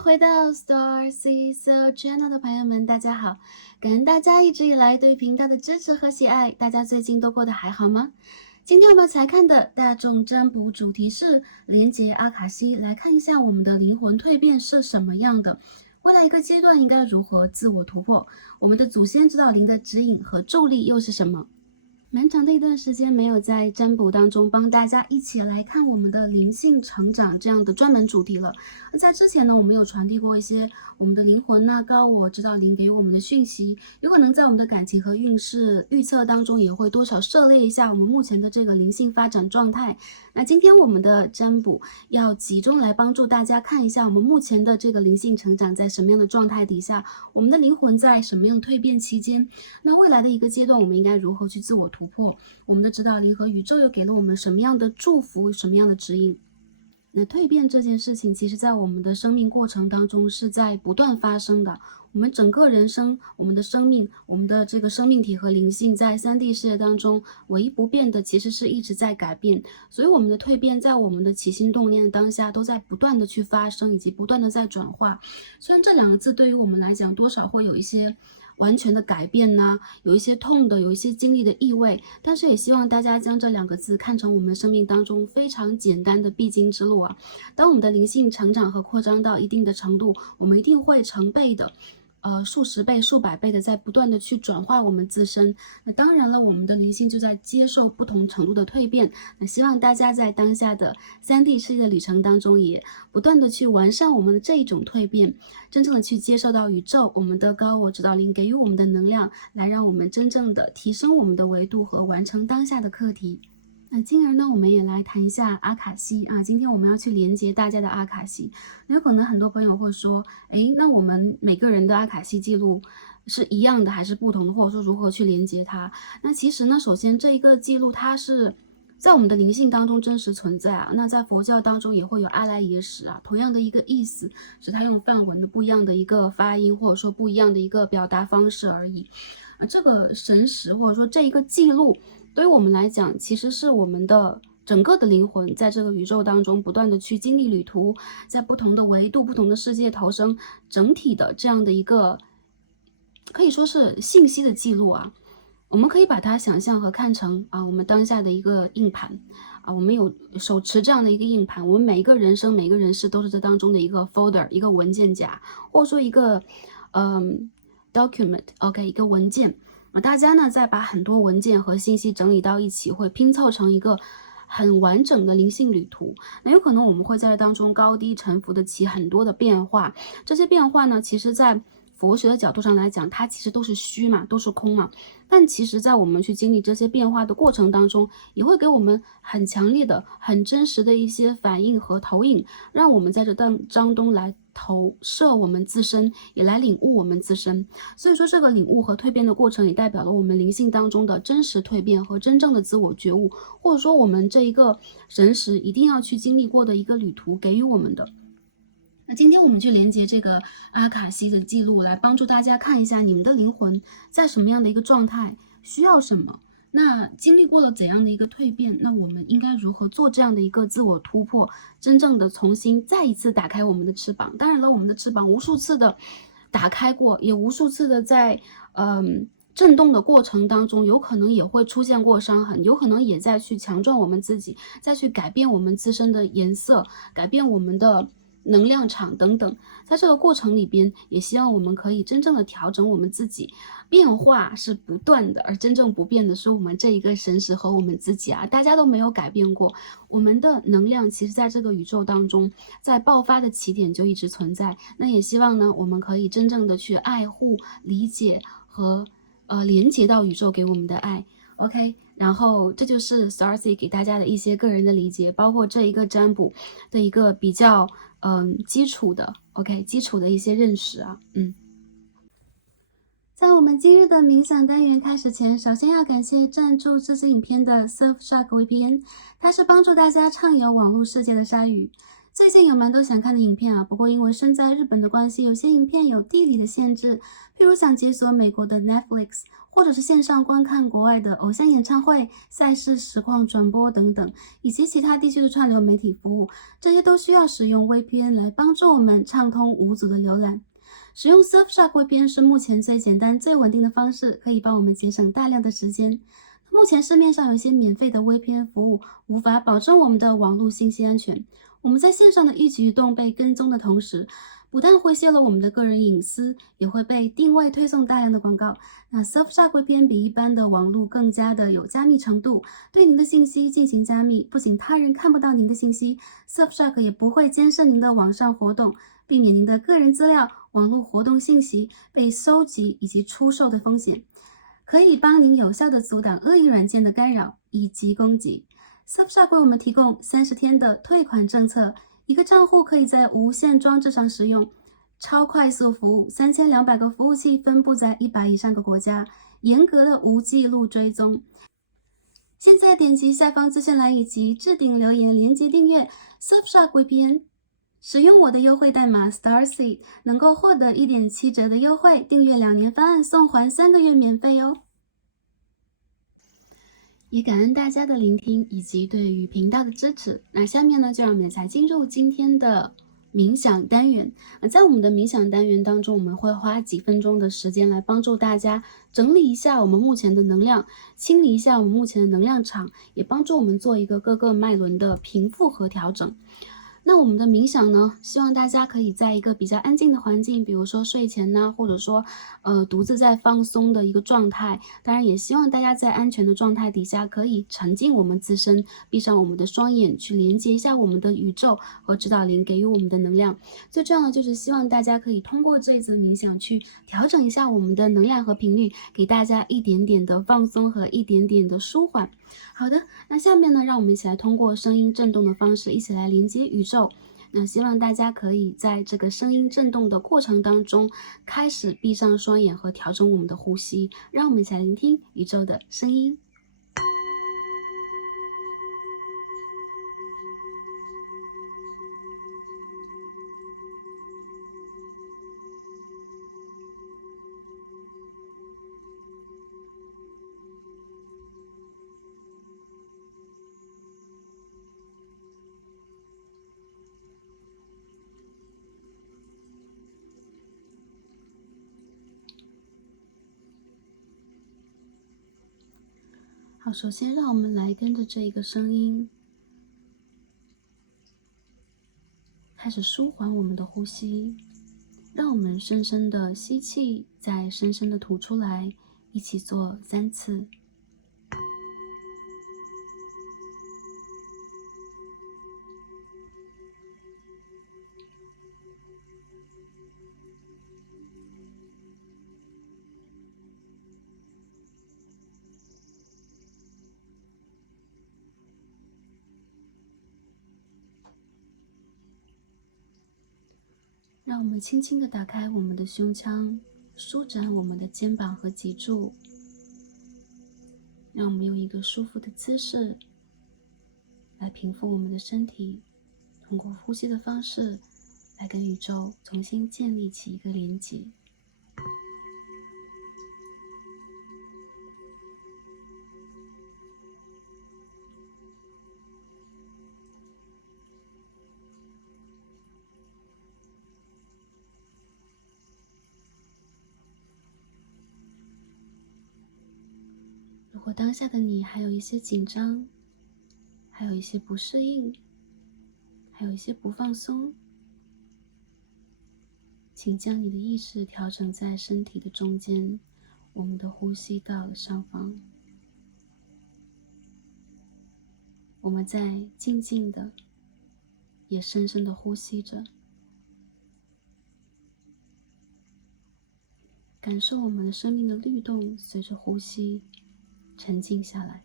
迎回到 Star C So Channel 的朋友们，大家好！感恩大家一直以来对频道的支持和喜爱，大家最近都过得还好吗？今天我们才看的大众占卜主题是连结阿卡西，来看一下我们的灵魂蜕变是什么样的，未来一个阶段应该如何自我突破，我们的祖先指导灵的指引和助力又是什么？蛮长的一段时间没有在占卜当中帮大家一起来看我们的灵性成长这样的专门主题了。在之前呢，我们有传递过一些我们的灵魂高我指导灵给予我们的讯息，有可能在我们的感情和运势预测当中也会多少涉猎一下我们目前的这个灵性发展状态。那今天我们的占卜要集中来帮助大家看一下我们目前的这个灵性成长在什么样的状态底下，我们的灵魂在什么样蜕变期间，那未来的一个阶段我们应该如何去自我突破，我们的指导灵和宇宙又给了我们什么样的祝福，什么样的指引。那蜕变这件事情，其实在我们的生命过程当中是在不断发生的。我们整个人生，我们的生命，我们的这个生命体和灵性，在3D 世界当中，唯一不变的其实是一直在改变。所以我们的蜕变，在我们的起心动念当下，都在不断的去发生，以及不断的在转化。虽然这两个字对于我们来讲，多少会有一些完全的改变呢，有一些痛的，有一些经历的意味，但是也希望大家将这两个字看成我们生命当中非常简单的必经之路啊。当我们的灵性成长和扩张到一定的程度，我们一定会成倍的数十倍、数百倍的在不断的去转化我们自身。那当然了，我们的灵性就在接受不同程度的蜕变。那希望大家在当下的3D 世界的旅程当中，也不断的去完善我们的这一种蜕变，真正的去接受到宇宙我们的高我指导灵给予我们的能量，来让我们真正的提升我们的维度和完成当下的课题。那进而呢，我们也来谈一下阿卡西啊。今天我们要去连接大家的阿卡西。有可能很多朋友会说，那我们每个人的阿卡西记录是一样的还是不同的，或者说如何去连接它？那其实呢，首先这一个记录它是在我们的灵性当中真实存在啊。那在佛教当中也会有阿赖耶识啊，同样的一个意思，是它用梵文的不一样的一个发音，或者说不一样的一个表达方式而已。这个神识或者说这一个记录，对于我们来讲，其实是我们的整个的灵魂在这个宇宙当中不断的去经历旅途，在不同的维度、不同的世界投生，整体的这样的一个可以说是信息的记录啊。我们可以把它想象和看成我们当下的一个硬盘我们有手持这样的一个硬盘，我们每一个人生、每个人事都是这当中的一个 folder， 一个文件夹，或者说一个document， OK， 一个文件。大家呢再把很多文件和信息整理到一起，会拼凑成一个很完整的灵性旅途。那有可能我们会在这当中高低沉浮的起很多的变化，这些变化呢，其实在佛学的角度上来讲，它其实都是虚嘛，都是空嘛。但其实在我们去经历这些变化的过程当中，也会给我们很强烈的、很真实的一些反应和投影，让我们在这当中来投射我们自身，也来领悟我们自身。所以说这个领悟和蜕变的过程，也代表了我们灵性当中的真实蜕变和真正的自我觉悟，或者说我们这一个神识一定要去经历过的一个旅途给予我们的。那今天我们去连接这个阿卡西的记录，来帮助大家看一下你们的灵魂在什么样的一个状态，需要什么，那经历过了怎样的一个蜕变，那我们应该如何做这样的一个自我突破，真正的重新再一次打开我们的翅膀。当然了，我们的翅膀无数次的打开过，也无数次的在震动的过程当中，有可能也会出现过伤痕，有可能也在去强壮我们自己，再去改变我们自身的颜色，改变我们的能量场等等。在这个过程里边，也希望我们可以真正的调整我们自己。变化是不断的，而真正不变的是我们这一个神识和我们自己啊，大家都没有改变过。我们的能量其实在这个宇宙当中，在爆发的起点就一直存在。那也希望呢，我们可以真正的去爱护、理解和连接到宇宙给我们的爱。OK， 然后这就是 Starcy 给大家的一些个人的理解，包括这一个占卜的一个比较基础的 OK 基础的一些认识啊。在我们今日的冥想单元开始前，首先要感谢赞助这支影片的 Surfshark VPN， 它是帮助大家畅游网络世界的鲨鱼。最近有蛮多想看的影片啊，不过因为身在日本的关系，有些影片有地理的限制，譬如想解锁美国的 Netflix，或者是线上观看国外的偶像演唱会、赛事实况转播等等，以及其他地区的串流媒体服务，这些都需要使用 VPN 来帮助我们畅通无阻的浏览。使用 Surfshark VPN 是目前最简单、最稳定的方式，可以帮我们节省大量的时间。目前市面上有一些免费的 VPN 服务，无法保证我们的网络信息安全。我们在线上的一举一动被跟踪的同时，不但会泄露我们的个人隐私，也会被定位推送大量的广告。那 Surfshark VPN 比一般的网络更加的有加密程度，对您的信息进行加密，不仅他人看不到您的信息，Surfshark 也不会监视您的网上活动，避免您的个人资料、网络活动信息被搜集以及出售的风险。可以帮您有效地阻挡恶意软件的干扰以及攻击。Surfshark 为我们提供30天的退款政策，一个账户可以在无线装置上使用，超快速服务，3200个服务器分布在100以上个国家，严格的无记录追踪。现在点击下方资讯栏以及置顶留言连接订阅 Surfshark VPN， 使用我的优惠代码 STARSEED 能够获得1.7折的优惠，订阅2年方案送还3个月免费哦。也感恩大家的聆听以及对于频道的支持。那下面呢，就让我们来进入今天的冥想单元。在我们的冥想单元当中，我们会花几分钟的时间来帮助大家整理一下我们目前的能量，清理一下我们目前的能量场，也帮助我们做一个各个脉轮的平复和调整。那我们的冥想呢，希望大家可以在一个比较安静的环境，比如说睡前呢，或者说独自在放松的一个状态。当然也希望大家在安全的状态底下可以沉浸我们自身，闭上我们的双眼，去连接一下我们的宇宙和指导灵给予我们的能量。最重要的就是希望大家可以通过这一次冥想去调整一下我们的能量和频率，给大家一点点的放松和一点点的舒缓。好的，那下面呢，让我们一起来通过声音震动的方式，一起来连接宇宙。那希望大家可以在这个声音震动的过程当中，开始闭上双眼和调整我们的呼吸，让我们一起来聆听宇宙的声音。好，首先让我们来跟着这个声音，开始舒缓我们的呼吸，让我们深深的吸气，再深深的吐出来，一起做3次。让我们轻轻地打开我们的胸腔，舒展我们的肩膀和脊柱，让我们用一个舒服的姿势来平复我们的身体，通过呼吸的方式来跟宇宙重新建立起一个连结。如果当下的你还有一些紧张，还有一些不适应，还有一些不放松，请将你的意识调整在身体的中间，我们的呼吸道的上方。我们在静静的，也深深的呼吸着，感受我们的生命的律动，随着呼吸沉静下来。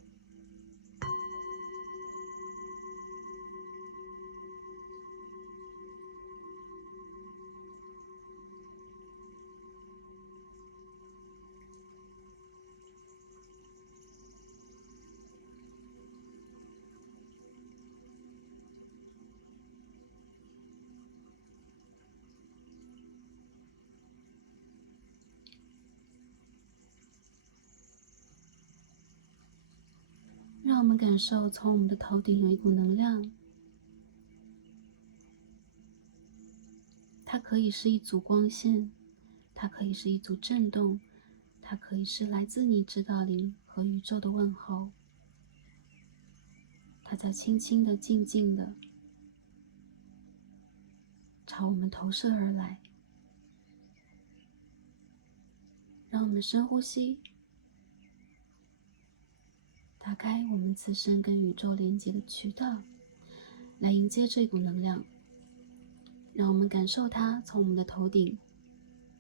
们感受从我们的头顶有一股能量，它可以是一组光线，它可以是一组震动，它可以是来自你指导灵和宇宙的问候。它在轻轻的、静静的朝我们投射而来。让我们深呼吸，打开我们自身跟宇宙连接的渠道，来迎接这股能量。让我们感受它从我们的头顶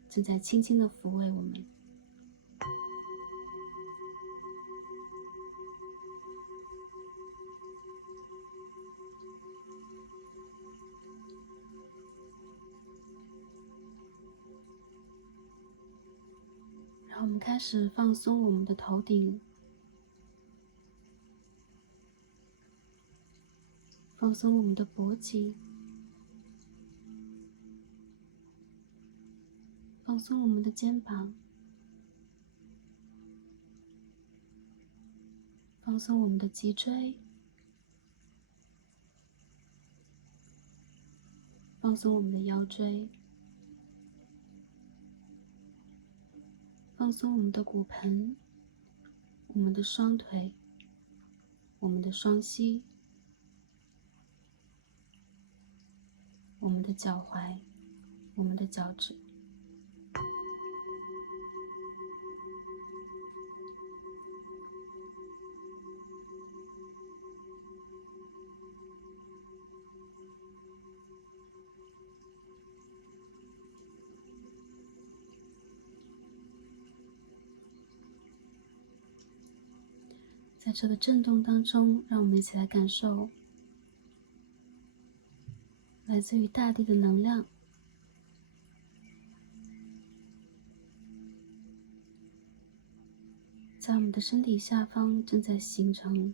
正在轻轻的抚慰我们。然后我们开始放松我们的头顶，放松我们的脖颈，放松我们的肩膀，放松我们的脊椎，放松我们的腰椎，放松我们的骨盆，我们的双腿，我们的双膝，我们的脚踝，我们的脚趾。在这个震动当中，让我们一起来感受来自于大地的能量，在我们的身体下方正在形成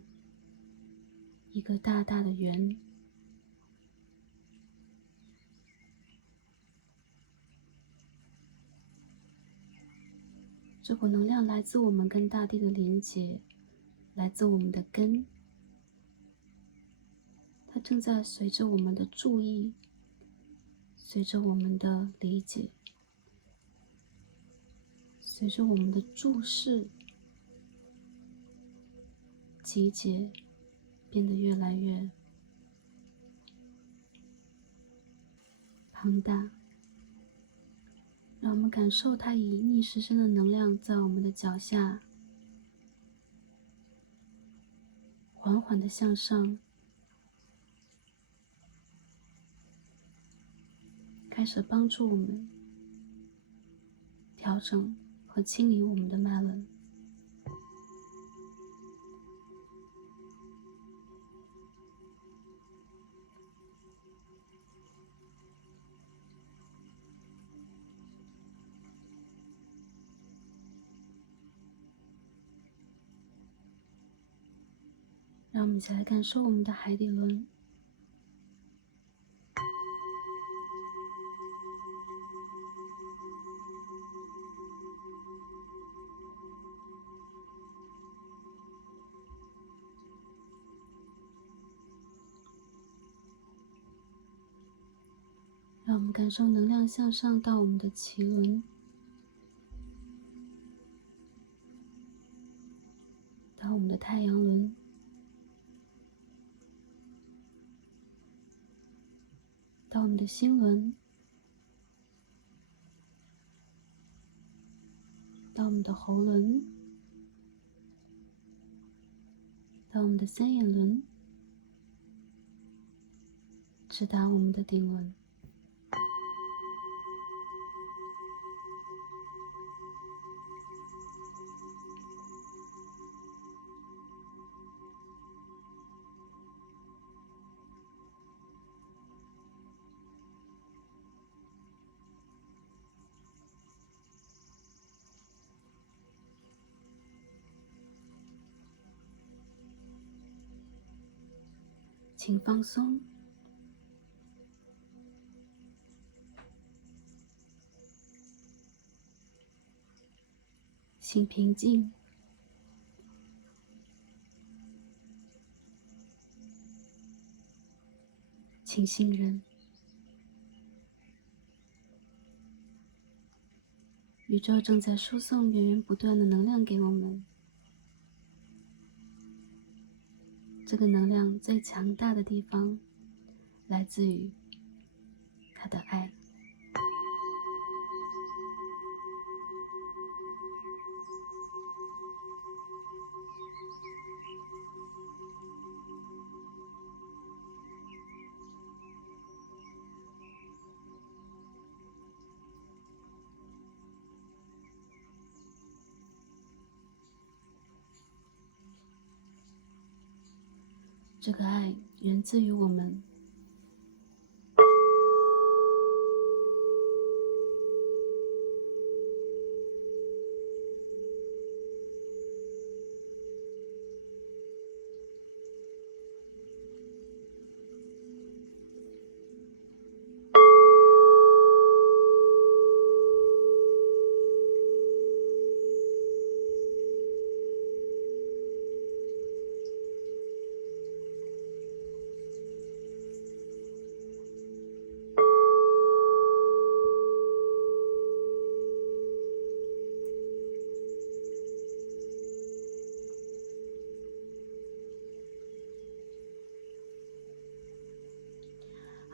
一个大大的圆。这股能量来自我们跟大地的连结，来自我们的根，它正在随着我们的注意，随着我们的理解，随着我们的注视，集结，变得越来越庞大。让我们感受它以逆时针的能量在我们的脚下缓缓地向上，开始帮助我们调整和清理我们的脉轮。让我们一起来感受我们的海底轮。让我们感受能量向上到我们的脐轮，到我们的太阳轮，到我们的心轮，到我们的喉轮，到我们的三眼轮，直达我们的顶轮。请放松，心平静，请信任。宇宙正在输送源源不断的能量给我们，这个能量最强大的地方来自于它的爱。这个爱源自于我们。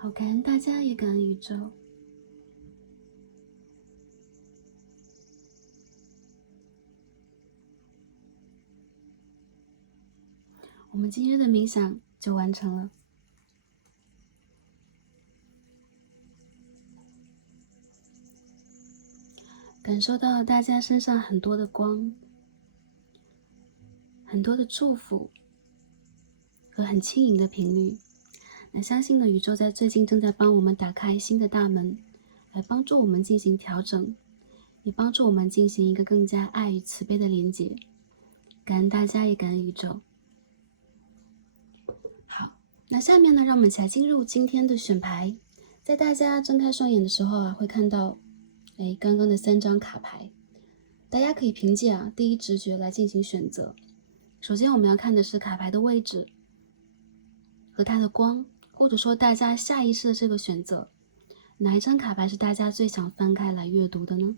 好，感恩大家，也感恩宇宙。我们今日的冥想就完成了。感受到大家身上很多的光，很多的祝福和很轻盈的频率。那相信呢，宇宙在最近正在帮我们打开新的大门，来帮助我们进行调整，也帮助我们进行一个更加爱与慈悲的连结。感恩大家，也感恩宇宙。好，那下面呢，让我们一起来进入今天的选牌。在大家睁开双眼的时候啊，会看到刚刚的3张卡牌，大家可以凭借第一直觉来进行选择。首先我们要看的是卡牌的位置和它的光，或者说大家下意识的这个选择，哪一张卡牌是大家最想翻开来阅读的呢？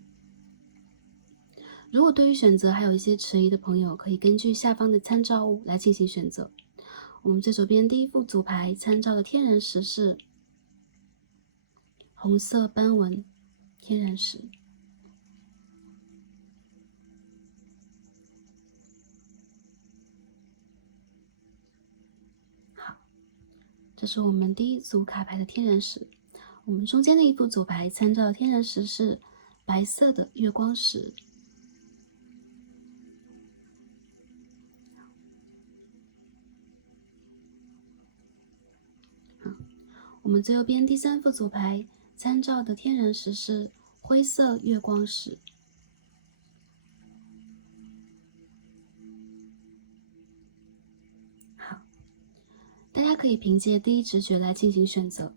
如果对于选择还有一些迟疑的朋友，可以根据下方的参照物来进行选择。我们最左边第一副组牌参照的天然石是红色斑纹天然石。好，这是我们第一组卡牌的天然石。我们中间的一副组牌参照的天然石是白色的月光石。我们最右边第三副组牌参照的天然石是灰色月光石。好，大家可以凭借第一直觉来进行选择。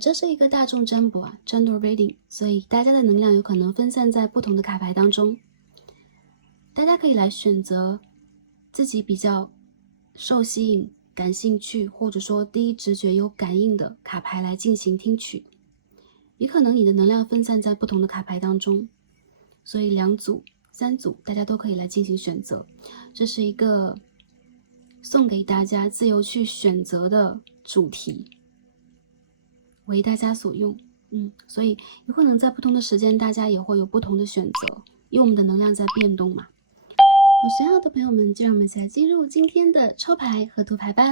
这是一个大众占卜general reading， 所以大家的能量有可能分散在不同的卡牌当中。大家可以来选择自己比较受吸引、感兴趣，或者说第一直觉有感应的卡牌来进行听取。也可能你的能量分散在不同的卡牌当中，所以2组、3组大家都可以来进行选择。这是一个送给大家自由去选择的主题，为大家所用。所以有可能在不同的时间大家也会有不同的选择，因为我们的能量在变动嘛。有选好的朋友们，就让我们一起来进入今天的抽牌和读牌吧。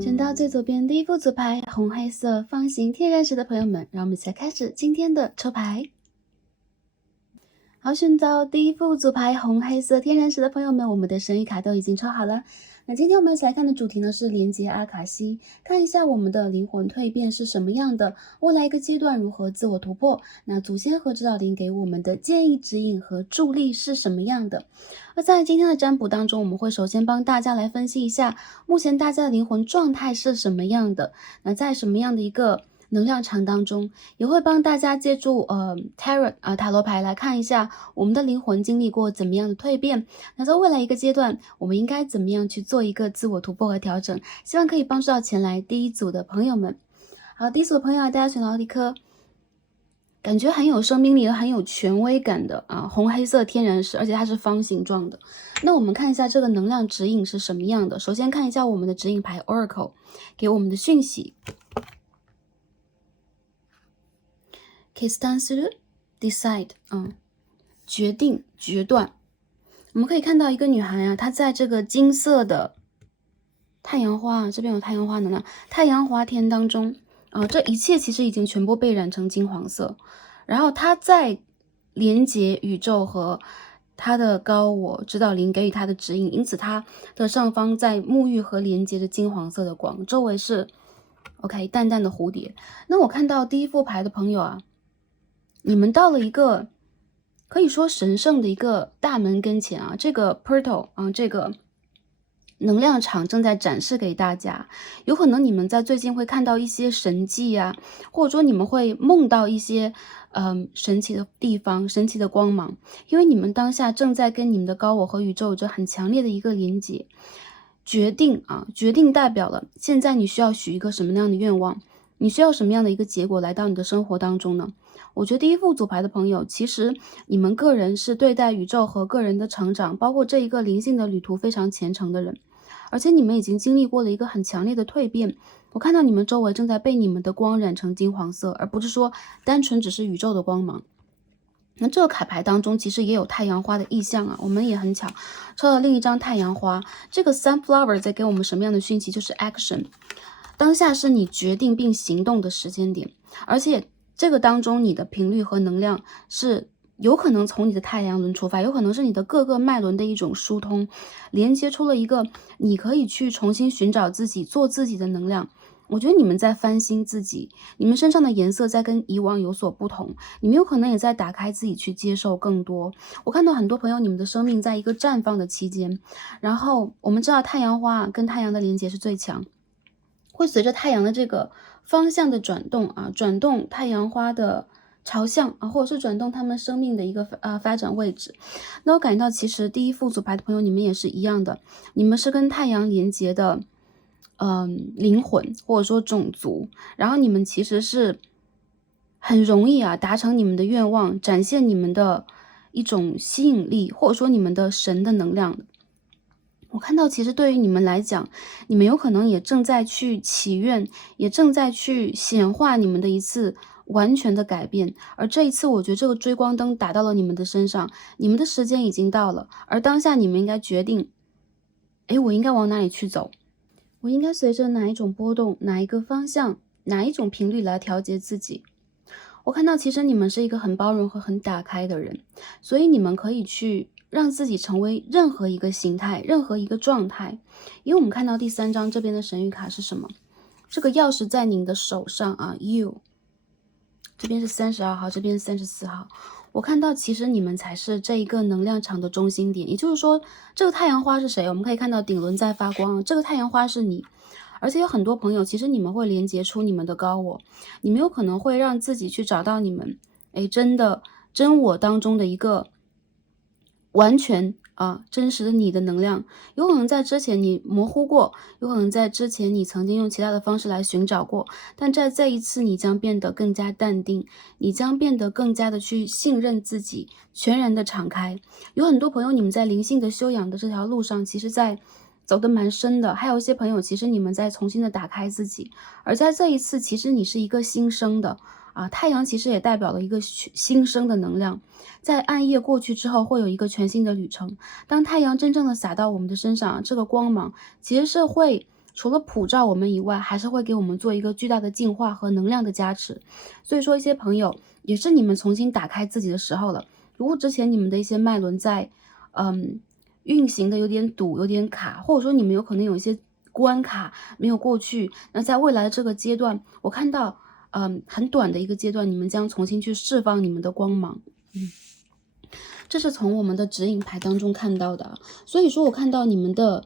选到最左边第一副组牌红黑色方形天然石的朋友们，让我们一起来开始今天的抽牌。好，选到第一副组牌红黑色天然石的朋友们，我们的神谕卡都已经抽好了。那今天我们一起来看的主题呢是连接阿卡西，看一下我们的灵魂蜕变是什么样的，未来一个阶段如何自我突破，那祖先和指导灵给我们的建议指引和助力是什么样的。而在今天的占卜当中，我们会首先帮大家来分析一下目前大家的灵魂状态是什么样的，那在什么样的一个能量场当中，也会帮大家借助Tarot 塔罗牌来看一下我们的灵魂经历过怎么样的蜕变。那在未来一个阶段，我们应该怎么样去做一个自我突破和调整？希望可以帮助到前来第一组的朋友们。好，第一组的朋友大家选到了一颗感觉很有生命力、很有权威感的红黑色天然石，而且它是方形状的。那我们看一下这个能量指引是什么样的。首先看一下我们的指引牌 Oracle 给我们的讯息。決断する decide 决定、决断。我们可以看到一个女孩她在这个金色的太阳花，这边有太阳花能量，太阳花天当中这一切其实已经全部被染成金黄色，然后她在连接宇宙和她的高我指导灵给予她的指引，因此她的上方在沐浴和连接着金黄色的光，周围是 OK 淡淡的蝴蝶。那我看到第一副牌的朋友你们到了一个可以说神圣的一个大门跟前这个 portal 这个能量场正在展示给大家，有可能你们在最近会看到一些神迹或者说你们会梦到一些神奇的地方、神奇的光芒，因为你们当下正在跟你们的高我和宇宙有着很强烈的一个连接。决定代表了现在你需要许一个什么样的愿望，你需要什么样的一个结果来到你的生活当中呢？我觉得第一副组牌的朋友，其实你们个人是对待宇宙和个人的成长，包括这一个灵性的旅途非常虔诚的人，而且你们已经经历过了一个很强烈的蜕变。我看到你们周围正在被你们的光染成金黄色，而不是说单纯只是宇宙的光芒。那这个卡牌当中其实也有太阳花的意象我们也很巧抽到另一张太阳花。这个 sunflower 在给我们什么样的讯息？就是 action， 当下是你决定并行动的时间点，而且这个当中你的频率和能量是有可能从你的太阳轮出发，有可能是你的各个脉轮的一种疏通，连接出了一个你可以去重新寻找自己、做自己的能量。我觉得你们在翻新自己，你们身上的颜色在跟以往有所不同，你们有可能也在打开自己去接受更多。我看到很多朋友，你们的生命在一个绽放的期间，然后我们知道太阳花跟太阳的连接是最强，会随着太阳的这个方向的转动转动太阳花的朝向或者是转动他们生命的一个发展位置。那我感觉到其实第一副组牌的朋友，你们也是一样的，你们是跟太阳连接的灵魂或者说种族，然后你们其实是很容易达成你们的愿望，展现你们的一种吸引力，或者说你们的神的能量。我看到其实对于你们来讲，你们有可能也正在去祈愿，也正在去显化你们的一次完全的改变。而这一次我觉得这个追光灯打到了你们的身上，你们的时间已经到了，而当下你们应该决定我应该往哪里去走，我应该随着哪一种波动，哪一个方向，哪一种频率来调节自己。我看到其实你们是一个很包容和很打开的人，所以你们可以去让自己成为任何一个形态，任何一个状态。因为我们看到第3张这边的神谕卡是什么？这个钥匙在您的手上You， 这边是32号，这边是34号。我看到其实你们才是这一个能量场的中心点，也就是说这个太阳花是谁？我们可以看到顶轮在发光这个太阳花是你。而且有很多朋友，其实你们会连接出你们的高我，你们有可能会让自己去找到你们真我当中的一个完全真实的你的能量。有可能在之前你模糊过，有可能在之前你曾经用其他的方式来寻找过，但在这一次你将变得更加淡定，你将变得更加的去信任自己，全然的敞开。有很多朋友，你们在灵性的修养的这条路上，其实在走得蛮深的，还有一些朋友，其实你们在重新的打开自己，而在这一次，其实你是一个新生的太阳其实也代表了一个新生的能量，在暗夜过去之后，会有一个全新的旅程。当太阳真正的洒到我们的身上，这个光芒其实是会除了普照我们以外，还是会给我们做一个巨大的净化和能量的加持。所以说，一些朋友也是你们重新打开自己的时候了。如果之前你们的一些脉轮在运行的有点堵，有点卡，或者说你们有可能有一些关卡没有过去，那在未来的这个阶段，我看到很短的一个阶段，你们将重新去释放你们的光芒。这是从我们的指引牌当中看到的。所以说我看到你们的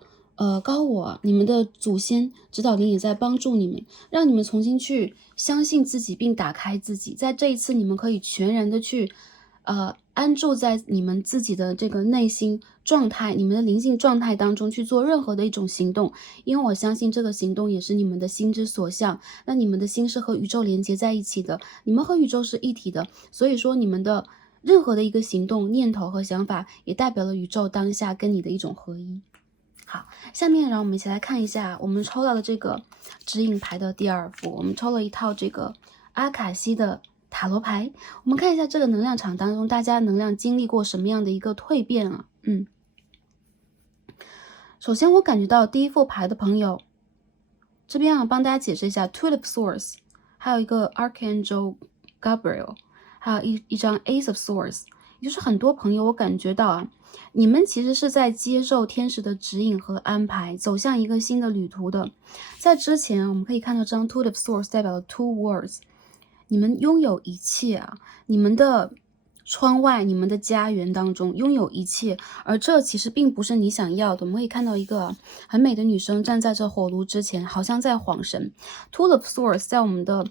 高我，你们的祖先指导灵也在帮助你们，让你们重新去相信自己，并打开自己。在这一次，你们可以全然的去，安住在你们自己的这个内心状态，你们的灵性状态当中去做任何的一种行动，因为我相信这个行动也是你们的心之所向。那你们的心是和宇宙连接在一起的，你们和宇宙是一体的，所以说你们的任何的一个行动、念头和想法，也代表了宇宙当下跟你的一种合一。好，下面让我们一起来看一下我们抽到的这个指引牌的第二副。我们抽了一套这个阿卡西的塔罗牌，我们看一下这个能量场当中大家能量经历过什么样的一个蜕变啊。首先我感觉到第一副牌的朋友，这边帮大家解释一下 Two of Swords， 还有一个 Archangel Gabriel， 还有一张 Ace of Swords， 也就是很多朋友我感觉到你们其实是在接受天使的指引和安排，走向一个新的旅途的。在之前我们可以看到这张 Two of Swords 代表了 Two Worlds， 你们拥有一切你们的窗外，你们的家园当中拥有一切，而这其实并不是你想要的。我们可以看到一个很美的女生站在这火炉之前，好像在晃神。Two of Swords 在我们的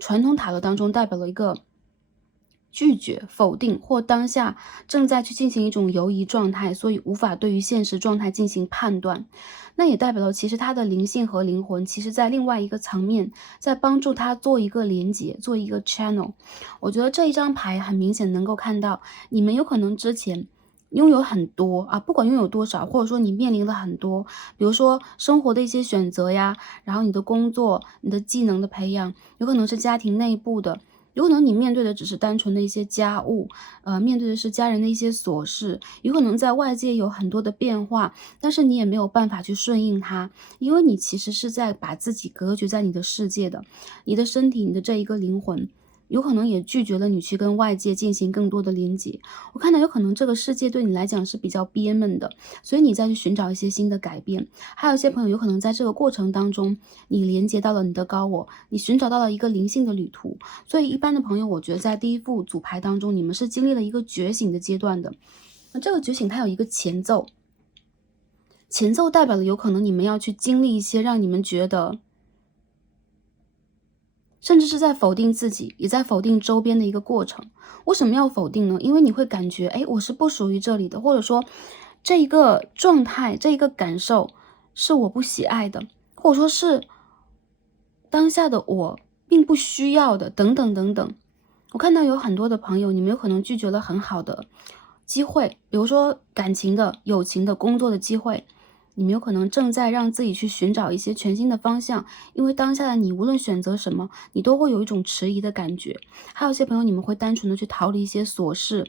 传统塔罗当中代表了一个拒绝、否定或当下正在去进行一种游移状态，所以无法对于现实状态进行判断。那也代表了其实他的灵性和灵魂其实在另外一个层面，在帮助他做一个连接，做一个 channel。 我觉得这一张牌很明显能够看到，你们有可能之前拥有很多不管拥有多少，或者说你面临了很多，比如说生活的一些选择呀，然后你的工作、你的技能的培养，有可能是家庭内部的，有可能你面对的只是单纯的一些家务，面对的是家人的一些琐事，有可能在外界有很多的变化，但是你也没有办法去顺应它，因为你其实是在把自己隔绝在你的世界的，你的身体，你的这一个灵魂，有可能也拒绝了你去跟外界进行更多的连接。我看到有可能这个世界对你来讲是比较憋闷的，所以你再去寻找一些新的改变。还有一些朋友有可能在这个过程当中，你连接到了你的高我，你寻找到了一个灵性的旅途。所以一般的朋友，我觉得在第一副组牌当中，你们是经历了一个觉醒的阶段的。那这个觉醒它有一个前奏，前奏代表了有可能你们要去经历一些让你们觉得甚至是在否定自己，也在否定周边的一个过程。为什么要否定呢？因为你会感觉，我是不属于这里的，或者说这一个状态，这一个感受是我不喜爱的，或者说是当下的我并不需要的，等等等等。我看到有很多的朋友，你们有可能拒绝了很好的机会，比如说感情的、友情的、工作的机会，你们有可能正在让自己去寻找一些全新的方向，因为当下的你无论选择什么，你都会有一种迟疑的感觉。还有一些朋友，你们会单纯的去逃离一些琐事，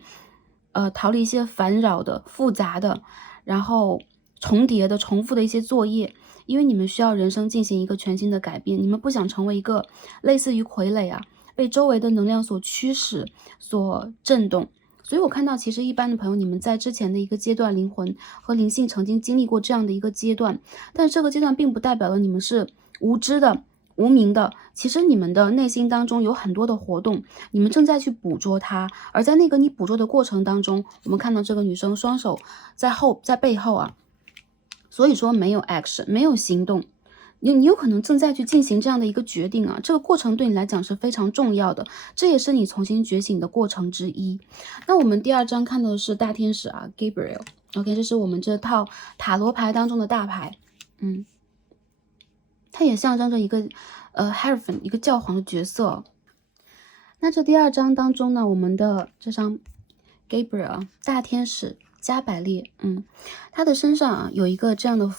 逃离一些烦扰的、复杂的，然后重叠的、重复的一些作业，因为你们需要人生进行一个全新的改变，你们不想成为一个类似于傀儡被周围的能量所驱使、所震动。所以我看到其实一般的朋友，你们在之前的一个阶段，灵魂和灵性曾经经历过这样的一个阶段，但这个阶段并不代表了你们是无知的、无名的，其实你们的内心当中有很多的活动，你们正在去捕捉它，而在那个你捕捉的过程当中，我们看到这个女生双手在背后所以说没有 action， 没有行动。你有可能正在去进行这样的一个决定这个过程对你来讲是非常重要的，这也是你重新觉醒的过程之一。那我们第二张看到的是大天使Gabriel， OK， 这是我们这套塔罗牌当中的大牌，它也象征着一个Hierophant， 一个教皇的角色。那这第二张当中呢，我们的这张 Gabriel 大天使加百列，他的身上有一个这样的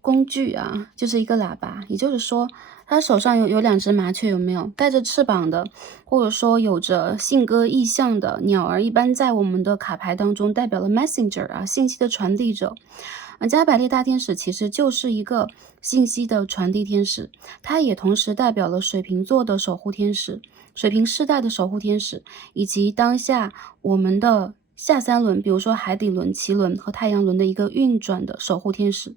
工具就是一个喇叭，也就是说他手上有两只麻雀，有没有带着翅膀的，或者说有着信鸽意象的鸟儿，一般在我们的卡牌当中代表了 messenger 信息的传递者。加百列大天使其实就是一个信息的传递天使，它也同时代表了水瓶座的守护天使、水瓶世代的守护天使，以及当下我们的下三轮，比如说海底轮、脐轮和太阳轮的一个运转的守护天使。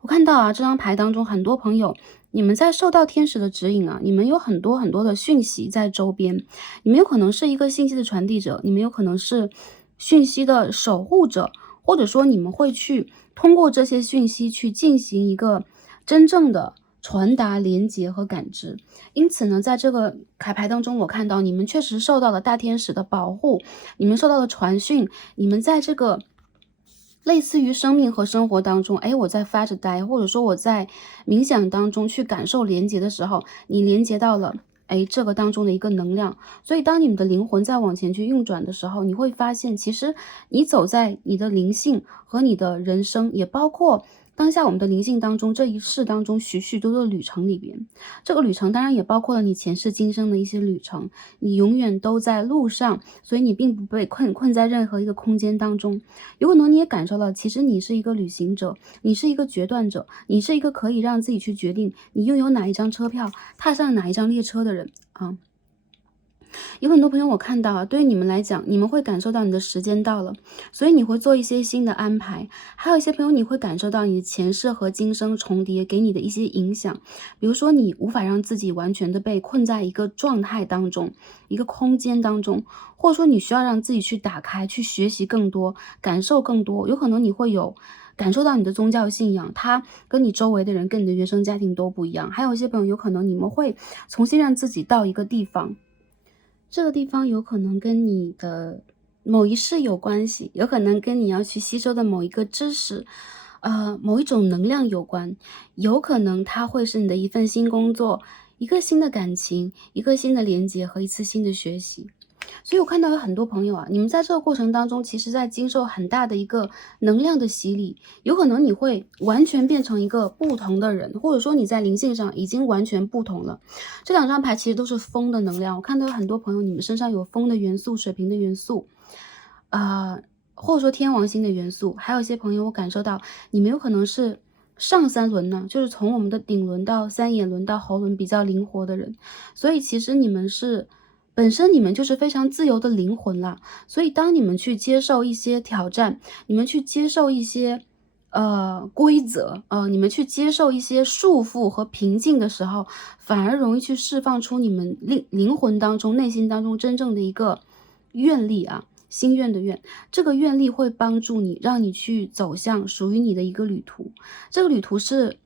我看到这张牌当中很多朋友，你们在受到天使的指引你们有很多很多的讯息在周边，你们有可能是一个信息的传递者，你们有可能是讯息的守护者，或者说你们会去通过这些讯息去进行一个真正的传达、连接和感知。因此呢，在这个卡牌当中，我看到你们确实受到了大天使的保护，你们受到了传讯，你们在这个类似于生命和生活当中，哎，我在发着呆，或者说我在冥想当中去感受连接的时候，你连接到了哎，这个当中的一个能量。所以当你们的灵魂在往前去运转的时候，你会发现其实你走在你的灵性和你的人生，也包括当下我们的灵性当中，这一世当中许许多多的旅程里边，这个旅程当然也包括了你前世今生的一些旅程，你永远都在路上，所以你并不被困在任何一个空间当中。有可能你也感受到，其实你是一个旅行者，你是一个决断者，你是一个可以让自己去决定你拥有哪一张车票，踏上哪一张列车的人啊。有很多朋友我看到啊，对于你们来讲，你们会感受到你的时间到了，所以你会做一些新的安排。还有一些朋友你会感受到你的前世和今生重叠给你的一些影响，比如说你无法让自己完全的被困在一个状态当中，一个空间当中，或者说你需要让自己去打开，去学习更多，感受更多。有可能你会有感受到你的宗教信仰，它跟你周围的人、跟你的原生家庭都不一样。还有一些朋友，有可能你们会重新让自己到一个地方，这个地方有可能跟你的某一世有关系，有可能跟你要去吸收的某一个知识，某一种能量有关，有可能它会是你的一份新工作，一个新的感情，一个新的连接和一次新的学习。所以我看到有很多朋友啊，你们在这个过程当中，其实在经受很大的一个能量的洗礼，有可能你会完全变成一个不同的人，或者说你在灵性上已经完全不同了。这两张牌其实都是风的能量，我看到有很多朋友你们身上有风的元素、水瓶的元素，或者说天王星的元素，还有一些朋友我感受到你们有可能是上三轮呢，就是从我们的顶轮到三眼轮到喉轮比较灵活的人，所以其实你们是本身你们就是非常自由的灵魂啦。所以当你们去接受一些挑战，你们去接受一些规则，你们去接受一些束缚和平静的时候，反而容易去释放出你们灵魂当中、内心当中真正的一个愿力啊。心愿的愿，这个愿力会帮助你，让你去走向属于你的一个旅途。这个旅途是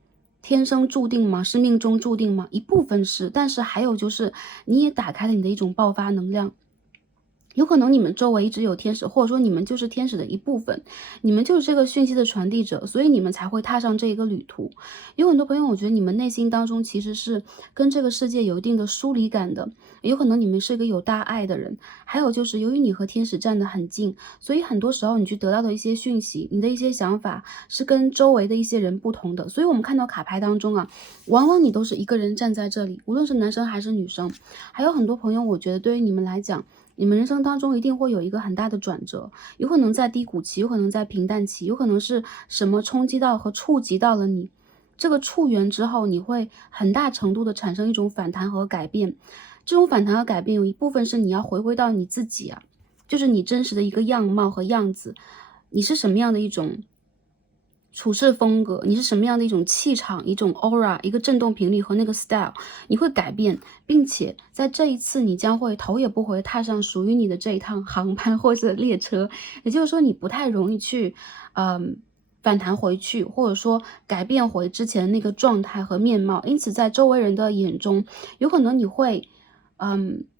天生注定吗？是命中注定吗？一部分是，但是还有就是你也打开了你的一种爆发能量。有可能你们周围一直有天使，或者说你们就是天使的一部分，你们就是这个讯息的传递者，所以你们才会踏上这一个旅途。有很多朋友，我觉得你们内心当中其实是跟这个世界有一定的疏离感的，有可能你们是一个有大爱的人，还有就是由于你和天使站得很近，所以很多时候你去得到的一些讯息，你的一些想法是跟周围的一些人不同的。所以我们看到卡牌当中啊，往往你都是一个人站在这里，无论是男生还是女生。还有很多朋友，我觉得对于你们来讲，你们人生当中一定会有一个很大的转折，有可能在低谷期，有可能在平淡期，有可能是什么冲击到和触及到了你，这个触缘之后，你会很大程度的产生一种反弹和改变。这种反弹和改变有一部分是你要回归到你自己啊，就是你真实的一个样貌和样子，你是什么样的一种处事风格，你是什么样的一种气场，一种 aura， 一个振动频率和那个 style， 你会改变，并且在这一次你将会头也不回踏上属于你的这一趟航班或者列车。也就是说你不太容易去反弹回去，或者说改变回之前的那个状态和面貌。因此在周围人的眼中，有可能你会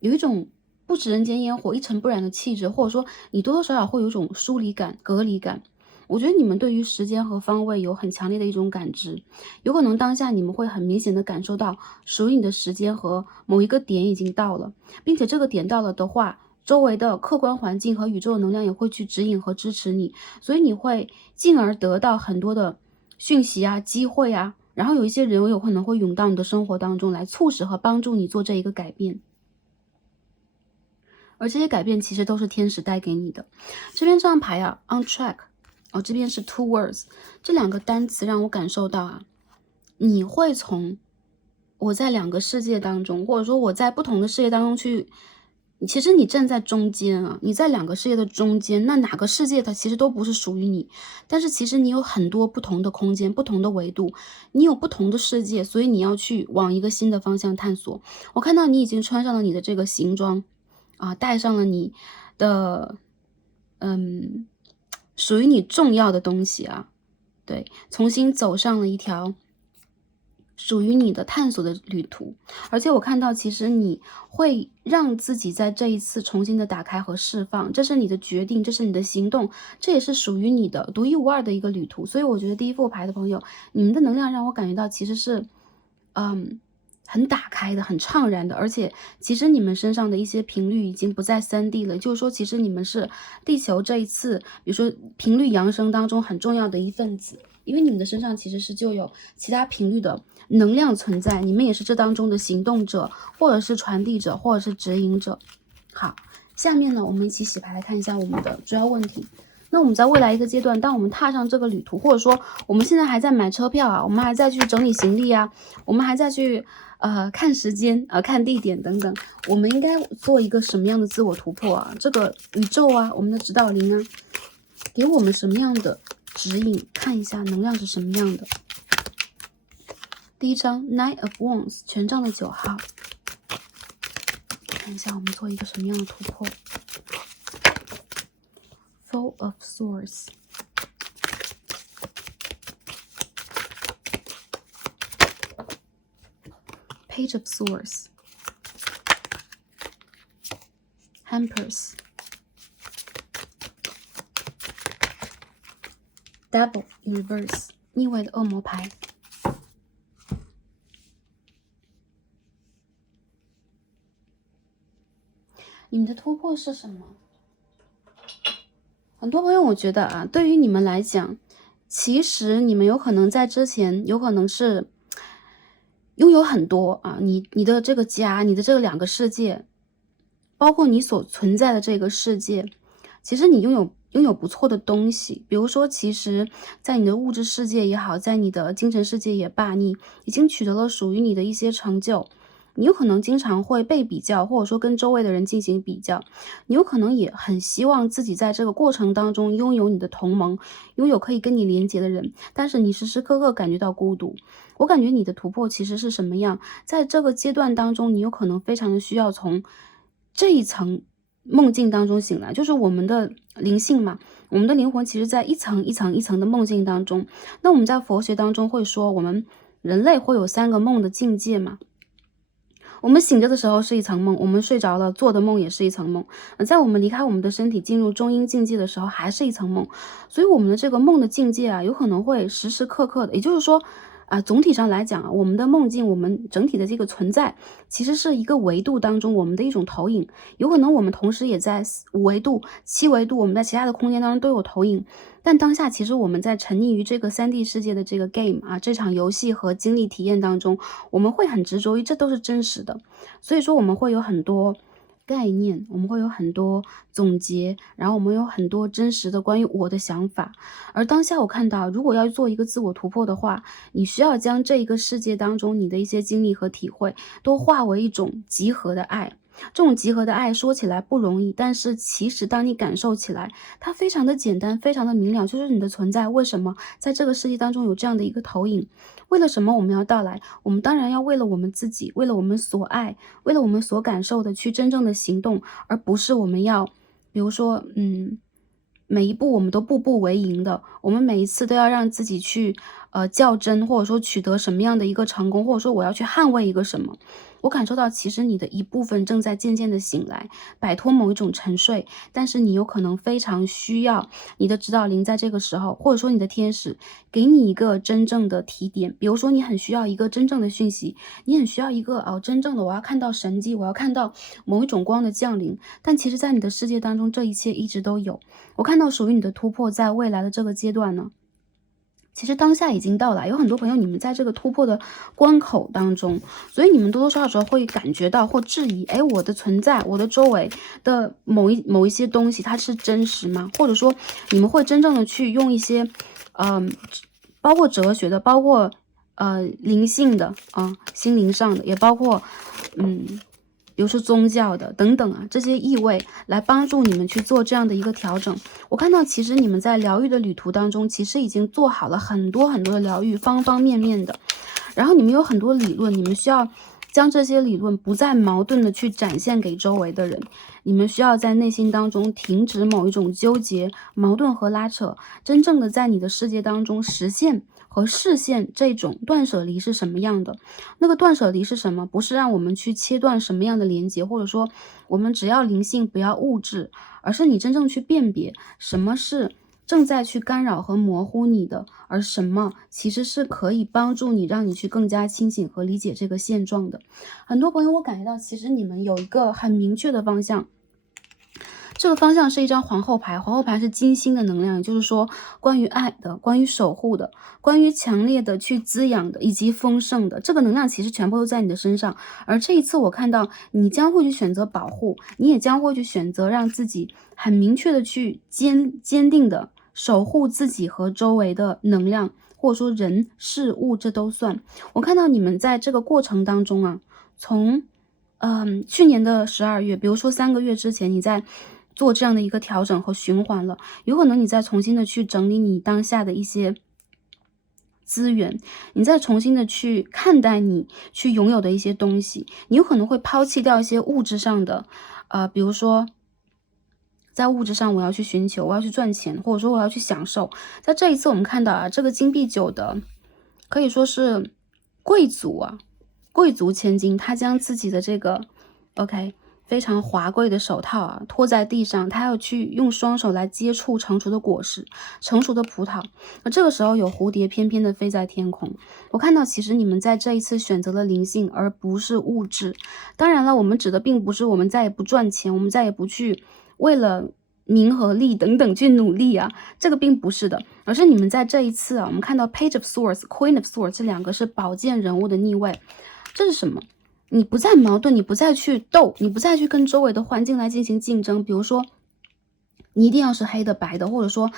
有一种不食人间烟火、一尘不染的气质，或者说你多多少少会有一种疏离感、隔离感。我觉得你们对于时间和方位有很强烈的一种感知，有可能当下你们会很明显的感受到属于你的时间和某一个点已经到了，并且这个点到了的话，周围的客观环境和宇宙的能量也会去指引和支持你，所以你会进而得到很多的讯息啊、机会啊，然后有一些人有可能会涌到你的生活当中来，促使和帮助你做这一个改变。而这些改变其实都是天使带给你的。这边这张牌啊 ，on track。这边是 two words， 这两个单词让我感受到啊，你会从我在两个世界当中，或者说我在不同的世界当中去，其实你站在中间啊，你在两个世界的中间，那哪个世界它其实都不是属于你，但是其实你有很多不同的空间、不同的维度，你有不同的世界，所以你要去往一个新的方向探索。我看到你已经穿上了你的这个行装啊，戴上了你的属于你重要的东西啊，对，重新走上了一条属于你的探索的旅途。而且我看到其实你会让自己在这一次重新的打开和释放，这是你的决定，这是你的行动，这也是属于你的独一无二的一个旅途。所以我觉得第一副牌的朋友，你们的能量让我感觉到其实是很打开的，很怅然的，而且其实你们身上的一些频率已经不在3D 了，就是说其实你们是地球这一次比如说频率扬升当中很重要的一份子，因为你们的身上其实是就有其他频率的能量存在，你们也是这当中的行动者，或者是传递者，或者是指引者。好，下面呢我们一起洗牌来看一下我们的主要问题。那我们在未来一个阶段，当我们踏上这个旅途，或者说我们现在还在买车票啊，我们还在去整理行李啊，我们还在去看时间看地点等等，我们应该做一个什么样的自我突破啊？这个宇宙啊，我们的指导灵啊，给我们什么样的指引？看一下能量是什么样的。第一张 Knight of Wands 权杖的9号，看一下我们做一个什么样的突破。Four of Swords， Page of Swords， Empress， Devil in Reverse 逆位的恶魔牌。你们的突破是什么？很多朋友我觉得啊，对于你们来讲，其实你们有可能在之前有可能是拥有很多啊，你的这个家，你的这个2个世界，包括你所存在的这个世界，其实你拥有不错的东西。比如说其实在你的物质世界也好，在你的精神世界也罢，你已经取得了属于你的一些成就。你有可能经常会被比较，或者说跟周围的人进行比较，你有可能也很希望自己在这个过程当中拥有你的同盟，拥有可以跟你连接的人，但是你时时刻刻感觉到孤独。我感觉你的突破其实是什么样？在这个阶段当中，你有可能非常的需要从这一层梦境当中醒来，就是我们的灵性嘛，我们的灵魂其实在一层一层一层的梦境当中。那我们在佛学当中会说，我们人类会有3个梦的境界嘛。我们醒着的时候是一层梦，我们睡着了做的梦也是一层梦，在我们离开我们的身体进入中阴境界的时候还是一层梦。所以我们的这个梦的境界啊，有可能会时时刻刻的，也就是说总体上来讲啊，我们的梦境，我们整体的这个存在，其实是一个维度当中我们的一种投影。有可能我们同时也在5维度、7维度，我们在其他的空间当中都有投影。但当下其实我们在沉溺于这个3D 世界的这个 game 啊，这场游戏和经历体验当中，我们会很执着于这都是真实的。所以说我们会有很多概念，我们会有很多总结，然后我们有很多真实的关于我的想法。而当下我看到，如果要做一个自我突破的话，你需要将这一个世界当中你的一些经历和体会都化为一种集合的爱。这种集合的爱说起来不容易，但是其实当你感受起来，它非常的简单，非常的明了，就是你的存在为什么在这个世界当中有这样的一个投影，为了什么我们要到来，我们当然要为了我们自己，为了我们所爱，为了我们所感受的去真正的行动，而不是我们要比如说每一步我们都步步为营的，我们每一次都要让自己去较真，或者说取得什么样的一个成功，或者说我要去捍卫一个什么。我感受到其实你的一部分正在渐渐的醒来，摆脱某一种沉睡，但是你有可能非常需要你的指导灵在这个时候，或者说你的天使给你一个真正的提点。比如说你很需要一个真正的讯息，你很需要一个真正的我要看到神迹，我要看到某一种光的降临，但其实在你的世界当中这一切一直都有。我看到属于你的突破在未来的这个阶段呢，其实当下已经到来，有很多朋友你们在这个突破的关口当中，所以你们多多少少会感觉到或质疑，我的存在，我的周围的某一些东西它是真实吗？或者说你们会真正的去用一些包括哲学的，包括灵性的心灵上的，也包括比如说宗教的等等这些意味来帮助你们去做这样的一个调整。我看到其实你们在疗愈的旅途当中，其实已经做好了很多很多的疗愈，方方面面的。然后你们有很多理论，你们需要将这些理论不再矛盾的去展现给周围的人。你们需要在内心当中停止某一种纠结、矛盾和拉扯，真正的在你的世界当中实现和实现这种断舍离是什么样的。那个断舍离是什么？不是让我们去切断什么样的连接，或者说我们只要灵性不要物质，而是你真正去辨别什么是正在去干扰和模糊你的，而什么其实是可以帮助你，让你去更加清醒和理解这个现状的。很多朋友我感觉到其实你们有一个很明确的方向，这个方向是一张皇后牌，皇后牌是金星的能量，也就是说关于爱的，关于守护的，关于强烈的去滋养的，以及丰盛的，这个能量其实全部都在你的身上。而这一次我看到你将会去选择保护，你也将会去选择让自己很明确的去坚定的守护自己和周围的能量，或者说人事物，这都算。我看到你们在这个过程当中啊，从去年的12月，比如说3个月之前，你在做这样的一个调整和循环了，有可能你再重新的去整理你当下的一些资源，你再重新的去看待你去拥有的一些东西，你有可能会抛弃掉一些物质上的，比如说在物质上我要去寻求，我要去赚钱，或者说我要去享受。在这一次我们看到啊，这个金币9的可以说是贵族啊，贵族千金，他将自己的这个 OK 非常华贵的手套啊拖在地上，他要去用双手来接触成熟的果实，成熟的葡萄。而这个时候有蝴蝶翩翩的飞在天空。我看到其实你们在这一次选择了灵性而不是物质。当然了，我们指的并不是我们再也不赚钱，我们再也不去为了名和利等等去努力啊，这个并不是的，而是你们在这一次啊，我们看到 Page of Swords、Queen of Swords 这两个是宝剑人物的逆位，这是什么？你不再矛盾，你不再去斗，你不再去跟周围的环境来进行竞争，比如说你一定要是黑的白的，或者说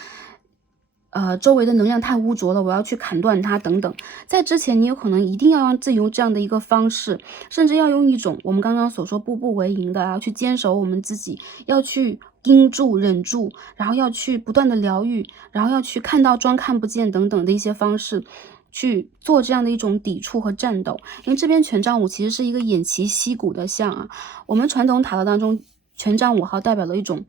周围的能量太污浊了，我要去砍断它等等。在之前你有可能一定要让自己用这样的一个方式，甚至要用一种我们刚刚所说步步为营的，要去坚守我们自己，要去盯住忍住，然后要去不断的疗愈，然后要去看到装看不见等等的一些方式，去做这样的一种抵触和战斗。因为这边权杖5其实是一个偃旗息鼓的象啊，我们传统塔罗当中权杖5号代表了一种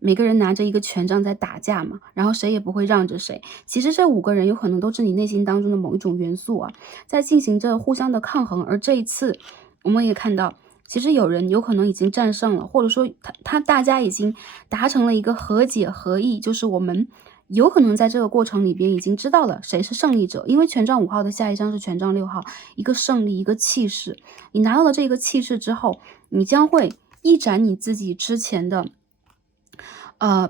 每个人拿着一个权杖在打架嘛，然后谁也不会让着谁。其实这5个人有可能都是你内心当中的某一种元素啊，在进行着互相的抗衡。而这一次我们也看到，其实有人有可能已经战胜了，或者说大家已经达成了一个和解合议，就是我们有可能在这个过程里边已经知道了谁是胜利者。因为权杖5号的下一张是权杖6号，一个胜利，一个气势。你拿到了这个气势之后，你将会一展你自己之前的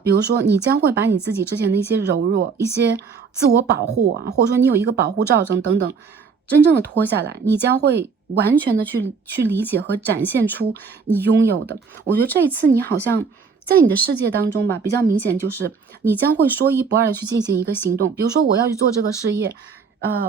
比如说你将会把你自己之前的一些柔弱、一些自我保护啊，或者说你有一个保护罩等等，真正的脱下来，你将会完全的去理解和展现出你拥有的。我觉得这一次你好像在你的世界当中吧，比较明显就是你将会说一不二的去进行一个行动。比如说我要去做这个事业，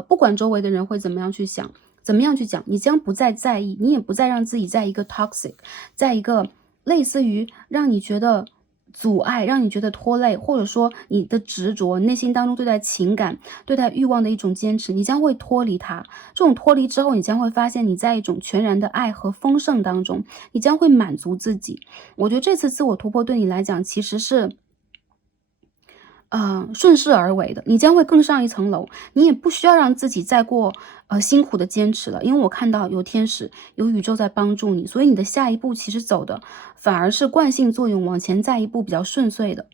不管周围的人会怎么样去想，怎么样去讲，你将不再在意，你也不再让自己在一个 toxic， 在一个类似于让你觉得阻碍，让你觉得拖累，或者说你的执着，内心当中对待情感、对待欲望的一种坚持，你将会脱离它。这种脱离之后，你将会发现你在一种全然的爱和丰盛当中，你将会满足自己。我觉得这次自我突破对你来讲其实是顺势而为的，你将会更上一层楼，你也不需要让自己再过辛苦的坚持了，因为我看到有天使有宇宙在帮助你，所以你的下一步其实走的反而是惯性作用，往前再一步比较顺遂的。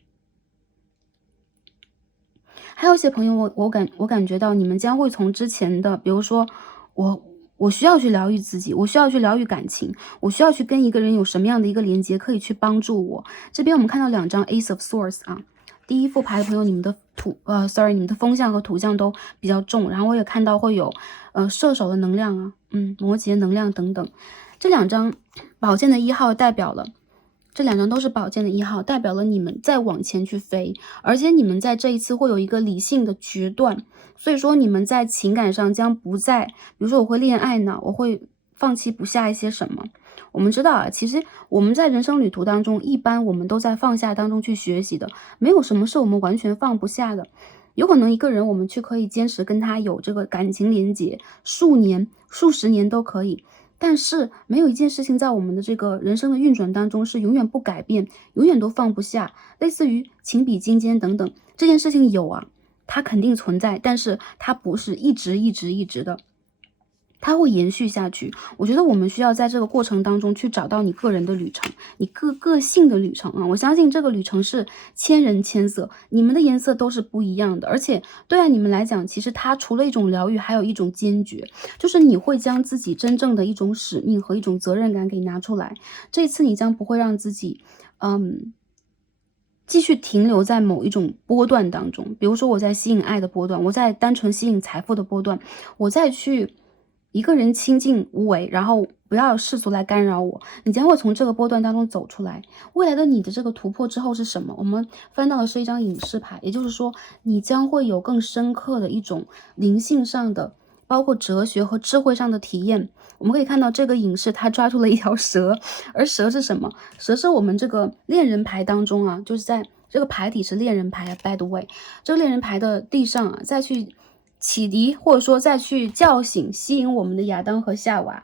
还有一些朋友我感觉到你们将会从之前的比如说我需要去疗愈自己，我需要去疗愈感情，我需要去跟一个人有什么样的一个连接可以去帮助我。这边我们看到2张 Ace of Swords 啊，第一副牌的朋友，你们的你们的风象和土象都比较重，然后我也看到会有射手的能量啊，摩羯能量等等。这2张宝剑的1号代表了，这2张都是宝剑的1号，代表了你们再往前去飞，而且你们在这一次会有一个理性的决断，所以说你们在情感上将不再，比如说我会恋爱呢，我会放弃不下一些什么。我们知道啊，其实我们在人生旅途当中，一般我们都在放下当中去学习的，没有什么是我们完全放不下的。有可能一个人我们去可以坚持跟他有这个感情连结，数年、数十年都可以。但是没有一件事情在我们的这个人生的运转当中是永远不改变，永远都放不下，类似于情比金坚等等，这件事情有啊，它肯定存在，但是它不是一直的。它会延续下去。我觉得我们需要在这个过程当中去找到你个人的旅程，你个性的旅程啊。我相信这个旅程是千人千色，你们的颜色都是不一样的。而且对你们来讲，其实它除了一种疗愈，还有一种坚决，就是你会将自己真正的一种使命和一种责任感给拿出来。这一次你将不会让自己，继续停留在某一种波段当中，比如说我在吸引爱的波段，我在单纯吸引财富的波段，我再去一个人清静无为，然后不要世俗来干扰我，你将会从这个波段当中走出来。未来的你的这个突破之后是什么？我们翻到的是一张隐士牌，也就是说你将会有更深刻的一种灵性上的，包括哲学和智慧上的体验。我们可以看到这个隐士他抓住了一条蛇，而蛇是什么？蛇是我们这个恋人牌当中啊，就是在这个牌底是恋人牌啊 by the way， 这个恋人牌的地上啊，再去启迪或者说再去叫醒吸引我们的亚当和夏娃，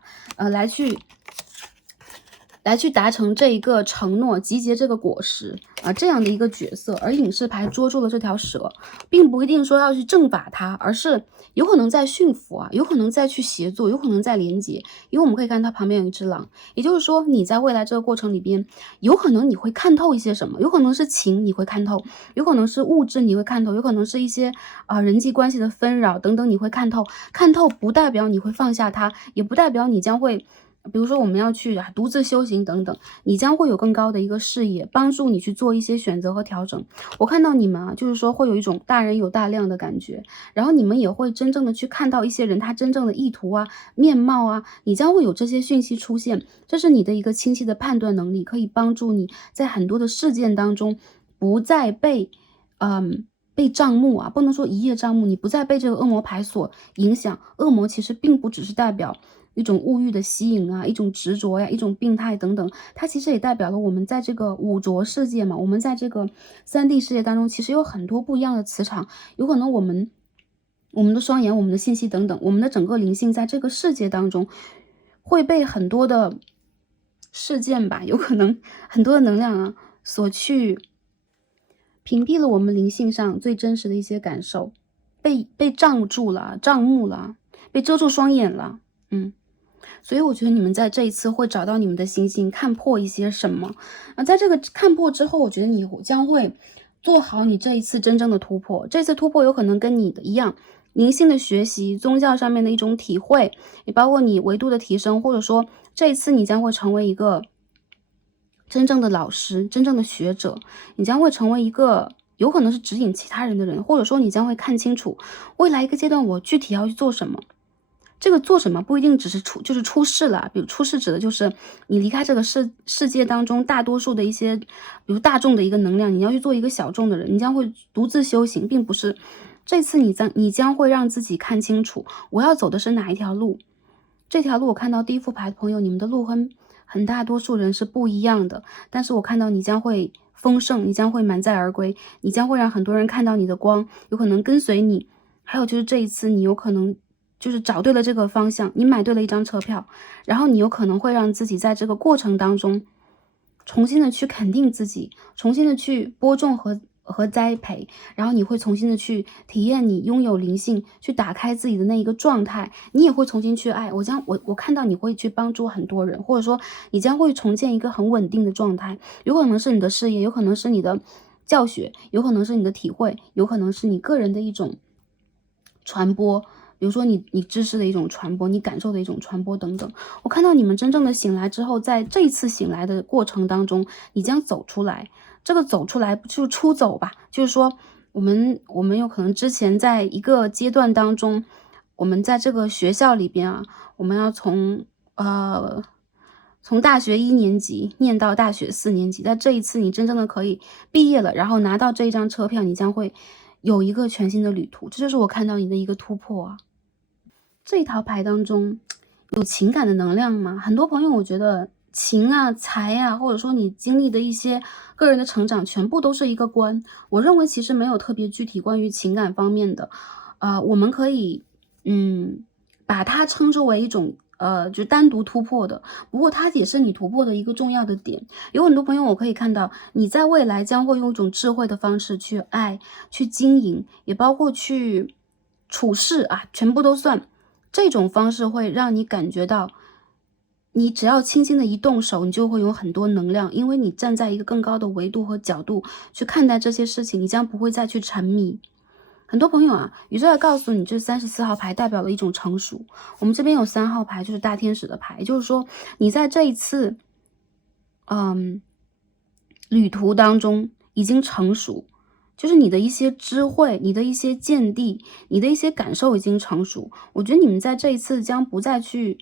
来去达成这一个承诺，集结这个果实啊，这样的一个角色。而隐士牌捉住了这条蛇，并不一定说要去正法它，而是有可能在驯服啊，有可能再去协作，有可能在连接。因为我们可以看它旁边有一只狼，也就是说你在未来这个过程里边，有可能你会看透一些什么，有可能是情你会看透，有可能是物质你会看透，有可能是一些人际关系的纷扰等等你会看透。看透不代表你会放下它，也不代表你将会比如说我们要去独自修行等等，你将会有更高的一个视野，帮助你去做一些选择和调整。我看到你们啊，就是说会有一种大人有大量的感觉，然后你们也会真正的去看到一些人他真正的意图啊、面貌啊，你将会有这些讯息出现，这是你的一个清晰的判断能力，可以帮助你在很多的事件当中不再被障目啊，不能说一叶障目，你不再被这个恶魔牌所影响。恶魔其实并不只是代表一种物欲的吸引啊，一种执着呀，一种病态等等，它其实也代表了我们在这个五浊世界嘛，我们在这个3D 世界当中，其实有很多不一样的磁场，有可能我们的双眼、我们的信息等等，我们的整个灵性在这个世界当中会被很多的事件吧，有可能很多的能量啊所去屏蔽了我们灵性上最真实的一些感受，被障住了、障目了，被遮住双眼了，所以我觉得你们在这一次会找到你们的星星，看破一些什么。在这个看破之后，我觉得你将会做好你这一次真正的突破。这次突破有可能跟你的一样，灵性的学习、宗教上面的一种体会，也包括你维度的提升，或者说这一次你将会成为一个真正的老师、真正的学者，你将会成为一个有可能是指引其他人的人，或者说你将会看清楚未来一个阶段我具体要去做什么。这个做什么不一定只是出世了，比如出世指的就是你离开这个世界当中大多数的一些，比如大众的一个能量，你要去做一个小众的人，你将会独自修行，并不是这次你将会让自己看清楚我要走的是哪一条路。这条路我看到第一副牌的朋友，你们的路和很大多数人是不一样的，但是我看到你将会丰盛，你将会满载而归，你将会让很多人看到你的光，有可能跟随你。还有就是这一次你有可能就是找对了这个方向，你买对了一张车票，然后你有可能会让自己在这个过程当中重新的去肯定自己，重新的去播种和栽培，然后你会重新的去体验你拥有灵性，去打开自己的那一个状态，你也会重新去爱。我看到你会去帮助很多人，或者说你将会重建一个很稳定的状态，有可能是你的事业，有可能是你的教学，有可能是你的体会，有可能是你个人的一种传播，比如说你知识的一种传播，你感受的一种传播等等。我看到你们真正的醒来之后，在这一次醒来的过程当中，你将走出来。这个走出来就是出走吧，就是说我们有可能之前在一个阶段当中，我们在这个学校里边啊，我们要从大学1年级念到大学4年级，但这一次你真正的可以毕业了，然后拿到这一张车票，你将会有一个全新的旅途，这就是我看到你的一个突破啊。这一套牌当中有情感的能量吗？很多朋友我觉得情啊、财啊，或者说你经历的一些个人的成长，全部都是一个关。我认为其实没有特别具体关于情感方面的，我们可以把它称之为一种就单独突破的，不过它也是你突破的一个重要的点。有很多朋友我可以看到，你在未来将会用一种智慧的方式去爱、去经营，也包括去处事啊，全部都算。这种方式会让你感觉到，你只要轻轻的一动手，你就会有很多能量，因为你站在一个更高的维度和角度去看待这些事情，你将不会再去沉迷。很多朋友啊，宇宙要告诉你，这34号牌代表了一种成熟。我们这边有3号牌，就是大天使的牌，就是说你在这一次，旅途当中已经成熟，就是你的一些智慧，你的一些见地，你的一些感受已经成熟。我觉得你们在这一次将不再去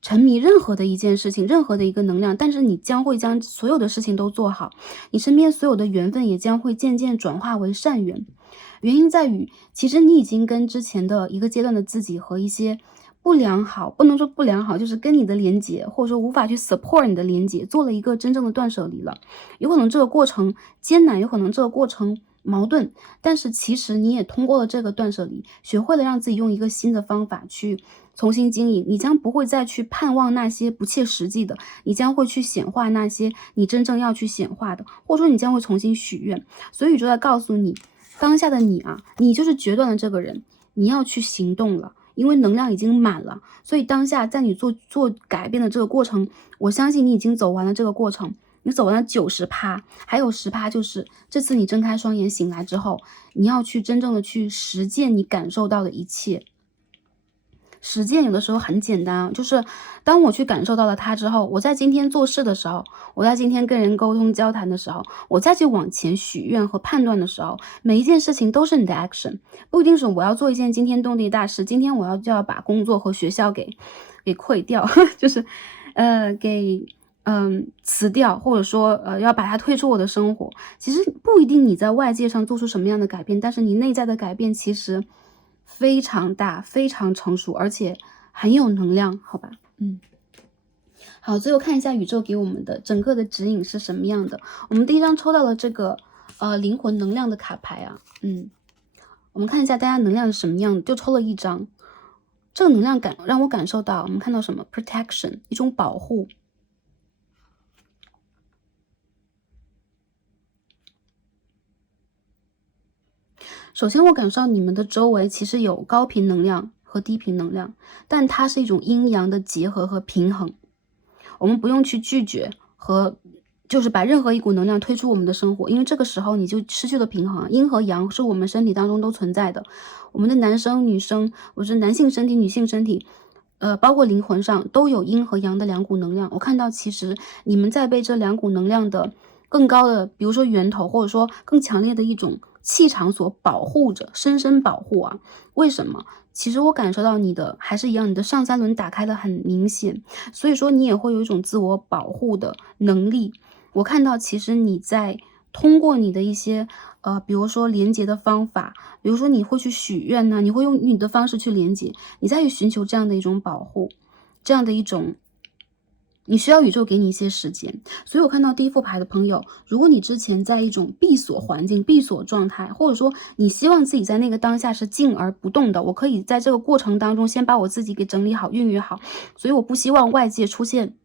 沉迷任何的一件事情，任何的一个能量，但是你将会将所有的事情都做好，你身边所有的缘分也将会渐渐转化为善缘。原因在于，其实你已经跟之前的一个阶段的自己和一些不良好，不能说不良好，就是跟你的连接，或者说无法去 support 你的连接，做了一个真正的断舍离了。有可能这个过程艰难，有可能这个过程矛盾，但是其实你也通过了这个断舍离，学会了让自己用一个新的方法去重新经营，你将不会再去盼望那些不切实际的，你将会去显化那些你真正要去显化的，或者说你将会重新许愿。所以宇宙在告诉你，当下的你啊，你就是决断的这个人，你要去行动了，因为能量已经满了，所以当下在你做改变的这个过程，我相信你已经走完了这个过程，你走完了90%，还有10%就是这次你睁开双眼醒来之后，你要去真正的去实践你感受到的一切。实践有的时候很简单啊，就是当我去感受到了它之后，我在今天做事的时候，我在今天跟人沟通交谈的时候，我再去往前许愿和判断的时候，每一件事情都是你的 action， 不一定是我要做一件惊天动地大事，今天就要把工作和学校给溃掉，就是辞掉，或者说要把它退出我的生活。其实不一定你在外界上做出什么样的改变，但是你内在的改变其实非常大，非常成熟，而且很有能量，好吧？好，最后看一下宇宙给我们的整个的指引是什么样的。我们第一张抽到了这个灵魂能量的卡牌啊，我们看一下大家能量是什么样的，就抽了一张。这个能量感让我感受到，我们看到什么 ？protection， 一种保护。首先我感受到你们的周围其实有高频能量和低频能量，但它是一种阴阳的结合和平衡。我们不用去拒绝和就是把任何一股能量推出我们的生活，因为这个时候你就失去了平衡。阴和阳是我们身体当中都存在的，我们的男生女生，我是男性身体女性身体，包括灵魂上都有阴和阳的2股能量。我看到其实你们在被这2股能量的更高的，比如说源头，或者说更强烈的一种气场所保护着，深深保护啊。为什么？其实我感受到你的还是一样，你的上3轮打开的很明显，所以说你也会有一种自我保护的能力。我看到其实你在通过你的一些比如说连接的方法，比如说你会去许愿呢，你会用你的方式去连接，你再去寻求这样的一种保护，这样的一种你需要宇宙给你一些时间。所以我看到第一副牌的朋友，如果你之前在一种闭锁环境、闭锁状态，或者说你希望自己在那个当下是静而不动的，我可以在这个过程当中先把我自己给整理好、孕育好，所以我不希望外界出现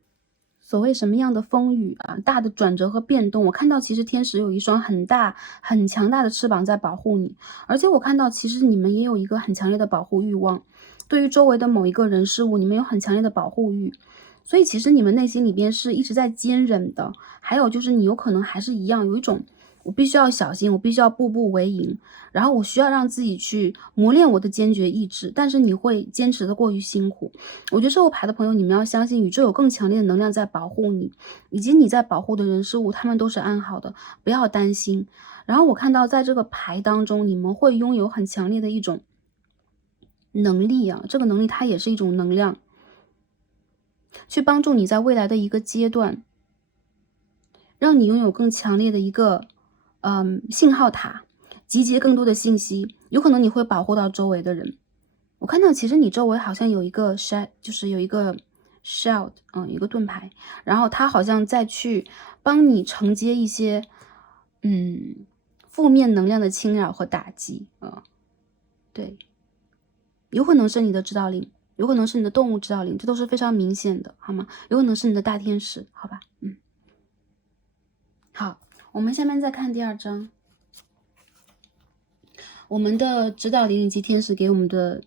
所谓什么样的风雨啊，大的转折和变动。我看到其实天使有一双很大很强大的翅膀在保护你，而且我看到其实你们也有一个很强烈的保护欲望，对于周围的某一个人事物，你们有很强烈的保护欲，所以其实你们内心里边是一直在坚忍的。还有就是你有可能还是一样有一种我必须要小心，我必须要步步为营，然后我需要让自己去磨练我的坚决意志，但是你会坚持的过于辛苦。我觉得这副牌的朋友，你们要相信宇宙有更强烈的能量在保护你，以及你在保护的人事物，他们都是安好的，不要担心。然后我看到在这个牌当中，你们会拥有很强烈的一种能力啊，这个能力它也是一种能量，去帮助你在未来的一个阶段，让你拥有更强烈的一个信号塔，集结更多的信息，有可能你会保护到周围的人。我看到其实你周围好像有一个 就是有一个 shield， 一个盾牌，然后它好像在去帮你承接一些负面能量的侵扰和打击啊，对，有可能是你的指导灵，有可能是你的动物指导灵，这都是非常明显的，好吗？有可能是你的大天使，好吧？好，我们下面再看第2章，我们的指导灵以及天使给我们的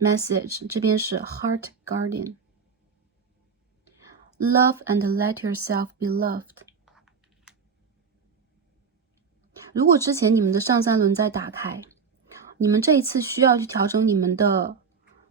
message， 这边是 Heart Guardian。Love and let yourself be loved。如果之前你们的上3轮在打开，你们这一次需要去调整你们的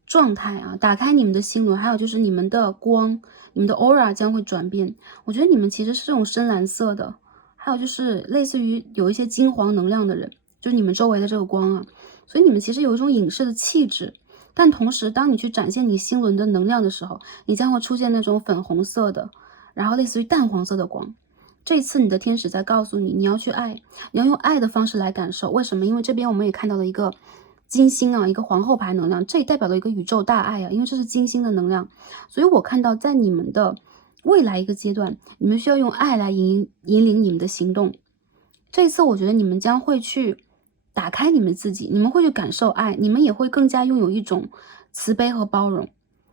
状态啊，打开你们的心轮，还有就是你们的光，你们的 aura 将会转变。我觉得你们其实是这种深蓝色的，还有就是类似于有一些金黄能量的人，就是你们周围的这个光啊，所以你们其实有一种隐士的气质。但同时，当你去展现你心轮的能量的时候，你将会出现那种粉红色的，然后类似于淡黄色的光。这一次你的天使在告诉你，你要去爱，你要用爱的方式来感受。为什么？因为这边我们也看到了一个金星啊，一个皇后牌能量，这也代表了一个宇宙大爱啊，因为这是金星的能量。所以我看到在你们的未来一个阶段，你们需要用爱来引领你们的行动。这一次我觉得你们将会去打开你们自己，你们会去感受爱，你们也会更加拥有一种慈悲和包容。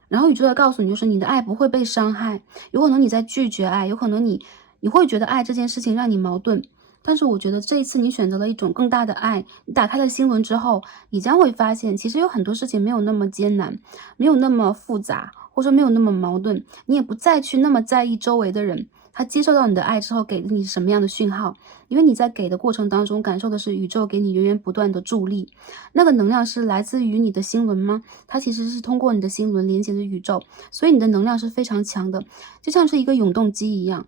然后宇宙在告诉你，就是你的爱不会被伤害，有可能你在拒绝爱，有可能你会觉得爱这件事情让你矛盾，但是我觉得这一次你选择了一种更大的爱，你打开了心轮之后，你将会发现其实有很多事情没有那么艰难，没有那么复杂，或者说没有那么矛盾，你也不再去那么在意周围的人他接受到你的爱之后给了你什么样的讯号，因为你在给的过程当中感受的是宇宙给你源源不断的助力。那个能量是来自于你的心轮吗？它其实是通过你的心轮连接的宇宙，所以你的能量是非常强的，就像是一个永动机一样。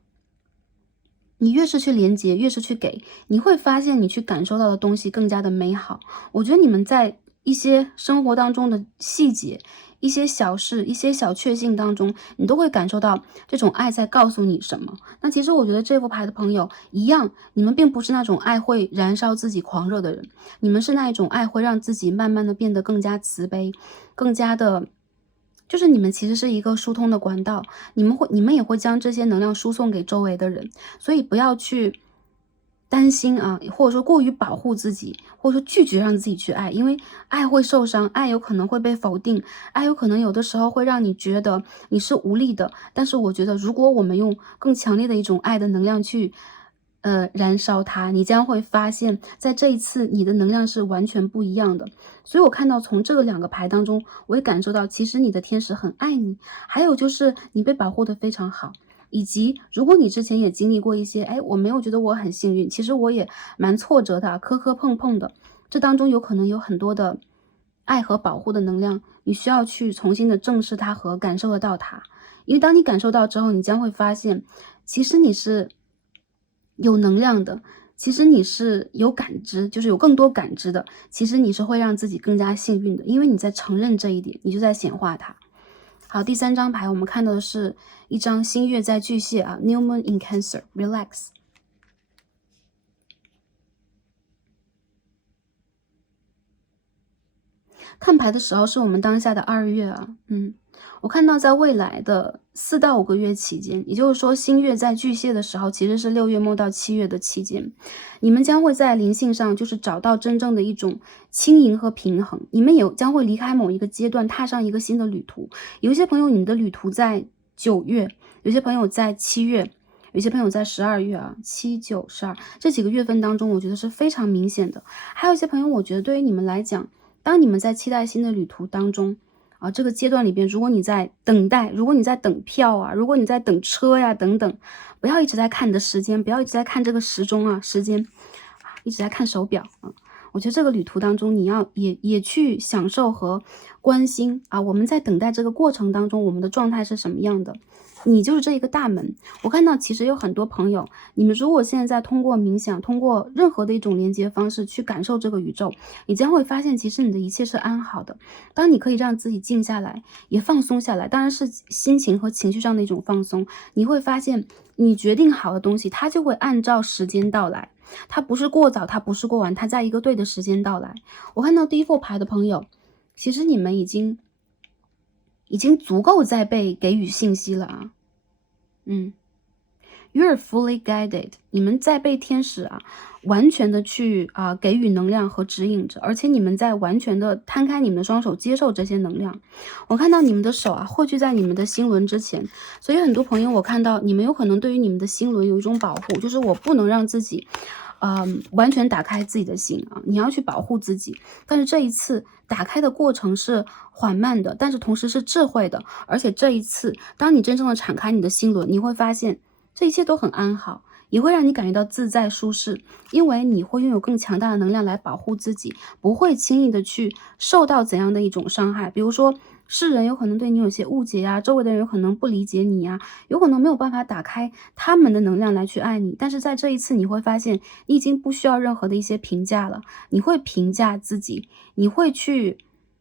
你越是去连接，越是去给，你会发现你去感受到的东西更加的美好。我觉得你们在一些生活当中的细节，一些小事，一些小确幸当中，你都会感受到这种爱在告诉你什么。那其实我觉得这副牌的朋友一样，你们并不是那种爱会燃烧自己狂热的人，你们是那一种爱会让自己慢慢的变得更加慈悲，更加的就是你们其实是一个疏通的管道，你们也会将这些能量输送给周围的人，所以不要去担心啊，或者说过于保护自己，或者说拒绝让自己去爱，因为爱会受伤，爱有可能会被否定，爱有可能有的时候会让你觉得你是无力的。但是我觉得，如果我们用更强烈的一种爱的能量去燃烧它，你将会发现在这一次你的能量是完全不一样的。所以我看到从这个2个牌当中，我也感受到其实你的天使很爱你，还有就是你被保护得非常好。以及如果你之前也经历过一些，我没有觉得我很幸运，其实我也蛮挫折的，磕磕碰碰的，这当中有可能有很多的爱和保护的能量，你需要去重新的正视它和感受得到它。因为当你感受到之后，你将会发现其实你是有能量的，其实你是有感知，就是有更多感知的，其实你是会让自己更加幸运的，因为你在承认这一点，你就在显化它。好，第3张牌我们看到的是一张新月在巨蟹啊 ，New Moon in Cancer Relax。看牌的时候是我们当下的2月啊，我看到在未来的4到5个月期间，也就是说新月在巨蟹的时候，其实是6月末到7月的期间，你们将会在灵性上就是找到真正的一种轻盈和平衡，你们也将会离开某一个阶段，踏上一个新的旅途。有一些朋友你的旅途在9月，有些朋友在7月，有些朋友在12月啊，7、9、12这几个月份当中，我觉得是非常明显的。还有一些朋友，我觉得对于你们来讲，当你们在期待新的旅途当中啊，这个阶段里边，如果你在等待，如果你在等票啊，如果你在等车呀等等，不要一直在看你的时间，不要一直在看这个时钟啊，时间一直在看手表啊。我觉得这个旅途当中，你要也去享受和关心啊，我们在等待这个过程当中，我们的状态是什么样的。你就是这一个大门。我看到其实有很多朋友，你们如果现在在通过冥想，通过任何的一种连接方式去感受这个宇宙，你将会发现其实你的一切是安好的。当你可以让自己静下来，也放松下来，当然是心情和情绪上的一种放松，你会发现你决定好的东西，它就会按照时间到来。它不是过早，它不是过晚，它在一个对的时间到来。我看到第一副牌的朋友，其实你们已经足够在被给予信息了啊。You're fully guided， 你们在被天使完全的去给予能量和指引着，而且你们在完全的摊开你们的双手接受这些能量。我看到你们的手汇聚在你们的心轮之前，所以很多朋友我看到你们有可能对于你们的心轮有一种保护，就是我不能让自己完全打开自己的心你要去保护自己。但是这一次打开的过程是缓慢的，但是同时是智慧的，而且这一次当你真正的敞开你的心轮，你会发现这一切都很安好，也会让你感觉到自在舒适，因为你会拥有更强大的能量来保护自己，不会轻易的去受到怎样的一种伤害。比如说世人有可能对你有些误解周围的人有可能不理解你有可能没有办法打开他们的能量来去爱你，但是在这一次你会发现你已经不需要任何的一些评价了，你会评价自己，你会去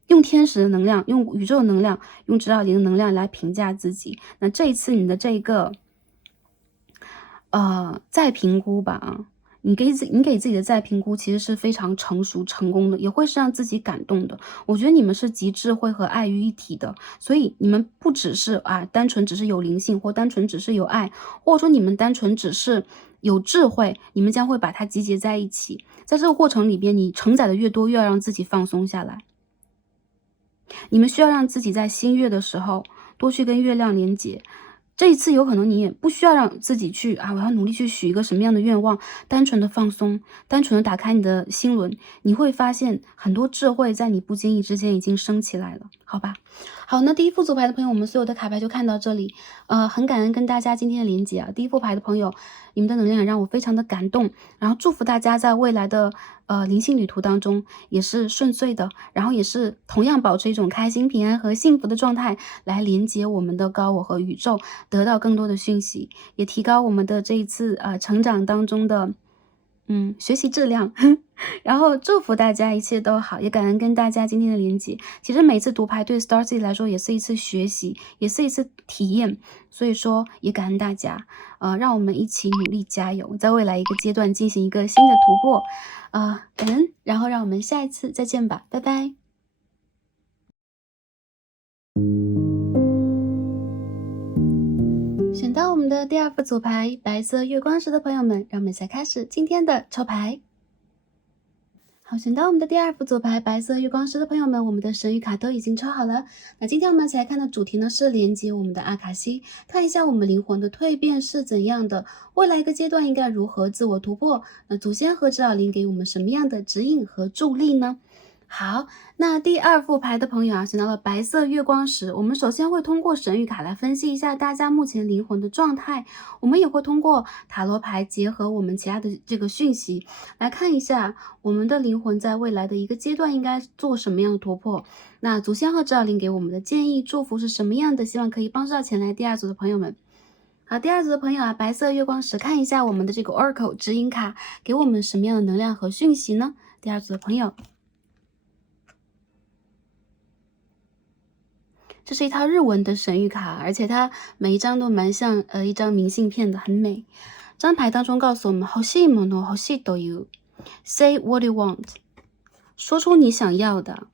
用天使的能量，用宇宙的能量，用指导灵的能量来评价自己。那这一次你的这个再评估吧你给自己的再评估其实是非常成熟成功的，也会是让自己感动的。我觉得你们是集智慧和爱于一体的，所以你们不只是单纯只是有灵性，或单纯只是有爱，或者说你们单纯只是有智慧，你们将会把它集结在一起。在这个过程里边，你承载的越多，越要让自己放松下来。你们需要让自己在新月的时候多去跟月亮连接。这一次有可能你也不需要让自己去我要努力去许一个什么样的愿望，单纯的放松，单纯的打开你的心轮，你会发现很多智慧在你不经意之间已经升起来了，好吧？好，那第一副组牌的朋友，我们所有的卡牌就看到这里。很感恩跟大家今天的连接第一副牌的朋友，你们的能量也让我非常的感动，然后祝福大家在未来的灵性旅途当中也是顺遂的，然后也是同样保持一种开心、平安和幸福的状态来连接我们的高我和宇宙，得到更多的讯息，也提高我们的这一次成长当中的学习质量然后祝福大家一切都好，也感恩跟大家今天的连接。其实每次读牌对 Starseed 来说也是一次学习，也是一次体验，所以说也感恩大家让我们一起努力加油，在未来一个阶段进行一个新的突破感恩，然后让我们下一次再见吧，拜拜。选到我们的第二副组牌白色月光石的朋友们，让我们一起开始今天的抽牌。好，选到我们的第二副组牌白色月光石的朋友们，我们的神谕卡都已经抽好了。那今天我们一起来看的主题呢是连接我们的阿卡西，看一下我们灵魂的蜕变是怎样的，未来一个阶段应该如何自我突破，那祖先和指导灵给我们什么样的指引和助力呢？好，那第二副牌的朋友选到了白色月光石。我们首先会通过神谕卡来分析一下大家目前灵魂的状态，我们也会通过塔罗牌结合我们其他的这个讯息来看一下我们的灵魂在未来的一个阶段应该做什么样的突破。那祖先和指导灵给我们的建议祝福是什么样的，希望可以帮助到前来第二组的朋友们。好，第二组的朋友白色月光石，看一下我们的这个 Oracle 指引卡给我们什么样的能量和讯息呢？第二组的朋友，这是一套日文的神谕卡，而且它每一张都蛮像一张明信片的，很美。这张牌当中告诉我们欲しいもの欲しいという Say what you want， 说出你想要的。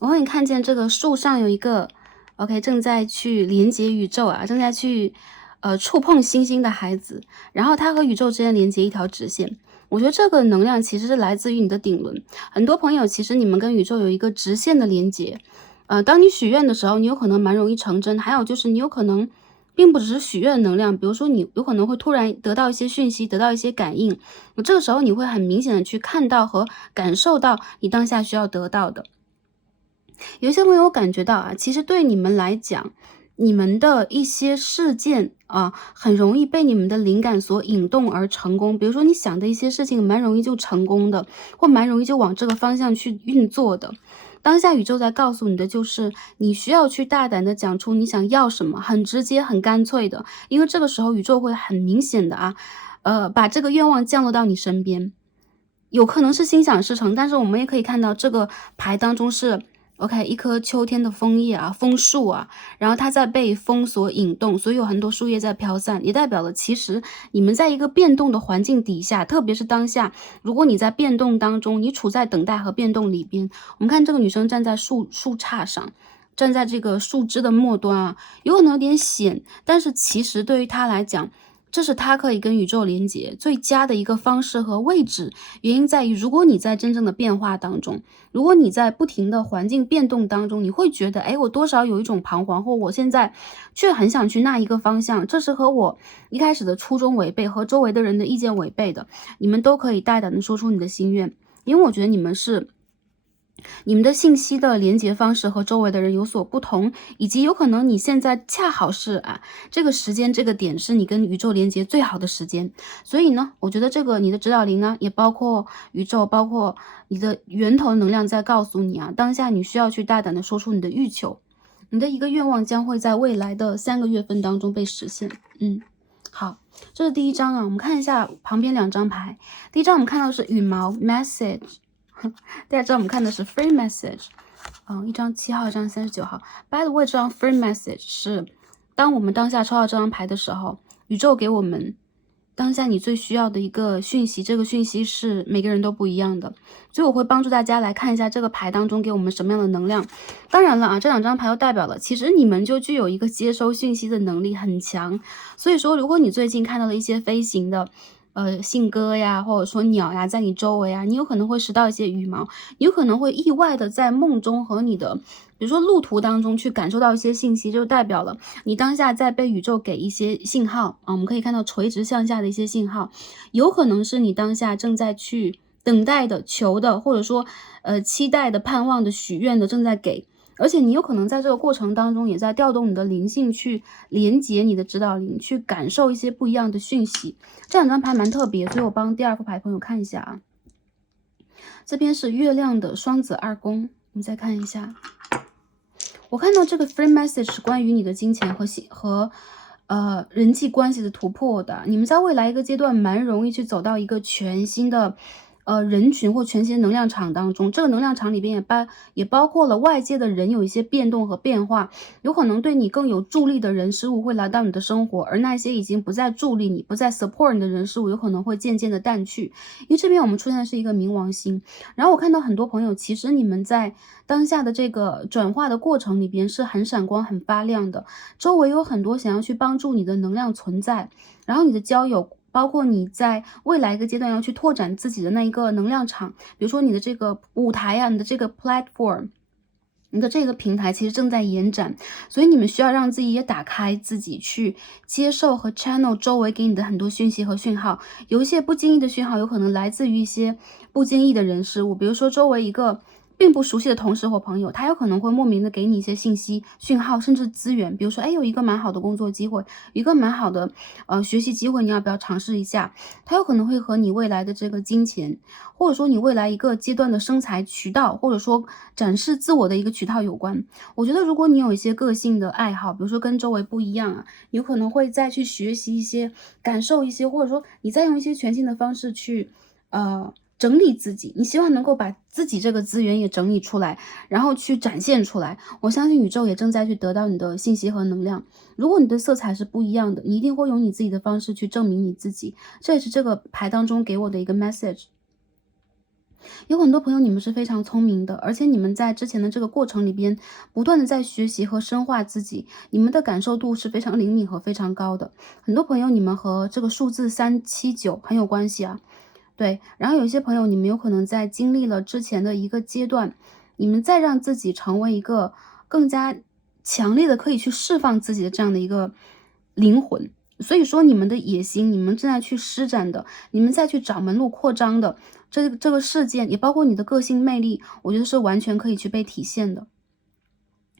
我会看见这个树上有一个 OK 正在去连接宇宙正在去触碰星星的孩子，然后他和宇宙之间连接一条直线。我觉得这个能量其实是来自于你的顶轮，很多朋友其实你们跟宇宙有一个直线的连接。当你许愿的时候，你有可能蛮容易成真，还有就是你有可能并不只是许愿的能量，比如说你有可能会突然得到一些讯息，得到一些感应，这个时候你会很明显的去看到和感受到你当下需要得到的。有些朋友感觉到其实对你们来讲，你们的一些事件很容易被你们的灵感所引动而成功，比如说你想的一些事情蛮容易就成功的，或蛮容易就往这个方向去运作的。当下宇宙在告诉你的就是你需要去大胆的讲出你想要什么，很直接很干脆的，因为这个时候宇宙会很明显的把这个愿望降落到你身边。有可能是心想事成，但是我们也可以看到这个牌当中是OK 一棵秋天的枫叶枫树然后它在被风所引动，所以有很多树叶在飘散，也代表了其实你们在一个变动的环境底下，特别是当下，如果你在变动当中，你处在等待和变动里边。我们看这个女生站在树杈上，站在这个树枝的末端有可能有点险，但是其实对于她来讲，这是它可以跟宇宙连接最佳的一个方式和位置。原因在于，如果你在真正的变化当中，如果你在不停的环境变动当中，你会觉得，哎，我多少有一种彷徨，或我现在却很想去那一个方向，这是和我一开始的初衷违背，和周围的人的意见违背的，你们都可以大胆的说出你的心愿，因为我觉得你们的信息的连接方式和周围的人有所不同，以及有可能你现在恰好是这个时间这个点是你跟宇宙连接最好的时间。所以呢，我觉得这个你的指导灵也包括宇宙，包括你的源头能量在告诉你当下你需要去大胆的说出你的欲求，你的一个愿望将会在未来的3个月份当中被实现。好，这是第一张我们看一下旁边2张牌。第一张我们看到是羽毛 message，大家知道我们看的是 free message，一张7号，一张39号。By the way， 这张 free message 是当我们当下抽到这张牌的时候，宇宙给我们当下你最需要的一个讯息，这个讯息是每个人都不一样的，所以我会帮助大家来看一下这个牌当中给我们什么样的能量。当然了这2张牌又代表了其实你们就具有一个接收讯息的能力很强，所以说如果你最近看到了一些飞行的信鸽呀，或者说鸟呀，在你周围你有可能会拾到一些羽毛，你有可能会意外的在梦中和你的比如说路途当中去感受到一些信息，就代表了你当下在被宇宙给一些信号我们可以看到垂直向下的一些信号，有可能是你当下正在去等待的、求的，或者说期待的、盼望的、许愿的正在给。而且你有可能在这个过程当中也在调动你的灵性去连接你的指导灵，去感受一些不一样的讯息。这2张牌蛮特别，所以我帮第2副牌朋友看一下这边是月亮的双子2宫，我们再看一下。我看到这个 free message 是关于你的金钱和人际关系的突破的。你们在未来一个阶段蛮容易去走到一个全新的人群或全新能量场当中，这个能量场里边也包括了外界的人有一些变动和变化，有可能对你更有助力的人事物会来到你的生活，而那些已经不再助力你、不再 support 你的人事物有可能会渐渐的淡去。因为这边我们出现的是一个冥王星，然后我看到很多朋友其实你们在当下的这个转化的过程里边是很闪光很发亮的，周围有很多想要去帮助你的能量存在，然后你的交友包括你在未来一个阶段要去拓展自己的那一个能量场，比如说你的这个舞台你的这个 platform， 你的这个平台其实正在延展，所以你们需要让自己也打开自己去接受和 channel 周围给你的很多讯息和讯号，有一些不经意的讯号有可能来自于一些不经意的人事物，比如说周围一个并不熟悉的同事或朋友，他有可能会莫名的给你一些信息、讯号，甚至资源。比如说，有一个蛮好的工作机会，一个蛮好的学习机会，你要不要尝试一下？他有可能会和你未来的这个金钱，或者说你未来一个阶段的生财渠道，或者说展示自我的一个渠道有关。我觉得，如果你有一些个性的爱好，比如说跟周围不一样有可能会再去学习一些、感受一些，或者说你再用一些全新的方式去整理自己，你希望能够把自己这个资源也整理出来，然后去展现出来。我相信宇宙也正在去得到你的信息和能量。如果你的色彩是不一样的，你一定会用你自己的方式去证明你自己。这也是这个牌当中给我的一个 message。有很多朋友你们是非常聪明的，而且你们在之前的这个过程里边不断的在学习和深化自己，你们的感受度是非常灵敏和非常高的。很多朋友你们和这个数字379很有关系对，然后有些朋友你们有可能在经历了之前的一个阶段，你们再让自己成为一个更加强烈的可以去释放自己的这样的一个灵魂。所以说你们的野心，你们正在去施展的，你们再去找门路扩张的这个事件，也包括你的个性魅力，我觉得是完全可以去被体现的。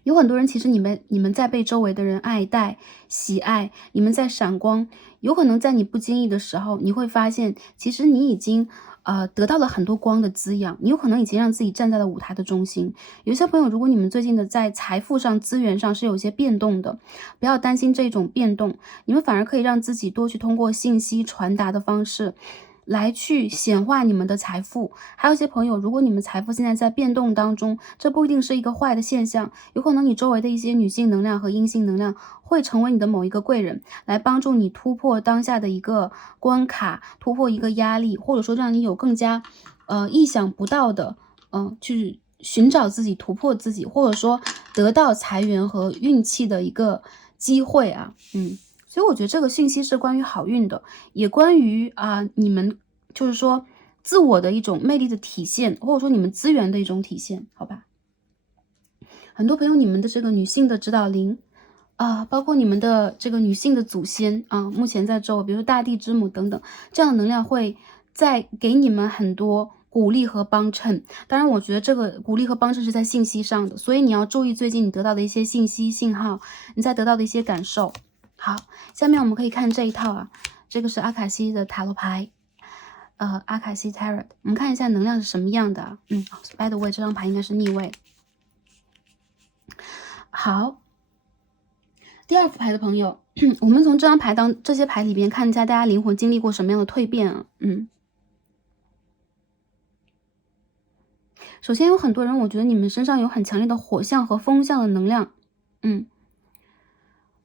有很多人其实你们在被周围的人爱戴、喜爱，你们在闪光，有可能在你不经意的时候，你会发现其实你已经得到了很多光的滋养，你有可能已经让自己站在了舞台的中心。有些朋友，如果你们最近的在财富上、资源上是有些变动的，不要担心这种变动，你们反而可以让自己多去通过信息传达的方式来去显化你们的财富。还有一些朋友，如果你们财富现在在变动当中，这不一定是一个坏的现象，有可能你周围的一些女性能量和阴性能量会成为你的某一个贵人，来帮助你突破当下的一个关卡，突破一个压力，或者说让你有更加意想不到的去寻找自己、突破自己，或者说得到财源和运气的一个机会所以我觉得这个信息是关于好运的，也关于你们就是说自我的一种魅力的体现，或者说你们资源的一种体现，好吧？很多朋友，你们的这个女性的指导灵包括你们的这个女性的祖先目前在周围，比如说大地之母等等，这样的能量会在给你们很多鼓励和帮衬。当然，我觉得这个鼓励和帮衬是在信息上的，所以你要注意最近你得到的一些信息信号，你在得到的一些感受。好，下面我们可以看这一套这个是阿卡西的塔罗牌，阿卡西 Tarot， 我们看一下能量是什么样的。by the way， 这张牌应该是逆位。好。第二副牌的朋友，我们从这张牌这些牌里边看一下大家灵魂经历过什么样的蜕变首先有很多人，我觉得你们身上有很强烈的火象和风象的能量。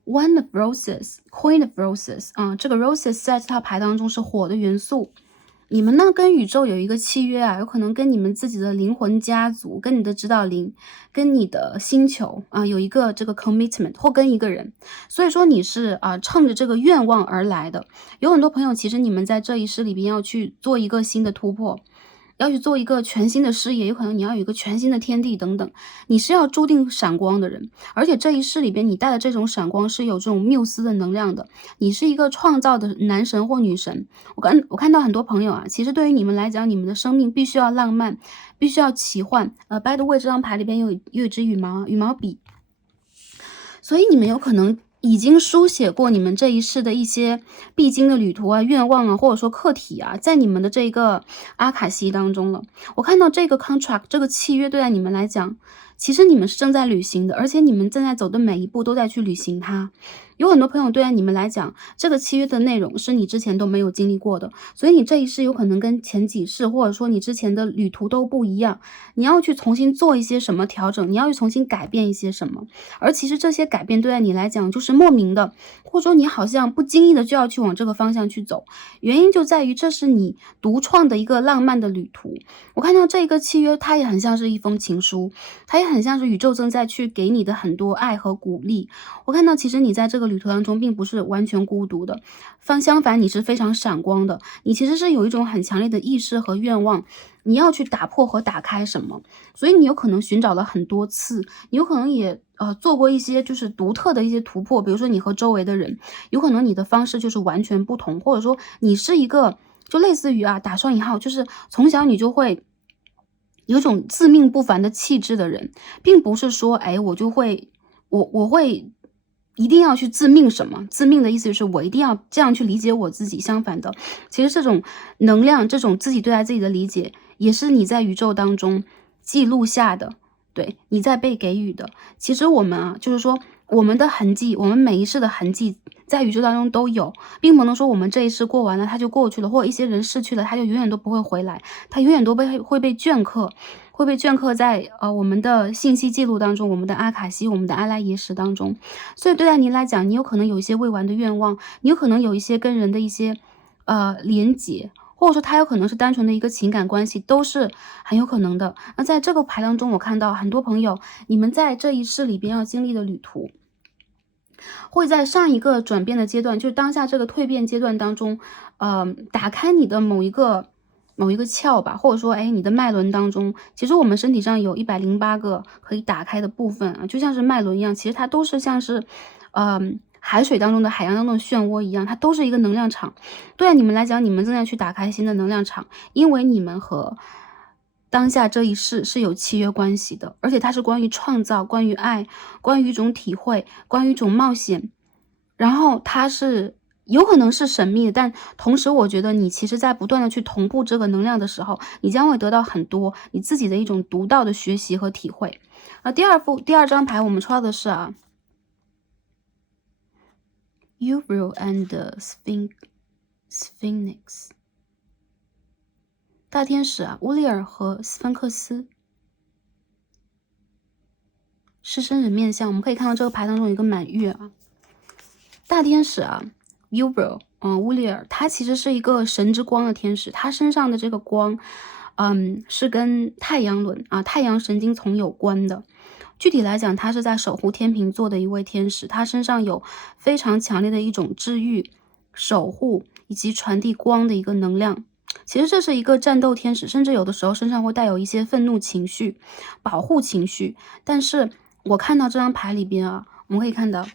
One of Roses, Queen of Roses 这个 Roses 在这套牌当中是火的元素。你们呢跟宇宙有一个契约有可能跟你们自己的灵魂家族，跟你的指导灵，跟你的星球有一个这个 commitment， 或跟一个人。所以说你是乘着这个愿望而来的。有很多朋友，其实你们在这一世里边要去做一个新的突破，要去做一个全新的事业，有可能你要有一个全新的天地等等，你是要注定闪光的人。而且这一世里边你带的这种闪光是有这种缪斯的能量的，你是一个创造的男神或女神。我看到很多朋友其实对于你们来讲，你们的生命必须要浪漫，必须要奇幻。by the way， 这张牌里边有一支羽毛笔，所以你们有可能已经书写过你们这一世的一些必经的旅途愿望或者说课题在你们的这个阿卡西当中了。我看到这个 contract 这个契约对待你们来讲，其实你们是正在履行的，而且你们正在走的每一步都在去履行它。有很多朋友对待你们来讲，这个契约的内容是你之前都没有经历过的，所以你这一世有可能跟前几世或者说你之前的旅途都不一样，你要去重新做一些什么调整，你要去重新改变一些什么。而其实这些改变对待你来讲就是莫名的，或者说你好像不经意的就要去往这个方向去走，原因就在于这是你独创的一个浪漫的旅途。我看到这个契约，它也很像是一封情书，它也很像是宇宙正在去给你的很多爱和鼓励。我看到其实你在这个旅途当中并不是完全孤独的，相反你是非常闪光的，你其实是有一种很强烈的意识和愿望，你要去打破和打开什么。所以你有可能寻找了很多次，你有可能也做过一些就是独特的一些突破，比如说你和周围的人，有可能你的方式就是完全不同，或者说你是一个就类似于打双引号，就是从小你就会有种自命不凡的气质的人，并不是说我就会我会一定要去自命什么，自命的意思就是我一定要这样去理解我自己。相反的，其实这种能量，这种自己对待自己的理解，也是你在宇宙当中记录下的，对，你在被给予的。其实我们就是说我们的痕迹，我们每一世的痕迹在宇宙当中都有，并不能说我们这一世过完了它就过去了，或者一些人逝去了他就永远都不会回来，他永远都会被镌刻，会被镌刻在我们的信息记录当中，我们的阿卡西，我们的阿拉耶识当中。所以对待你来讲，你有可能有一些未完的愿望，你有可能有一些跟人的一些连结，或者说它有可能是单纯的一个情感关系，都是很有可能的。那在这个牌当中，我看到很多朋友，你们在这一世里边要经历的旅途，会在上一个转变的阶段，就是当下这个蜕变阶段当中，打开你的某一个窍吧，或者说你的脉轮当中，其实我们身体上有108个可以打开的部分就像是脉轮一样，其实它都是像是海水当中的海洋当中的漩涡一样，它都是一个能量场。对你们来讲，你们正在去打开新的能量场，因为你们和当下这一世是有契约关系的，而且它是关于创造，关于爱，关于一种体会，关于一种冒险。然后它是有可能是神秘的，但同时我觉得你其实在不断的去同步这个能量的时候，你将会得到很多你自己的一种独到的学习和体会。第二张牌我们抽到的是Uriel and Sphinx， 大天使乌利尔和斯芬克斯。狮身人面像，我们可以看到这个牌当中有一个满月大天使Uriel乌利尔，他其实是一个神之光的天使，他身上的这个光是跟太阳轮太阳神经丛有关的。具体来讲，他是在守护天秤座的一位天使，他身上有非常强烈的一种治愈、守护以及传递光的一个能量。其实这是一个战斗天使，甚至有的时候身上会带有一些愤怒情绪、保护情绪。但是我看到这张牌里边啊，我们可以看到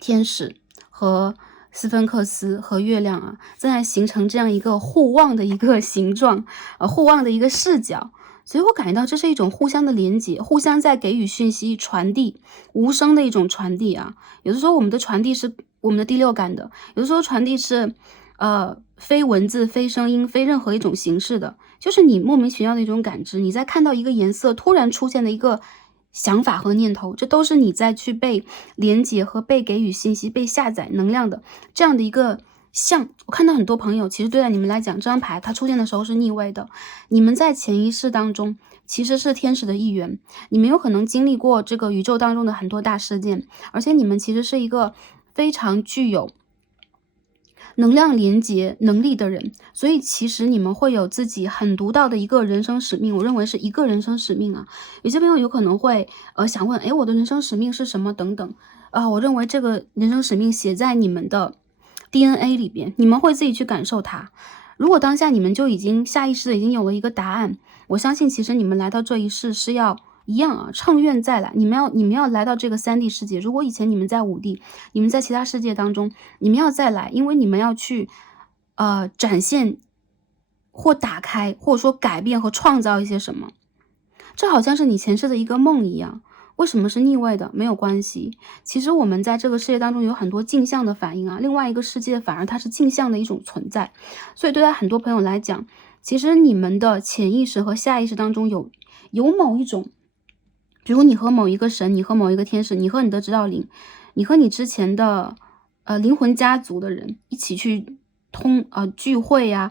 天使和斯芬克斯和月亮啊，正在形成这样一个互望的一个形状，互望的一个视角。所以我感觉到这是一种互相的连接，互相在给予讯息传递，无声的一种传递啊。有的时候我们的传递是我们的第六感的，有的时候传递是非文字、非声音、非任何一种形式的，就是你莫名其妙的一种感知，你在看到一个颜色突然出现的一个想法和念头，这都是你在去被连接和被给予信息、被下载能量的这样的一个像。我看到很多朋友，其实对待你们来讲，这张牌它出现的时候是逆位的，你们在潜意识当中其实是天使的一员，你们有可能经历过这个宇宙当中的很多大事件，而且你们其实是一个非常具有能量连接能力的人，所以其实你们会有自己很独到的一个人生使命，我认为是一个人生使命啊。有些朋友有可能会想问，我的人生使命是什么等等我认为这个人生使命写在你们的 DNA 里边，你们会自己去感受它。如果当下你们就已经下意识的已经有了一个答案，我相信其实你们来到这一世是要一样啊，乘愿再来，你们要来到这个3D 世界。如果以前你们在5D，你们在其他世界当中，你们要再来，因为你们要去展现或打开，或者说改变和创造一些什么。这好像是你前世的一个梦一样。为什么是逆位的？没有关系。其实我们在这个世界当中有很多镜像的反应啊，另外一个世界反而它是镜像的一种存在。所以对待很多朋友来讲，其实你们的潜意识和下意识当中有某一种，比如你和某一个神，你和某一个天使，你和你的指导灵，你和你之前的灵魂家族的人一起去聚会呀、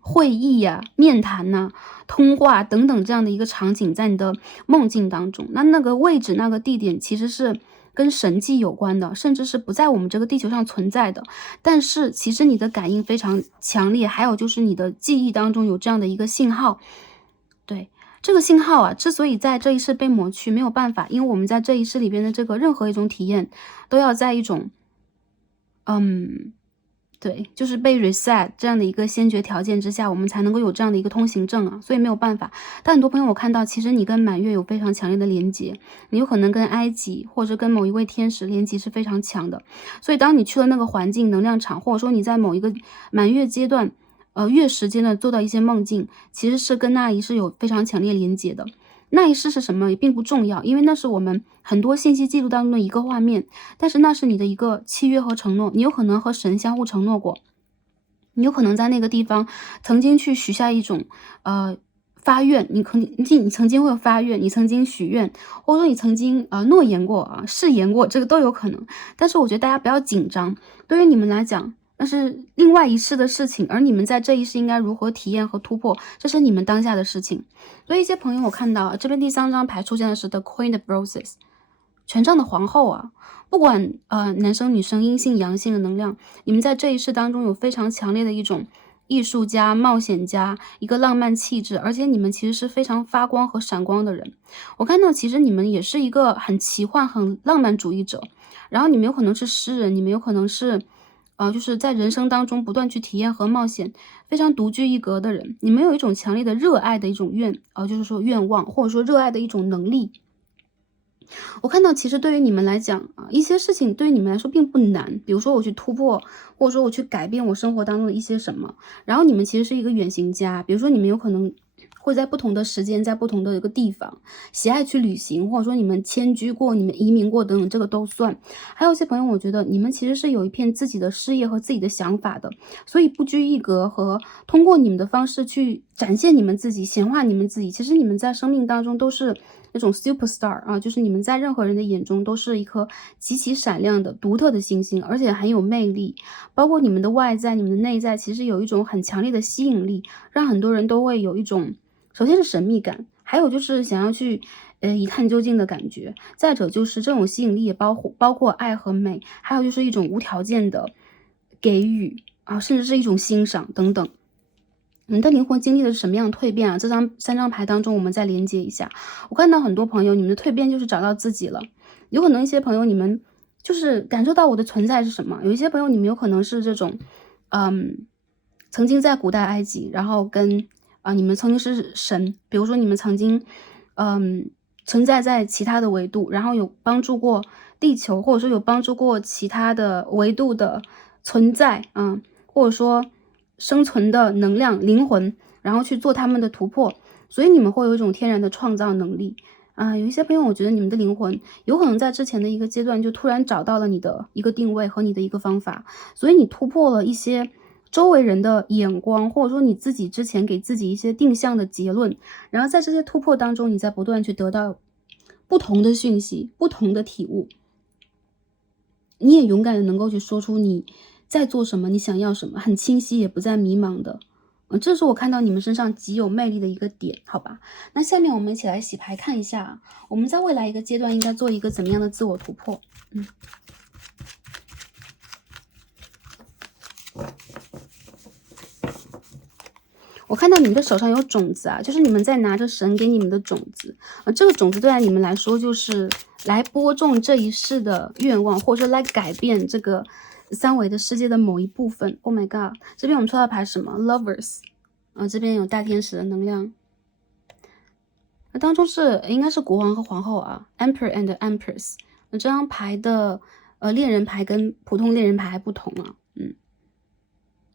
会议呀、面谈呐、通话等等这样的一个场景，在你的梦境当中，那个位置、那个地点其实是跟神迹有关的，甚至是不在我们这个地球上存在的。但是其实你的感应非常强烈，还有就是你的记忆当中有这样的一个信号，对。这个信号啊，之所以在这一世被抹去，没有办法，因为我们在这一世里边的这个任何一种体验，都要在一种，对，就是被 reset 这样的一个先决条件之下，我们才能够有这样的一个通行证啊，所以没有办法。但很多朋友我看到，其实你跟满月有非常强烈的连接，你有可能跟埃及或者跟某一位天使连接是非常强的。所以当你去了那个环境能量场，或者说你在某一个满月阶段，月时间的做到一些梦境，其实是跟那一世有非常强烈连接的。那一世是什么也并不重要，因为那是我们很多信息记录当中的一个画面，但是那是你的一个契约和承诺，你有可能和神相互承诺过，你有可能在那个地方曾经去许下一种发愿，你曾经会有发愿，你曾经许愿，或者说你曾经诺言过啊誓言过，这个都有可能。但是我觉得大家不要紧张，对于你们来讲那是另外一世的事情，而你们在这一世应该如何体验和突破，这是你们当下的事情。所以一些朋友我看到这边第3张牌出现的是 The Queen of Roses， 权杖的皇后啊，不管男生女生阴性阳性的能量，你们在这一世当中有非常强烈的一种艺术家、冒险家，一个浪漫气质，而且你们其实是非常发光和闪光的人。我看到其实你们也是一个很奇幻、很浪漫主义者，然后你们有可能是诗人，你们有可能是就是在人生当中不断去体验和冒险，非常独具一格的人。你们有一种强烈的热爱的一种就是说愿望，或者说热爱的一种能力。我看到其实对于你们来讲一些事情对于你们来说并不难，比如说我去突破，或者说我去改变我生活当中的一些什么。然后你们其实是一个远行家，比如说你们有可能会在不同的时间，在不同的一个地方喜爱去旅行，或者说你们迁居过，你们移民过等等，这个都算。还有一些朋友我觉得你们其实是有一片自己的事业和自己的想法的，所以不拘一格和通过你们的方式去展现你们自己，显化你们自己。其实你们在生命当中都是那种 superstar 就是你们在任何人的眼中都是一颗极其闪亮的独特的星星，而且很有魅力。包括你们的外在，你们的内在其实有一种很强烈的吸引力，让很多人都会有一种，首先是神秘感，还有就是想要去一探究竟的感觉。再者就是这种吸引力也包括爱和美，还有就是一种无条件的给予甚至是一种欣赏等等。你的灵魂经历的是什么样的蜕变啊？这三张牌当中，我们再连接一下。我看到很多朋友，你们的蜕变就是找到自己了。有可能一些朋友，你们就是感受到我的存在是什么。有一些朋友，你们有可能是这种，曾经在古代埃及，然后跟你们曾经是神，比如说你们曾经，存在在其他的维度，然后有帮助过地球，或者说有帮助过其他的维度的存在，或者说生存的能量、灵魂，然后去做他们的突破，所以你们会有一种天然的创造能力。有一些朋友，我觉得你们的灵魂有可能在之前的一个阶段就突然找到了你的一个定位和你的一个方法，所以你突破了一些周围人的眼光，或者说你自己之前给自己一些定向的结论，然后在这些突破当中，你在不断去得到不同的讯息、不同的体悟，你也勇敢的能够去说出你在做什么，你想要什么，很清晰，也不再迷茫的。这是我看到你们身上极有魅力的一个点，好吧？那下面我们一起来洗牌看一下，我们在未来一个阶段应该做一个怎么样的自我突破？我看到你们的手上有种子啊，就是你们在拿着神给你们的种子，这个种子对待你们来说就是来播种这一世的愿望，或者说来改变这个三维的世界的某一部分。Oh my god， 这边我们抽到牌什么 ？Lovers，这边有大天使的能量，当中应该是国王和皇后啊 ，Emperor and Empress。这张牌的恋人牌跟普通恋人牌还不同啊，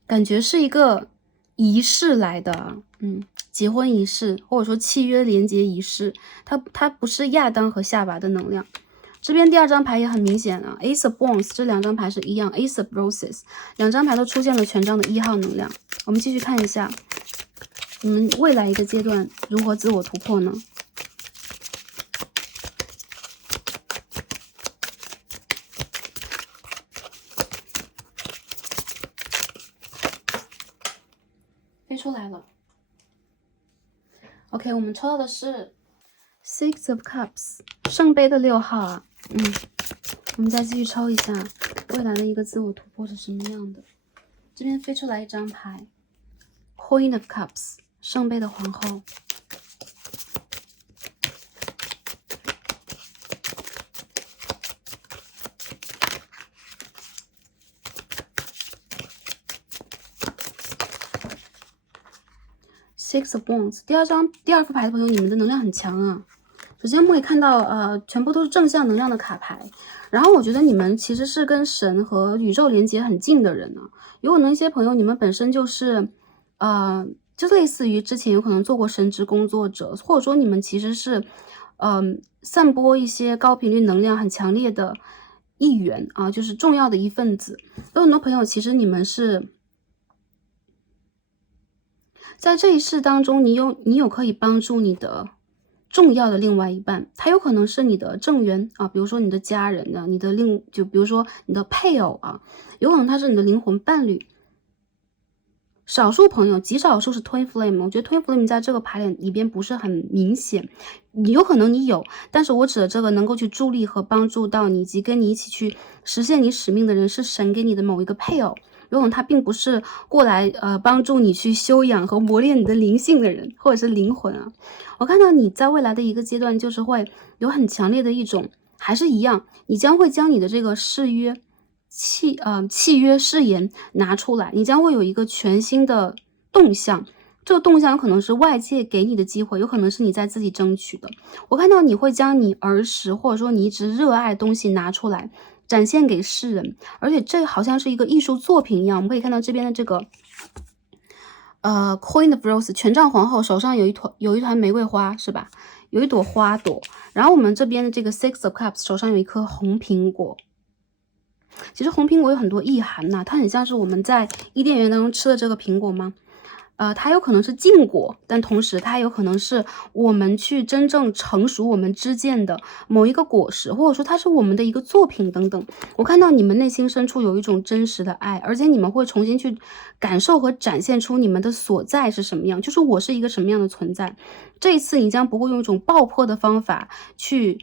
感觉是一个仪式来的，结婚仪式或者说契约连结仪式，它不是亚当和夏娃的能量。这边第二张牌也很明显啊 ，Ace of Wands， 这两张牌是一样 ，Ace of Roses， 两张牌都出现了权杖的1号能量。我们继续看一下，你们未来一个阶段如何自我突破呢？飞出来了。OK， 我们抽到的是 Six of Cups， 圣杯的6号啊。我们再继续抽一下，未来的一个自我突破是什么样的？这边飞出来一张牌 ，Queen of Cups， 圣杯的皇后。Six of Wands， 第二副牌的朋友，你们的能量很强啊。首先我们可以看到，全部都是正向能量的卡牌。然后我觉得你们其实是跟神和宇宙连接很近的人呢。有可能一些朋友，你们本身就是，就类似于之前有可能做过神职工作者，或者说你们其实是，散播一些高频率能量很强烈的一员啊，就是重要的一份子。有很多朋友，其实你们是。在这一世当中，你有可以帮助你的重要的另外一半，他有可能是你的正缘啊，比如说你的家人呢，就比如说你的配偶啊，有可能他是你的灵魂伴侣。少数朋友，极少数是 Twin Flame， 我觉得 Twin Flame 在这个牌里边不是很明显，有可能你有，但是我指的这个能够去助力和帮助到你，以及跟你一起去实现你使命的人，是神给你的某一个配偶。有可能他并不是过来帮助你去修养和磨练你的灵性的人，或者是灵魂啊。我看到你在未来的一个阶段，就是会有很强烈的一种，还是一样，你将会将你的这个誓约契约誓言拿出来，你将会有一个全新的动向。这个动向有可能是外界给你的机会，有可能是你在自己争取的。我看到你会将你儿时或者说你一直热爱的东西拿出来，展现给世人，而且这好像是一个艺术作品一样。我们可以看到这边的这个Queen of Roses， 权杖皇后手上有一团玫瑰花，是吧？有一朵花朵。然后我们这边的这个 Six of Cups 手上有一颗红苹果。其实红苹果有很多意涵呐，它很像是我们在伊甸园当中吃的这个苹果吗？它有可能是禁果，但同时它有可能是我们去真正成熟我们之间的某一个果实，或者说它是我们的一个作品等等。我看到你们内心深处有一种真实的爱，而且你们会重新去感受和展现出你们的所在是什么样，就是我是一个什么样的存在。这一次你将不会用一种爆破的方法去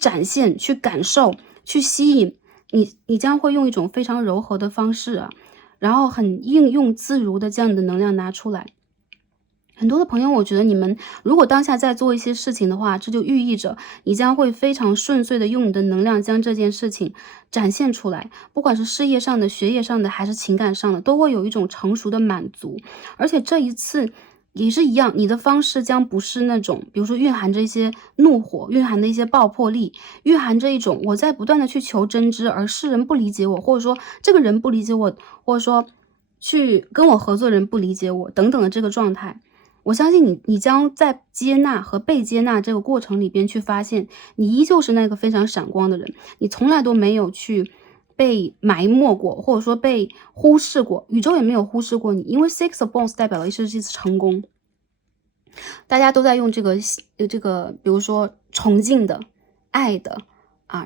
展现、去感受、去吸引你将会用一种非常柔和的方式啊。然后很应用自如的将你的能量拿出来。很多的朋友，我觉得你们如果当下在做一些事情的话，这就寓意着你将会非常顺遂的用你的能量将这件事情展现出来，不管是事业上的、学业上的还是情感上的，都会有一种成熟的满足。而且这一次也是一样，你的方式将不是那种比如说蕴含着一些怒火，蕴含着一些爆破力，蕴含着一种我在不断的去求真知，而世人不理解我，或者说这个人不理解我，或者说去跟我合作的人不理解我等等的这个状态。我相信你将在接纳和被接纳这个过程里边去发现，你依旧是那个非常闪光的人，你从来都没有去被埋没过，或者说被忽视过，宇宙也没有忽视过你，因为 Six of Wands 代表的是这次成功。大家都在用这个比如说崇敬的、爱的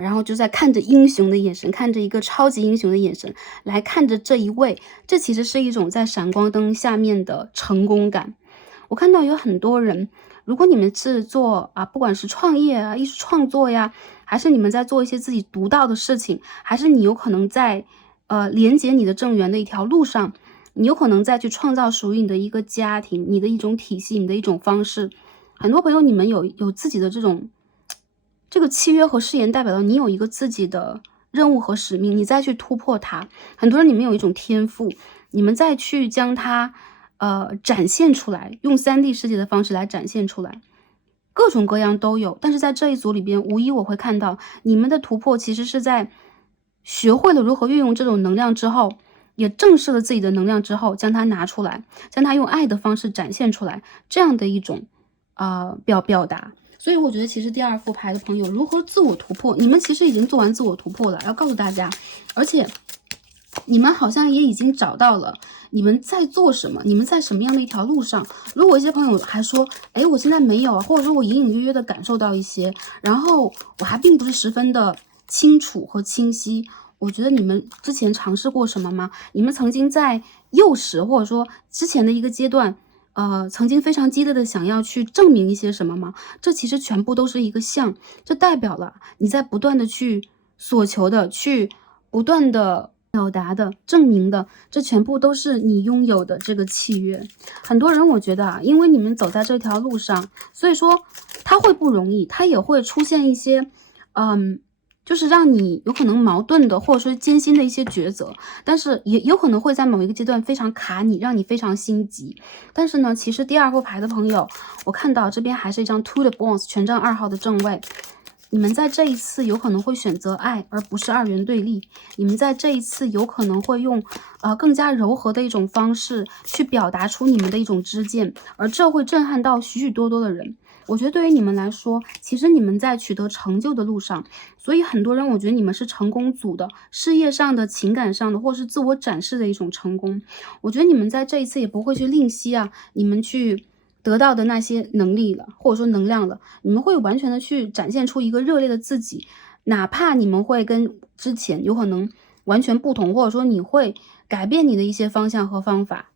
然后就在看着英雄的眼神，看着一个超级英雄的眼神来看着这一位，这其实是一种在闪光灯下面的成功感。我看到有很多人，如果你们是做不管是创业艺术创作呀，还是你们在做一些自己独到的事情，还是你有可能在连接你的正缘的一条路上，你有可能再去创造属于你的一个家庭，你的一种体系，你的一种方式。很多朋友你们有自己的这个契约和誓言，代表了你有一个自己的任务和使命，你再去突破它。很多人你们有一种天赋，你们再去将它展现出来，用 3D 世界的方式来展现出来，各种各样都有。但是在这一组里边，无疑我会看到你们的突破其实是在学会了如何运用这种能量之后，也正视了自己的能量之后，将它拿出来，将它用爱的方式展现出来，这样的一种表达。所以我觉得其实第二副牌的朋友如何自我突破，你们其实已经做完自我突破了，要告诉大家，而且你们好像也已经找到了你们在做什么，你们在什么样的一条路上。如果一些朋友还说我现在没有或者说我隐隐约约的感受到一些，然后我还并不是十分的清楚和清晰，我觉得你们之前尝试过什么吗？你们曾经在幼时或者说之前的一个阶段曾经非常激烈的想要去证明一些什么吗？这其实全部都是一个象，这代表了你在不断的去所求的，去不断的表达的、证明的，这全部都是你拥有的这个契约。很多人我觉得因为你们走在这条路上，所以说它会不容易，它也会出现一些就是让你有可能矛盾的或者说艰辛的一些抉择，但是也有可能会在某一个阶段非常卡你，让你非常心急。但是呢，其实第二副牌的朋友，我看到这边还是一张 Two of Wands 权杖2号的正位。你们在这一次有可能会选择爱，而不是二元对立。你们在这一次有可能会用更加柔和的一种方式去表达出你们的一种知见，而这会震撼到许许多多的人。我觉得对于你们来说，其实你们在取得成就的路上，所以很多人我觉得你们是成功组的，事业上的、情感上的，或是自我展示的一种成功。我觉得你们在这一次也不会去吝惜你们去得到的那些能力了，或者说能量了，你们会完全的去展现出一个热烈的自己，哪怕你们会跟之前有可能完全不同，或者说你会改变你的一些方向和方法。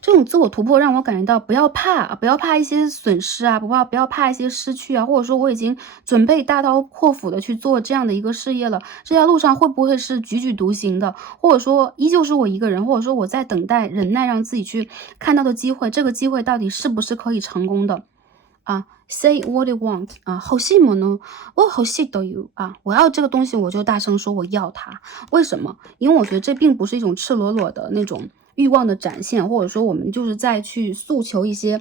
这种自我突破让我感觉到不要怕一些损失不要怕一些失去或者说我已经准备大刀阔斧的去做这样的一个事业了，这条路上会不会是踽踽独行的，或者说依旧是我一个人，或者说我在等待忍耐让自己去看到的机会，这个机会到底是不是可以成功的say what you want欲しいものを欲しいという我要这个东西我就大声说我要它。为什么？因为我觉得这并不是一种赤裸裸的那种欲望的展现，或者说我们就是在去诉求一些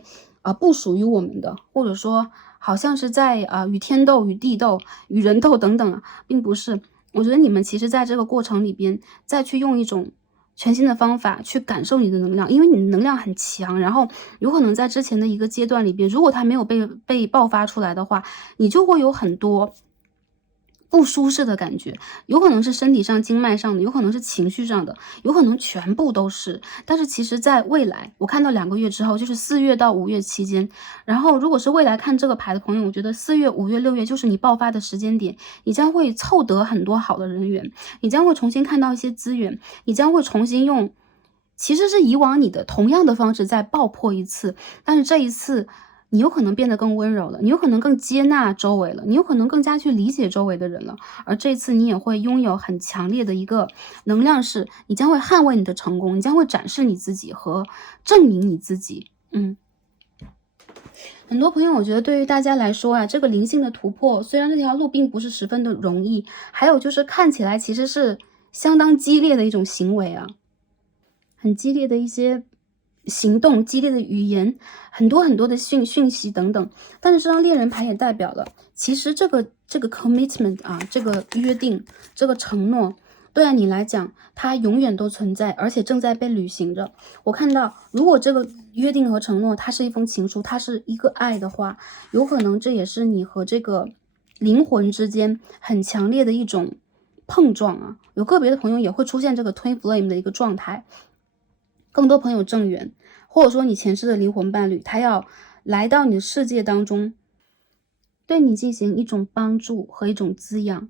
不属于我们的，或者说好像是在与天斗、与地斗、与人斗等等并不是。我觉得你们其实在这个过程里边再去用一种全新的方法去感受你的能量，因为你的能量很强，然后有可能在之前的一个阶段里边，如果它没有被爆发出来的话，你就会有很多不舒适的感觉，有可能是身体上经脉上的，有可能是情绪上的，有可能全部都是。但是其实在未来我看到2个月之后，就是4月到5月期间，然后如果是未来看这个牌的朋友，我觉得4月5月6月就是你爆发的时间点，你将会凑得很多好的人缘，你将会重新看到一些资源，你将会重新用其实是以往你的同样的方式再爆破一次，但是这一次你有可能变得更温柔了，你有可能更接纳周围了，你有可能更加去理解周围的人了。而这次你也会拥有很强烈的一个能量，是你将会捍卫你的成功，你将会展示你自己和证明你自己。很多朋友，我觉得对于大家来说啊，这个灵性的突破，虽然这条路并不是十分的容易，还有就是看起来其实是相当激烈的一种行为啊，很激烈的一些行动，激烈的语言，很多很多的讯息等等。但是这张猎人牌也代表了，其实这个 commitment 啊，这个约定，这个承诺，对你来讲，它永远都存在，而且正在被履行着。我看到，如果这个约定和承诺，它是一封情书，它是一个爱的话，有可能这也是你和这个灵魂之间很强烈的一种碰撞啊。有个别的朋友也会出现这个 twin flame 的一个状态，更多朋友正缘，或者说你前世的灵魂伴侣，他要来到你的世界当中，对你进行一种帮助和一种滋养。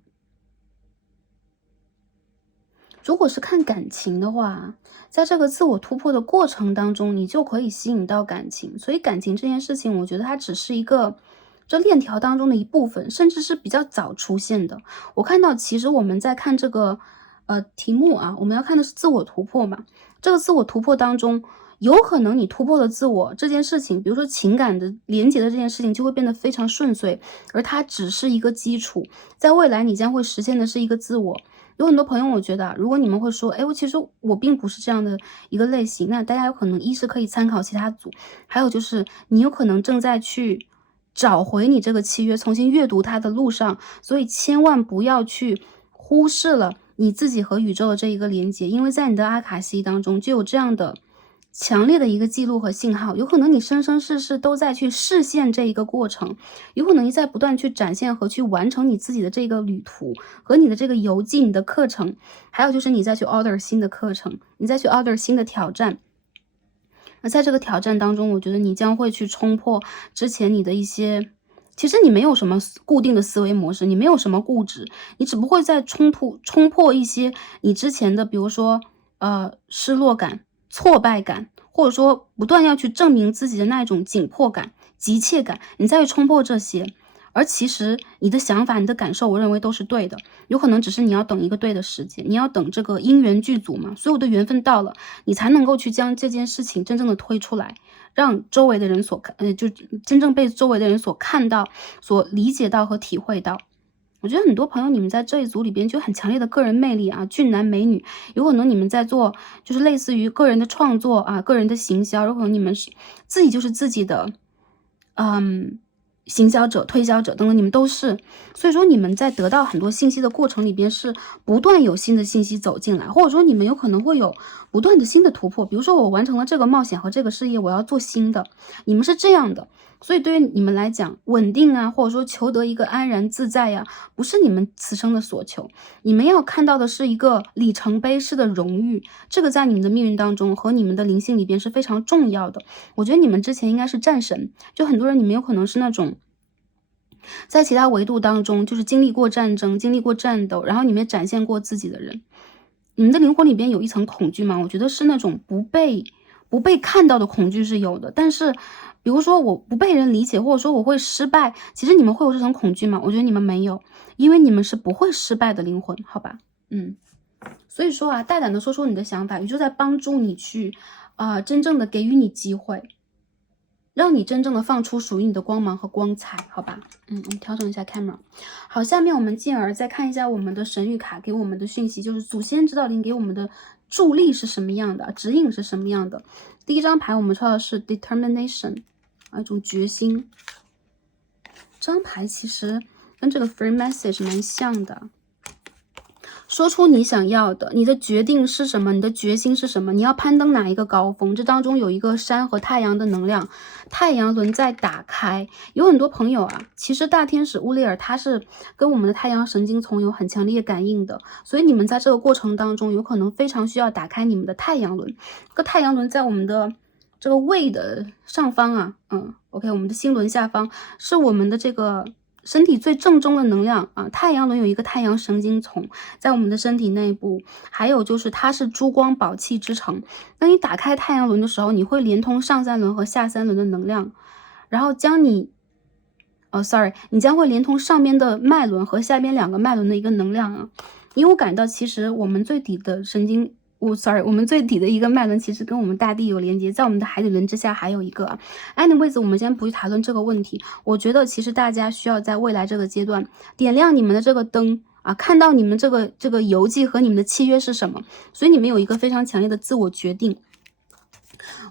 如果是看感情的话，在这个自我突破的过程当中，你就可以吸引到感情。所以感情这件事情，我觉得它只是一个这链条当中的一部分，甚至是比较早出现的。我看到其实我们在看这个题目啊，我们要看的是自我突破嘛。这个自我突破当中，有可能你突破了自我这件事情，比如说情感的连接的这件事情就会变得非常顺遂，而它只是一个基础，在未来你将会实现的是一个自我。有很多朋友，我觉得如果你们会说，其实我并不是这样的一个类型，那大家有可能一是可以参考其他组，还有就是你有可能正在去找回你这个契约，重新阅读它的路上，所以千万不要去忽视了你自己和宇宙的这一个连接，因为在你的阿卡西当中就有这样的强烈的一个记录和信号，有可能你生生世世都在去实现这一个过程，有可能你在不断去展现和去完成你自己的这个旅途和你的这个游记、你的课程，还有就是你再去 order 新的课程，你再去 order 新的挑战。那在这个挑战当中，我觉得你将会去冲破之前你的一些，其实你没有什么固定的思维模式，你没有什么固执，你只不过在冲破一些你之前的，比如说失落感、挫败感，或者说不断要去证明自己的那一种紧迫感、急切感，你再去冲破这些。而其实你的想法、你的感受，我认为都是对的，有可能只是你要等一个对的时间，你要等这个因缘具足嘛，所有的缘分到了，你才能够去将这件事情真正的推出来，让周围的人所看，就真正被周围的人所看到、所理解到和体会到。我觉得很多朋友，你们在这一组里边就很强烈的个人魅力啊，俊男美女，有可能你们在做就是类似于个人的创作啊，个人的行销，有可能你们是自己就是自己的，行销者、推销者等等，你们都是。所以说你们在得到很多信息的过程里边，是不断有新的信息走进来，或者说你们有可能会有不断的新的突破。比如说我完成了这个冒险和这个事业，我要做新的，你们是这样的。所以对于你们来讲，稳定啊，或者说求得一个安然自在呀，不是你们此生的所求。你们要看到的是一个里程碑式的荣誉，这个在你们的命运当中和你们的灵性里边是非常重要的。我觉得你们之前应该是战神，就很多人你们有可能是那种在其他维度当中就是经历过战争、经历过战斗，然后你们展现过自己的人。你们的灵魂里边有一层恐惧吗？我觉得是那种不被看到的恐惧是有的，但是比如说我不被人理解，或者说我会失败，其实你们会有这层恐惧吗？我觉得你们没有，因为你们是不会失败的灵魂，好吧？所以说啊，大胆的说出你的想法，宇宙在帮助你去真正的给予你机会，让你真正的放出属于你的光芒和光彩，好吧？我们调整一下 camera。好，下面我们进而再看一下我们的神谕卡给我们的讯息，就是祖先指导灵给我们的助力是什么样的，指引是什么样的。第一张牌我们抽到的是 determination， 一种决心。这张牌其实跟这个 free message 蛮像的。说出你想要的，你的决定是什么？你的决心是什么？你要攀登哪一个高峰？这当中有一个山和太阳的能量，太阳轮在打开。有很多朋友啊，其实大天使乌列尔他是跟我们的太阳神经丛有很强烈感应的，所以你们在这个过程当中，有可能非常需要打开你们的太阳轮。这个太阳轮在我们的这个胃的上方啊，OK， 我们的心轮下方是我们的这个身体最正中的能量啊，太阳轮有一个太阳神经丛在我们的身体内部，还有就是它是珠光宝气之城。当你打开太阳轮的时候，你会连通上三轮和下三轮的能量，然后你将会连通上面的脉轮和下边2个脉轮的一个能量啊。因为我感到其实我们最底的我们最底的一个脉轮其实跟我们大地有连接，在我们的海底轮之下还有一个啊。anyways， 我们先不去谈论这个问题。我觉得其实大家需要在未来这个阶段点亮你们的这个灯啊，看到你们这个游记和你们的契约是什么，所以你们有一个非常强烈的自我决定。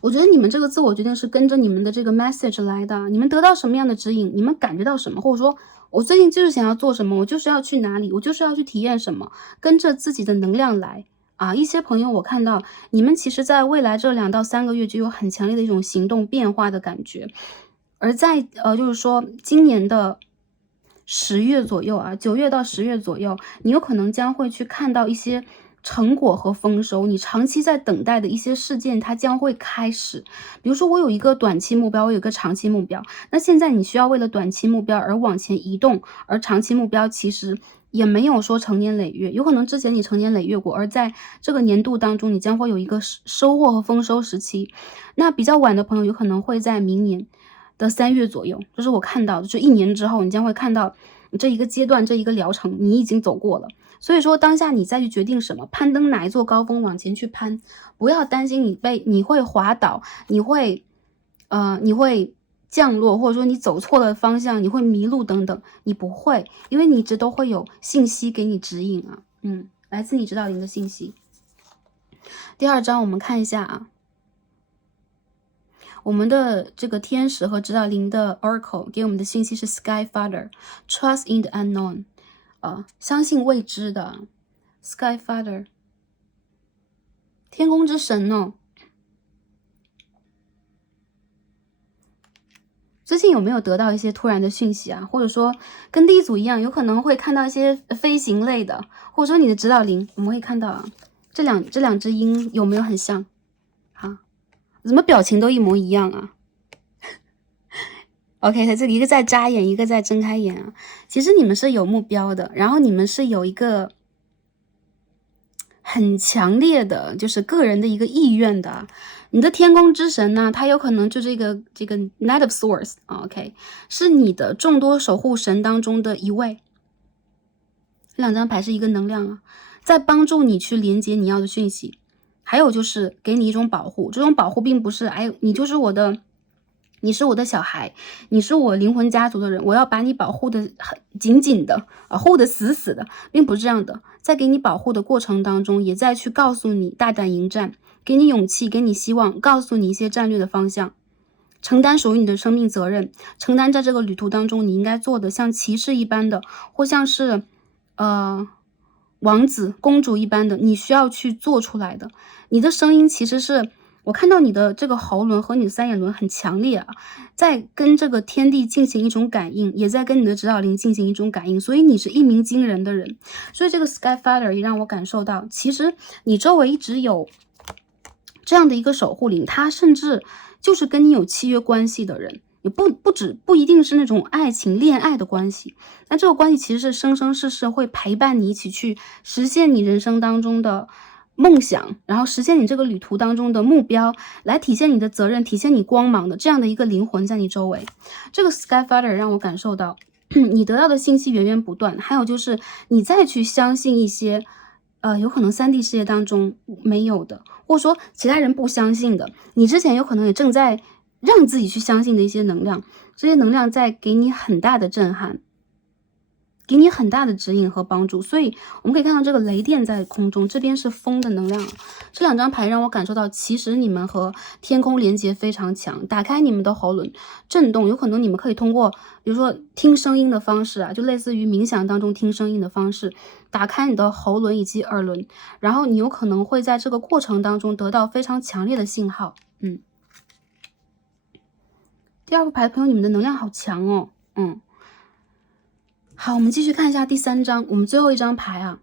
我觉得你们这个自我决定是跟着你们的这个 message 来的，你们得到什么样的指引，你们感觉到什么，或者说我最近就是想要做什么，我就是要去哪里，我就是要去体验什么，跟着自己的能量来啊。一些朋友我看到你们其实在未来这2到3个月就有很强烈的一种行动变化的感觉，而在就是说今年的10月左右啊，9月到10月左右，你有可能将会去看到一些成果和丰收，你长期在等待的一些事件它将会开始。比如说我有一个短期目标，我有一个长期目标，那现在你需要为了短期目标而往前移动，而长期目标其实也没有说成年累月，有可能之前你成年累月过，而在这个年度当中你将会有一个收获和丰收时期。那比较晚的朋友有可能会在明年的3月左右，这是我看到的，就1年之后你将会看到这一个阶段，这一个疗程你已经走过了。所以说当下你再去决定什么，攀登哪一座高峰往前去攀，不要担心你会滑倒，你会降落，或者说你走错了方向，你会迷路等等，你不会，因为你一直都会有信息给你指引啊，来自你指导灵的信息。第2章我们看一下啊，我们的这个天使和指导灵的 Oracle 给我们的信息是 Sky Father Trust in the unknown，相信未知的 Sky Father 天空之神哦。最近有没有得到一些突然的讯息啊？或者说跟第一组一样，有可能会看到一些飞行类的，或者说你的指导灵，我们会看到啊，这两只鹰有没有很像啊？怎么表情都一模一样啊？OK， 它这个一个在眨眼，一个在睁开眼啊。其实你们是有目标的，然后你们是有一个很强烈的，就是个人的一个意愿的。你的天空之神呢，他有可能就这个 Knight of Swords， OK， 是你的众多守护神当中的一位。这2张牌是一个能量啊，在帮助你去连接你要的讯息，还有就是给你一种保护。这种保护并不是你是我的小孩，你是我灵魂家族的人，我要把你保护的很紧紧的护得死死的，并不是这样的。在给你保护的过程当中，也在去告诉你大胆迎战，给你勇气，给你希望，告诉你一些战略的方向，承担属于你的生命责任，承担在这个旅途当中你应该做的，像骑士一般的，或像是王子公主一般的，你需要去做出来的。你的声音其实是我看到你的这个喉轮和你的3眼轮很强烈啊，在跟这个天地进行一种感应，也在跟你的指导灵进行一种感应，所以你是一鸣惊人的人。所以这个 Sky Father 也让我感受到，其实你周围一直有这样的一个守护灵，他甚至就是跟你有契约关系的人，也不一定是那种爱情恋爱的关系，那这个关系其实是生生世世会陪伴你一起去实现你人生当中的梦想，然后实现你这个旅途当中的目标，来体现你的责任，体现你光芒的这样的一个灵魂在你周围。这个 Sky Father 让我感受到你得到的信息源源不断，还有就是你再去相信一些有可能3D 世界当中没有的，或者说其他人不相信的，你之前有可能也正在让自己去相信的一些能量，这些能量在给你很大的震撼，给你很大的指引和帮助。所以我们可以看到这个雷电在空中，这边是风的能量。这2张牌让我感受到，其实你们和天空连接非常强，打开你们的喉轮震动，有可能你们可以通过比如说听声音的方式啊，就类似于冥想当中听声音的方式，打开你的喉轮以及耳轮，然后你有可能会在这个过程当中得到非常强烈的信号。第2个牌的朋友，你们的能量好强哦。好，我们继续看一下第3张，我们最后一张牌啊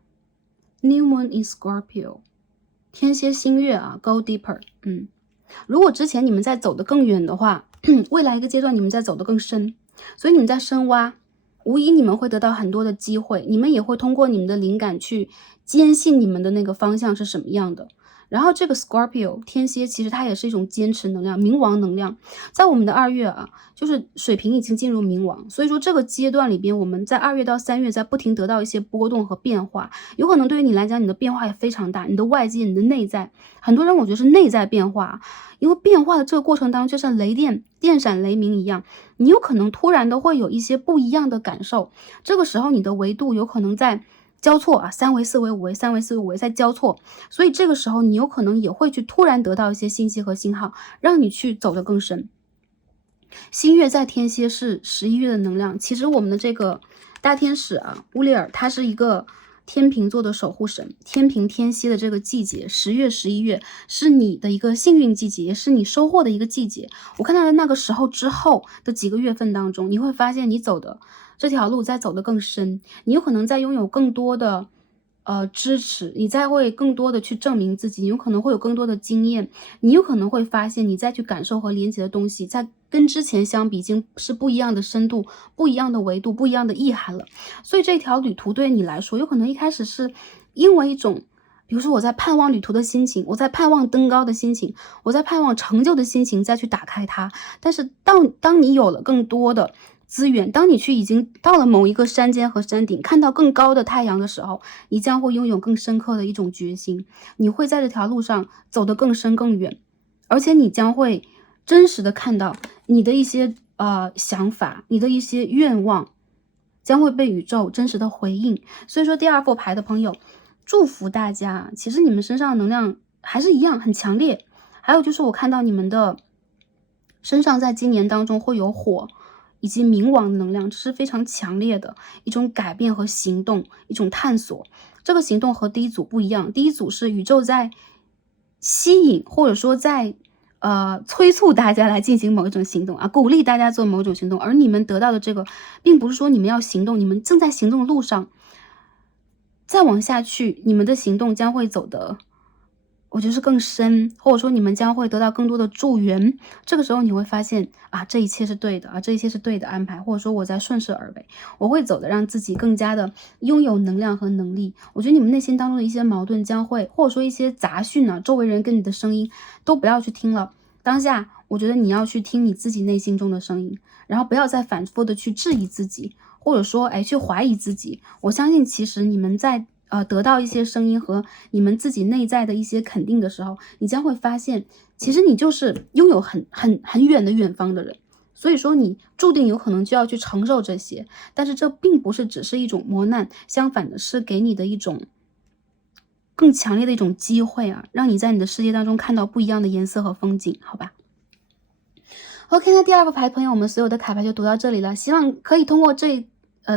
New Moon in Scorpio， 天蝎新月啊 Go Deeper。如果之前你们在走得更远的话，未来一个阶段你们在走得更深，所以你们在深挖，无疑你们会得到很多的机会，你们也会通过你们的灵感去坚信你们的那个方向是什么样的，然后这个 Scorpio 天蝎其实它也是一种坚持能量，冥王能量。在我们的2月啊，就是水瓶已经进入冥王，所以说这个阶段里边，我们在2月到3月在不停得到一些波动和变化，有可能对于你来讲，你的变化也非常大，你的外界、你的内在，很多人我觉得是内在变化，因为变化的这个过程当中，就像雷电电闪雷鸣一样，你有可能突然的会有一些不一样的感受，这个时候你的维度有可能在交错啊，3维、4维、5维、3维、4维、5维在交错，所以这个时候你有可能也会去突然得到一些信息和信号，让你去走得更深。新月在天蝎是11月的能量，其实我们的这个大天使啊，乌列尔，他是一个天秤座的守护神，天平天蝎的这个季节，10月、11月是你的一个幸运季节，也是你收获的一个季节。我看到在那个时候之后的几个月份当中，你会发现你走的这条路在走得更深，你有可能在拥有更多的支持，你在会更多的去证明自己，你有可能会有更多的经验，你有可能会发现你再去感受和连接的东西，在跟之前相比已经是不一样的深度、不一样的维度、不一样的意涵了。所以这条旅途对你来说，有可能一开始是因为一种比如说我在盼望旅途的心情，我在盼望登高的心情，我在盼望成就的心情再去打开它。但是当你有了更多的资源，当你去已经到了某一个山尖和山顶，看到更高的太阳的时候，你将会拥有更深刻的一种决心，你会在这条路上走得更深更远，而且你将会真实的看到你的一些想法，你的一些愿望将会被宇宙真实的回应。所以说第2副牌的朋友，祝福大家，其实你们身上的能量还是一样很强烈。还有就是我看到你们的身上在今年当中会有火以及冥王的能量，这是非常强烈的一种改变和行动，一种探索。这个行动和第一组不一样，第一组是宇宙在吸引或者说在催促大家来进行某一种行动啊，鼓励大家做某种行动，而你们得到的这个并不是说你们要行动，你们正在行动的路上，再往下去你们的行动将会走得我觉得是更深，或者说你们将会得到更多的助缘。这个时候你会发现啊，这一切是对的啊，这一切是对的安排，或者说我在顺势而为，我会走的让自己更加的拥有能量和能力。我觉得你们内心当中的一些矛盾将会，或者说一些杂讯啊，周围人跟你的声音都不要去听了。当下我觉得你要去听你自己内心中的声音，然后不要再反复的去质疑自己，或者说去怀疑自己。我相信其实你们在得到一些声音和你们自己内在的一些肯定的时候，你将会发现其实你就是拥有很远的远方的人，所以说你注定有可能就要去承受这些，但是这并不是只是一种磨难，相反的是给你的一种更强烈的一种机会啊，让你在你的世界当中看到不一样的颜色和风景，好吧？OK， 那第2个牌朋友，我们所有的卡牌就读到这里了，希望可以通过这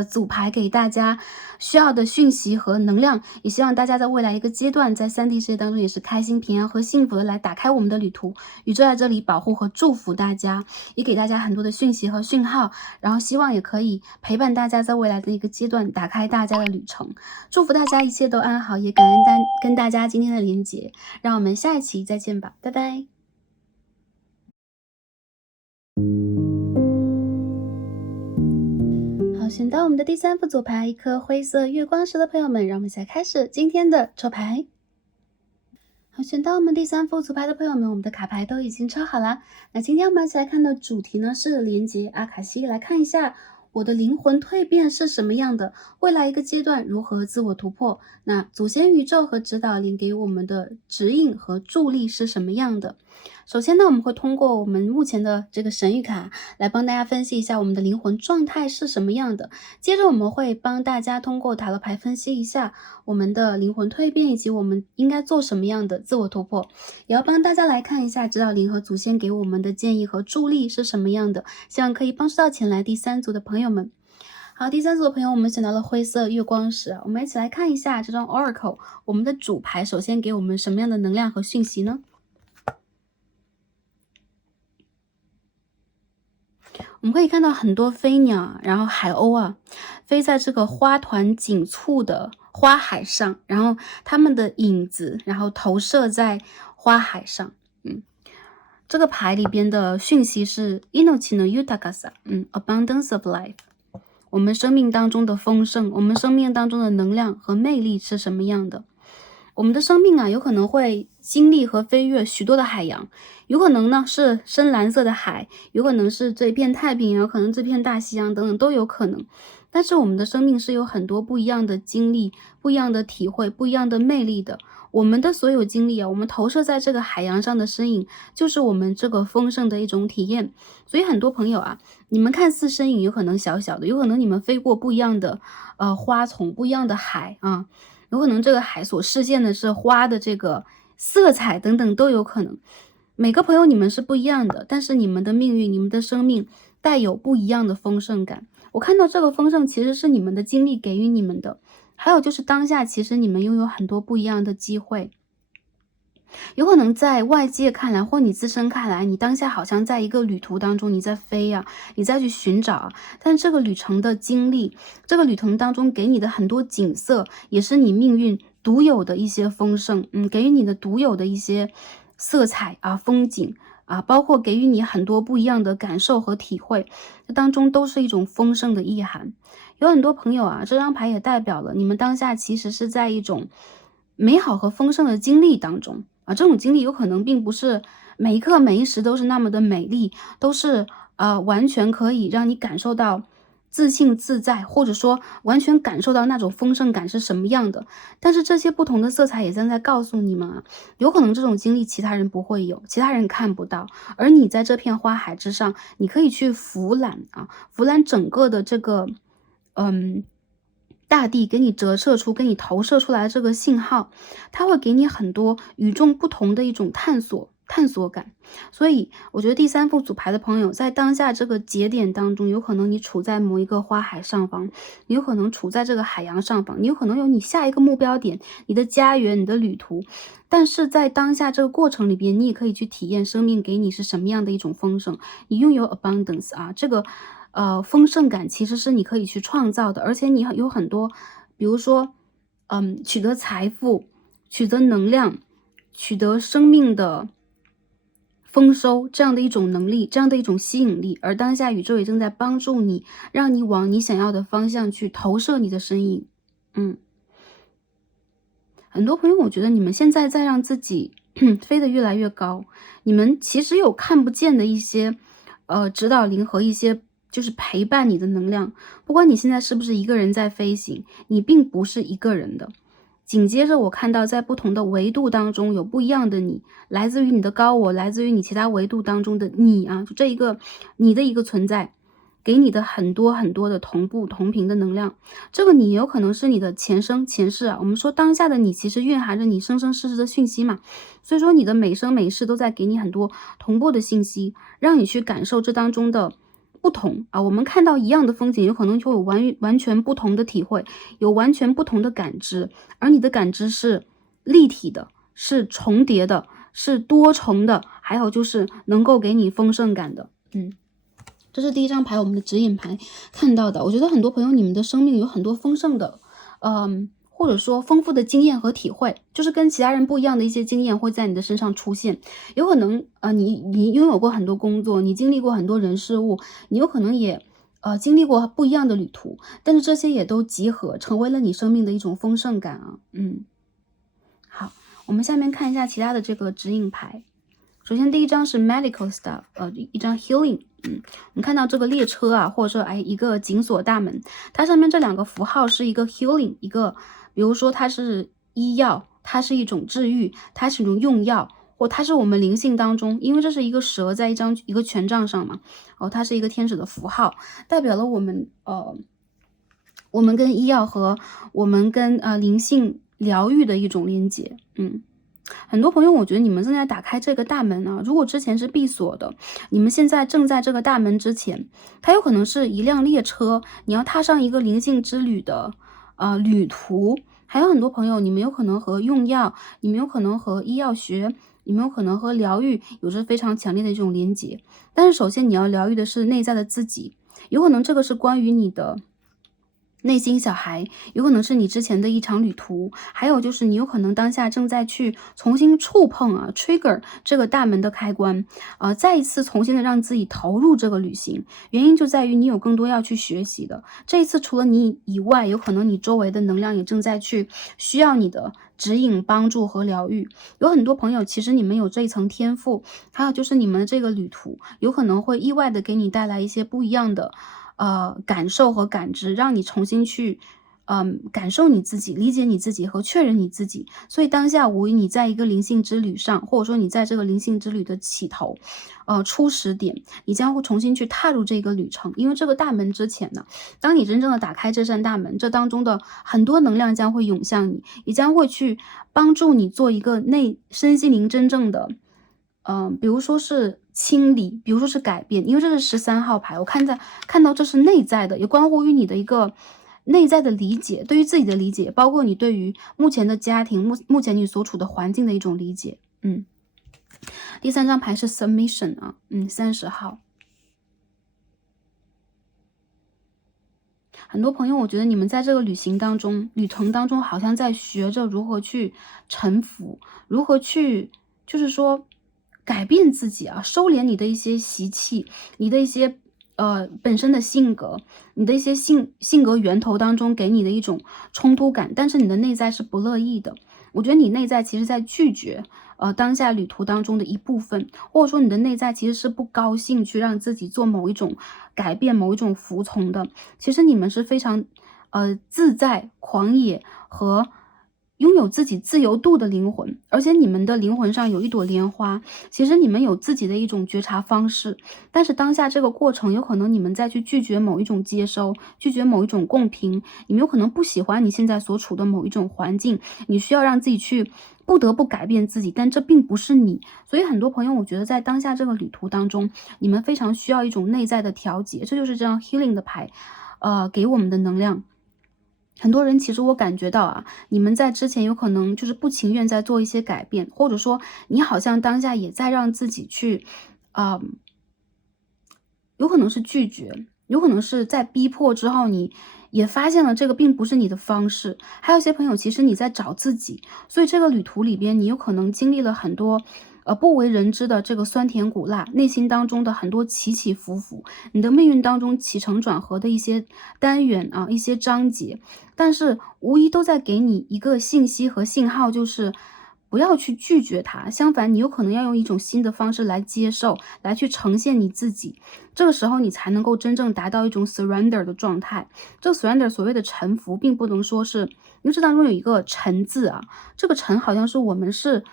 组牌给大家需要的讯息和能量，也希望大家在未来一个阶段，在3D 世界当中也是开心、平安和幸福的来打开我们的旅途。宇宙在这里保护和祝福大家，也给大家很多的讯息和讯号，然后希望也可以陪伴大家在未来的一个阶段打开大家的旅程。祝福大家一切都安好，也感恩跟大家今天的连结，让我们下一期再见吧，拜拜。好，选到我们的第3副组牌，一颗灰色月光石的朋友们，让我们现在开始今天的抽牌。好，选到我们第3副组牌的朋友们，我们的卡牌都已经抽好了。那今天我们一起来看的主题呢是连结阿卡西，来看一下我的灵魂蜕变是什么样的，未来一个阶段如何自我突破，那祖先宇宙和指导灵给我们的指引和助力是什么样的。首先呢，我们会通过我们目前的这个神谕卡来帮大家分析一下我们的灵魂状态是什么样的。接着我们会帮大家通过塔罗牌分析一下我们的灵魂蜕变以及我们应该做什么样的自我突破，也要帮大家来看一下指导灵和祖先给我们的建议和助力是什么样的，希望可以帮助到前来第3组的朋友们。好，第3组的朋友，我们选到了灰色月光石，我们一起来看一下这张 Oracle， 我们的主牌首先给我们什么样的能量和讯息呢？我们可以看到很多飞鸟，然后海鸥啊，飞在这个花团锦簇的花海上，然后它们的影子，然后投射在花海上。这个牌里边的讯息是 Inochi no Yutakasa， Abundance of life。我们生命当中的丰盛，我们生命当中的能量和魅力是什么样的？我们的生命啊，有可能会经历和飞越许多的海洋，有可能呢是深蓝色的海，有可能是这片太平洋，有可能这片大西洋等等都有可能。但是我们的生命是有很多不一样的经历、不一样的体会、不一样的魅力的。我们的所有经历啊，我们投射在这个海洋上的身影，就是我们这个丰盛的一种体验。所以很多朋友啊，你们看似身影有可能小小的，有可能你们飞过不一样的花丛、不一样的海啊。有可能这个海所视线的是花的这个色彩等等都有可能。每个朋友你们是不一样的，但是你们的命运、你们的生命带有不一样的丰盛感。我看到这个丰盛其实是你们的经历给予你们的，还有就是当下其实你们拥有很多不一样的机会。有可能在外界看来，或你自身看来，你当下好像在一个旅途当中，你在飞呀，你在去寻找啊，但这个旅程的经历，这个旅程当中给你的很多景色，也是你命运独有的一些丰盛，给予你的独有的一些色彩啊，风景啊，包括给予你很多不一样的感受和体会，这当中都是一种丰盛的意涵。有很多朋友啊，这张牌也代表了你们当下其实是在一种美好和丰盛的经历当中。这种经历有可能并不是每一刻每一时都是那么的美丽，都是完全可以让你感受到自信自在，或者说完全感受到那种丰盛感是什么样的。但是这些不同的色彩也正在告诉你们啊，有可能这种经历其他人不会有，其他人看不到，而你在这片花海之上，你可以去俯览俯览整个的这个大地给你折射出、给你投射出来的这个信号，它会给你很多与众不同的一种探索感。所以我觉得第三副组牌的朋友在当下这个节点当中，有可能你处在某一个花海上方，你有可能处在这个海洋上方，你有可能有你下一个目标点，你的家园、你的旅途。但是在当下这个过程里边，你也可以去体验生命给你是什么样的一种丰盛，你拥有 abundance 这个丰盛感其实是你可以去创造的，而且你有很多，比如说，取得财富、取得能量、取得生命的丰收这样的一种能力，这样的一种吸引力，而当下宇宙也正在帮助你，让你往你想要的方向去投射你的身影。很多朋友，我觉得你们现在在让自己飞得越来越高，你们其实有看不见的一些指导灵和一些就是陪伴你的能量。不管你现在是不是一个人在飞行，你并不是一个人的。紧接着我看到在不同的维度当中有不一样的你，来自于你的高我，来自于你其他维度当中的你就这一个你的一个存在，给你的很多很多的同步同频的能量。这个你有可能是你的前生前世我们说当下的你其实蕴含着你生生世世的讯息嘛，所以说你的每生每世都在给你很多同步的信息，让你去感受这当中的不同我们看到一样的风景，有可能就有完全不同的体会，有完全不同的感知，而你的感知是立体的，是重叠的，是多重的，还有就是能够给你丰盛感的。这是第一张牌，我们的指引牌看到的。我觉得很多朋友你们的生命有很多丰盛的或者说丰富的经验和体会，就是跟其他人不一样的一些经验会在你的身上出现。有可能你拥有过很多工作，你经历过很多人事物，你有可能也经历过不一样的旅途，但是这些也都集合成为了你生命的一种丰盛感好，我们下面看一下其他的这个指引牌。首先第一张是 medical stuff 一张 healing。我们看到这个列车或者说一个紧锁大门，它上面这两个符号是一个 healing， 一个比如说它是医药，它是一种治愈，它是一种用药，或它是我们灵性当中，因为这是一个蛇在一个权杖上嘛，它是一个天使的符号，代表了我们跟医药和我们跟灵性疗愈的一种连接。很多朋友，我觉得你们正在打开这个大门如果之前是闭锁的，你们现在正在这个大门之前，它有可能是一辆列车，你要踏上一个灵性之旅的旅途。还有很多朋友，你们有可能和用药，你们有可能和医药学，你们有可能和疗愈有着非常强烈的这种连接。但是首先你要疗愈的是内在的自己，有可能这个是关于你的内心小孩，有可能是你之前的一场旅途，还有就是你有可能当下正在去重新触碰trigger 这个大门的开关，再一次重新的让自己投入这个旅行。原因就在于你有更多要去学习的。这一次除了你以外，有可能你周围的能量也正在去需要你的指引、帮助和疗愈。有很多朋友，其实你们有这一层天赋，还有就是你们的这个旅途，有可能会意外的给你带来一些不一样的感受和感知，让你重新去感受你自己，理解你自己和确认你自己。所以当下无疑你在一个灵性之旅上，或者说你在这个灵性之旅的起头初始点，你将会重新去踏入这个旅程。因为这个大门之前呢，当你真正的打开这扇大门，这当中的很多能量将会涌向你，也将会去帮助你做一个身心灵真正的比如说是清理，比如说是改变。因为这是13号牌，我看到这是内在的，也关乎于你的一个内在的理解，对于自己的理解，包括你对于目前的家庭，目前你所处的环境的一种理解。第3张牌是 submission 30号。很多朋友，我觉得你们在这个旅程当中，好像在学着如何去臣服，如何去就是说改变自己收敛你的一些习气，你的一些本身的性格，你的一些性格源头当中给你的一种冲突感，但是你的内在是不乐意的。我觉得你内在其实在拒绝当下旅途当中的一部分，或者说你的内在其实是不高兴去让自己做某一种改变，某一种服从的。其实你们是非常自在、狂野和拥有自己自由度的灵魂，而且你们的灵魂上有一朵莲花，其实你们有自己的一种觉察方式。但是当下这个过程，有可能你们再去拒绝某一种接收，拒绝某一种共频，你们有可能不喜欢你现在所处的某一种环境，你需要让自己去不得不改变自己，但这并不是你。所以很多朋友，我觉得在当下这个旅途当中，你们非常需要一种内在的调节，这就是这样 healing 的牌给我们的能量。很多人其实我感觉到你们在之前有可能就是不情愿在做一些改变，或者说你好像当下也在让自己去有可能是拒绝，有可能是在逼迫之后，你也发现了这个并不是你的方式。还有一些朋友，其实你在找自己，所以这个旅途里边，你有可能经历了很多不为人知的这个酸甜苦辣，内心当中的很多起起伏伏，你的命运当中起承转合的一些单元一些章节，但是无疑都在给你一个信息和信号，就是不要去拒绝它，相反你有可能要用一种新的方式来接受，来去呈现你自己。这个时候你才能够真正达到一种 surrender 的状态。这个 surrender 所谓的臣服，并不能说是因为这当中有一个臣字这个臣好像是我们是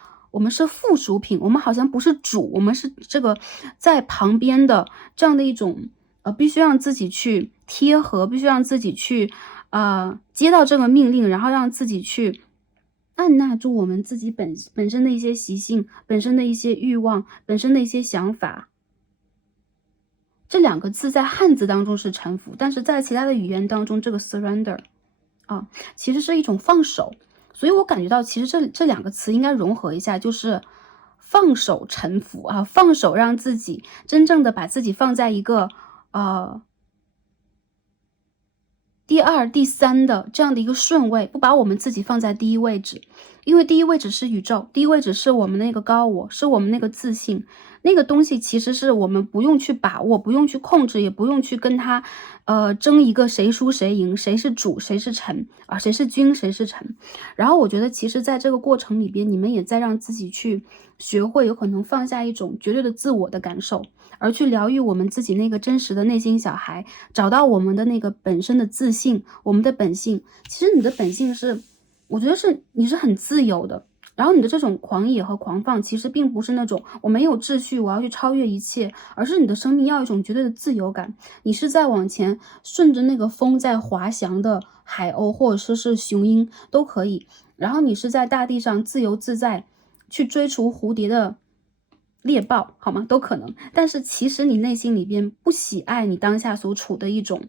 附属品，我们好像不是主，我们是这个在旁边的这样的一种必须让自己去贴合，必须让自己去接到这个命令，然后让自己去按捺住我们自己本身的一些习性，本身的一些欲望，本身的一些想法。这2个字在汉字当中是臣服，但是在其他的语言当中，这个 surrender 其实是一种放手。所以我感觉到其实这2个词应该融合一下，就是放手臣服放手让自己真正的把自己放在一个第2、第3的这样的一个顺位，不把我们自己放在第一位置。因为第一位置是宇宙，第一位置是我们那个高我，是我们那个自信，那个东西其实是我们不用去把握，不用去控制，也不用去跟它争一个谁输谁赢，谁是主谁是臣谁是君谁是臣。然后我觉得其实在这个过程里边，你们也在让自己去学会有可能放下一种绝对的自我的感受，而去疗愈我们自己那个真实的内心小孩，找到我们的那个本身的自信，我们的本性。其实你的本性是我觉得你是很自由的，然后你的这种狂野和狂放其实并不是那种我没有秩序，我要去超越一切，而是你的生命要有一种绝对的自由感。你是在往前顺着那个风在滑翔的海鸥，或者说是雄鹰都可以，然后你是在大地上自由自在去追逐蝴蝶的猎豹，好吗？都可能。但是其实你内心里边不喜爱你当下所处的一种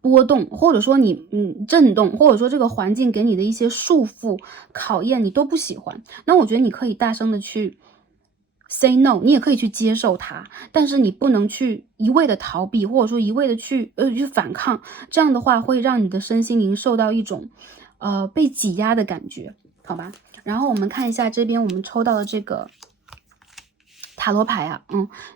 波动，或者说你震动，或者说这个环境给你的一些束缚考验你都不喜欢，那我觉得你可以大声的去 say no， 你也可以去接受它，但是你不能去一味的逃避，或者说一味的去反抗，这样的话会让你的身心灵受到一种被挤压的感觉，好吧？然后我们看一下这边我们抽到的这个塔罗牌啊，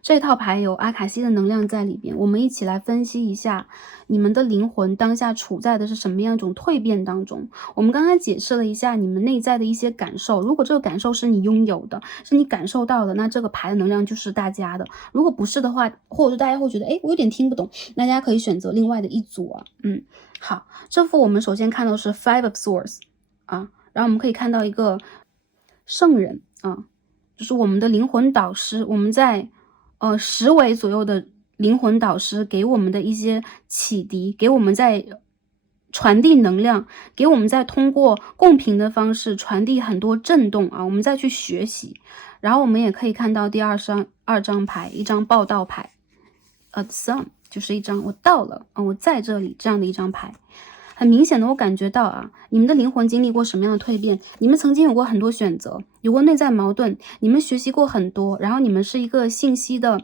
这套牌有阿卡西的能量在里边，我们一起来分析一下你们的灵魂当下处在的是什么样一种蜕变当中。我们刚刚解释了一下你们内在的一些感受，如果这个感受是你拥有的，是你感受到的，那这个牌的能量就是大家的。如果不是的话，或者说大家会觉得我有点听不懂，那大家可以选择另外的一组啊。好，这幅我们首先看到是 Five of Swords 啊，然后我们可以看到一个圣人啊，就是我们的灵魂导师，我们在10位左右的灵魂导师给我们的一些启迪，给我们在传递能量，给我们在通过共频的方式传递很多震动啊，我们再去学习。然后我们也可以看到第二张牌，一张报道牌 ，A Sun， 就是一张我到了我在这里这样的一张牌。很明显的我感觉到啊，你们的灵魂经历过什么样的蜕变，你们曾经有过很多选择，有过内在矛盾，你们学习过很多，然后你们是一个信息的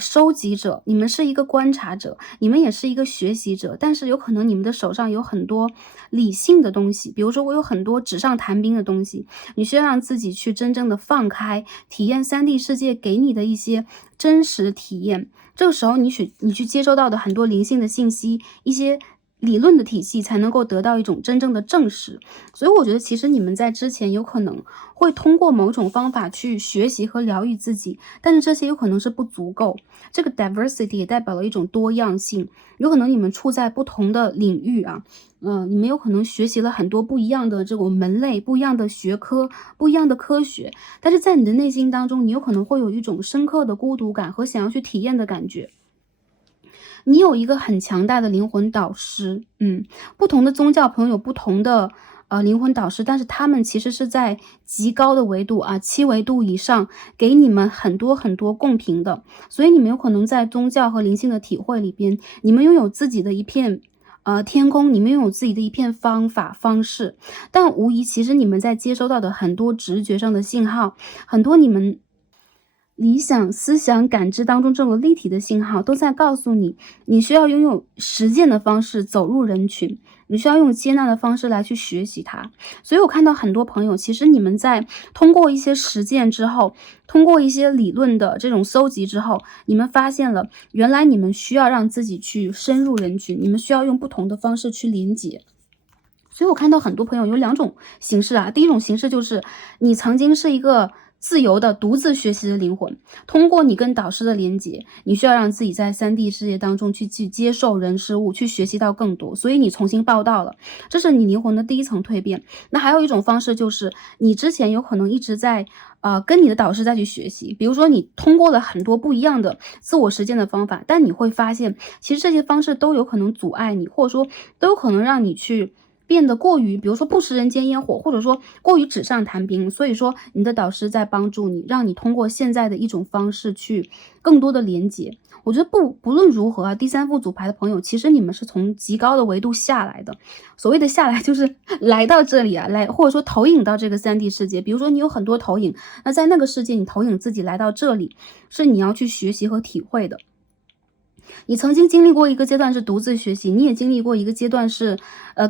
收集者，你们是一个观察者，你们也是一个学习者，但是有可能你们的手上有很多理性的东西，比如说我有很多纸上谈兵的东西，你需要让自己去真正的放开，体验 3D 世界给你的一些真实体验。这个时候你去接收到的很多灵性的信息，一些理论的体系才能够得到一种真正的证实。所以我觉得其实你们在之前有可能会通过某种方法去学习和疗愈自己，但是这些有可能是不足够。这个 diversity 也代表了一种多样性，有可能你们处在不同的领域啊，你们有可能学习了很多不一样的这种门类，不一样的学科，不一样的科学，但是在你的内心当中，你有可能会有一种深刻的孤独感和想要去体验的感觉。你有一个很强大的灵魂导师，不同的宗教朋友有不同的灵魂导师，但是他们其实是在极高的维度啊，7维度以上，给你们很多很多共频的，所以你们有可能在宗教和灵性的体会里边，你们拥有自己的一片天空，你们拥有自己的一片方法方式，但无疑其实你们在接收到的很多直觉上的信号，很多你们理想、思想、感知当中这种立体的信号，都在告诉你，你需要拥有实践的方式走入人群，你需要用接纳的方式来去学习它。所以我看到很多朋友，其实你们在通过一些实践之后，通过一些理论的这种搜集之后，你们发现了原来你们需要让自己去深入人群，你们需要用不同的方式去连接。所以我看到很多朋友有2种形式啊，第一种形式就是你曾经是一个自由的独自学习的灵魂，通过你跟导师的连接，你需要让自己在 3D 世界当中去接受人事物，去学习到更多，所以你重新报到了，这是你灵魂的第一层蜕变。那还有一种方式就是你之前有可能一直在跟你的导师再去学习，比如说你通过了很多不一样的自我实践的方法，但你会发现其实这些方式都有可能阻碍你，或者说都有可能让你去变得过于，比如说不食人间烟火，或者说过于纸上谈兵。所以说你的导师在帮助你，让你通过现在的一种方式去更多的连接。我觉得不论如何啊，第3副组牌的朋友，其实你们是从极高的维度下来的。所谓的下来就是来到这里啊，或者说投影到这个 3D 世界。比如说你有很多投影，那在那个世界你投影自己来到这里，是你要去学习和体会的。你曾经经历过一个阶段是独自学习，你也经历过一个阶段是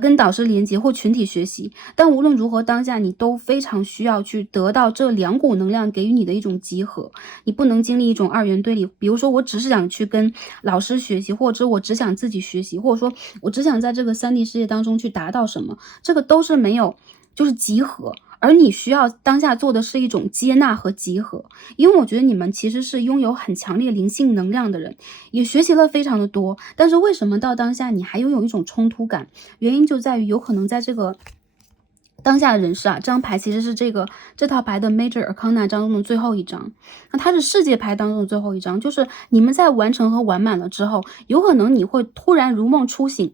跟导师连接或群体学习，但无论如何当下你都非常需要去得到这2股能量给予你的一种集合，你不能经历一种2元对立。比如说我只是想去跟老师学习，或者我只想自己学习，或者说我只想在这个 3D 世界当中去达到什么，这个都是没有就是集合。而你需要当下做的是一种接纳和集合，因为我觉得你们其实是拥有很强烈灵性能量的人，也学习了非常的多，但是为什么到当下你还拥有一种冲突感？原因就在于有可能在这个当下的人士啊，这张牌其实是这套牌的 Major Arcana 当中的最后一张，那它是世界牌当中的最后一张，就是你们在完成和完满了之后，有可能你会突然如梦初醒，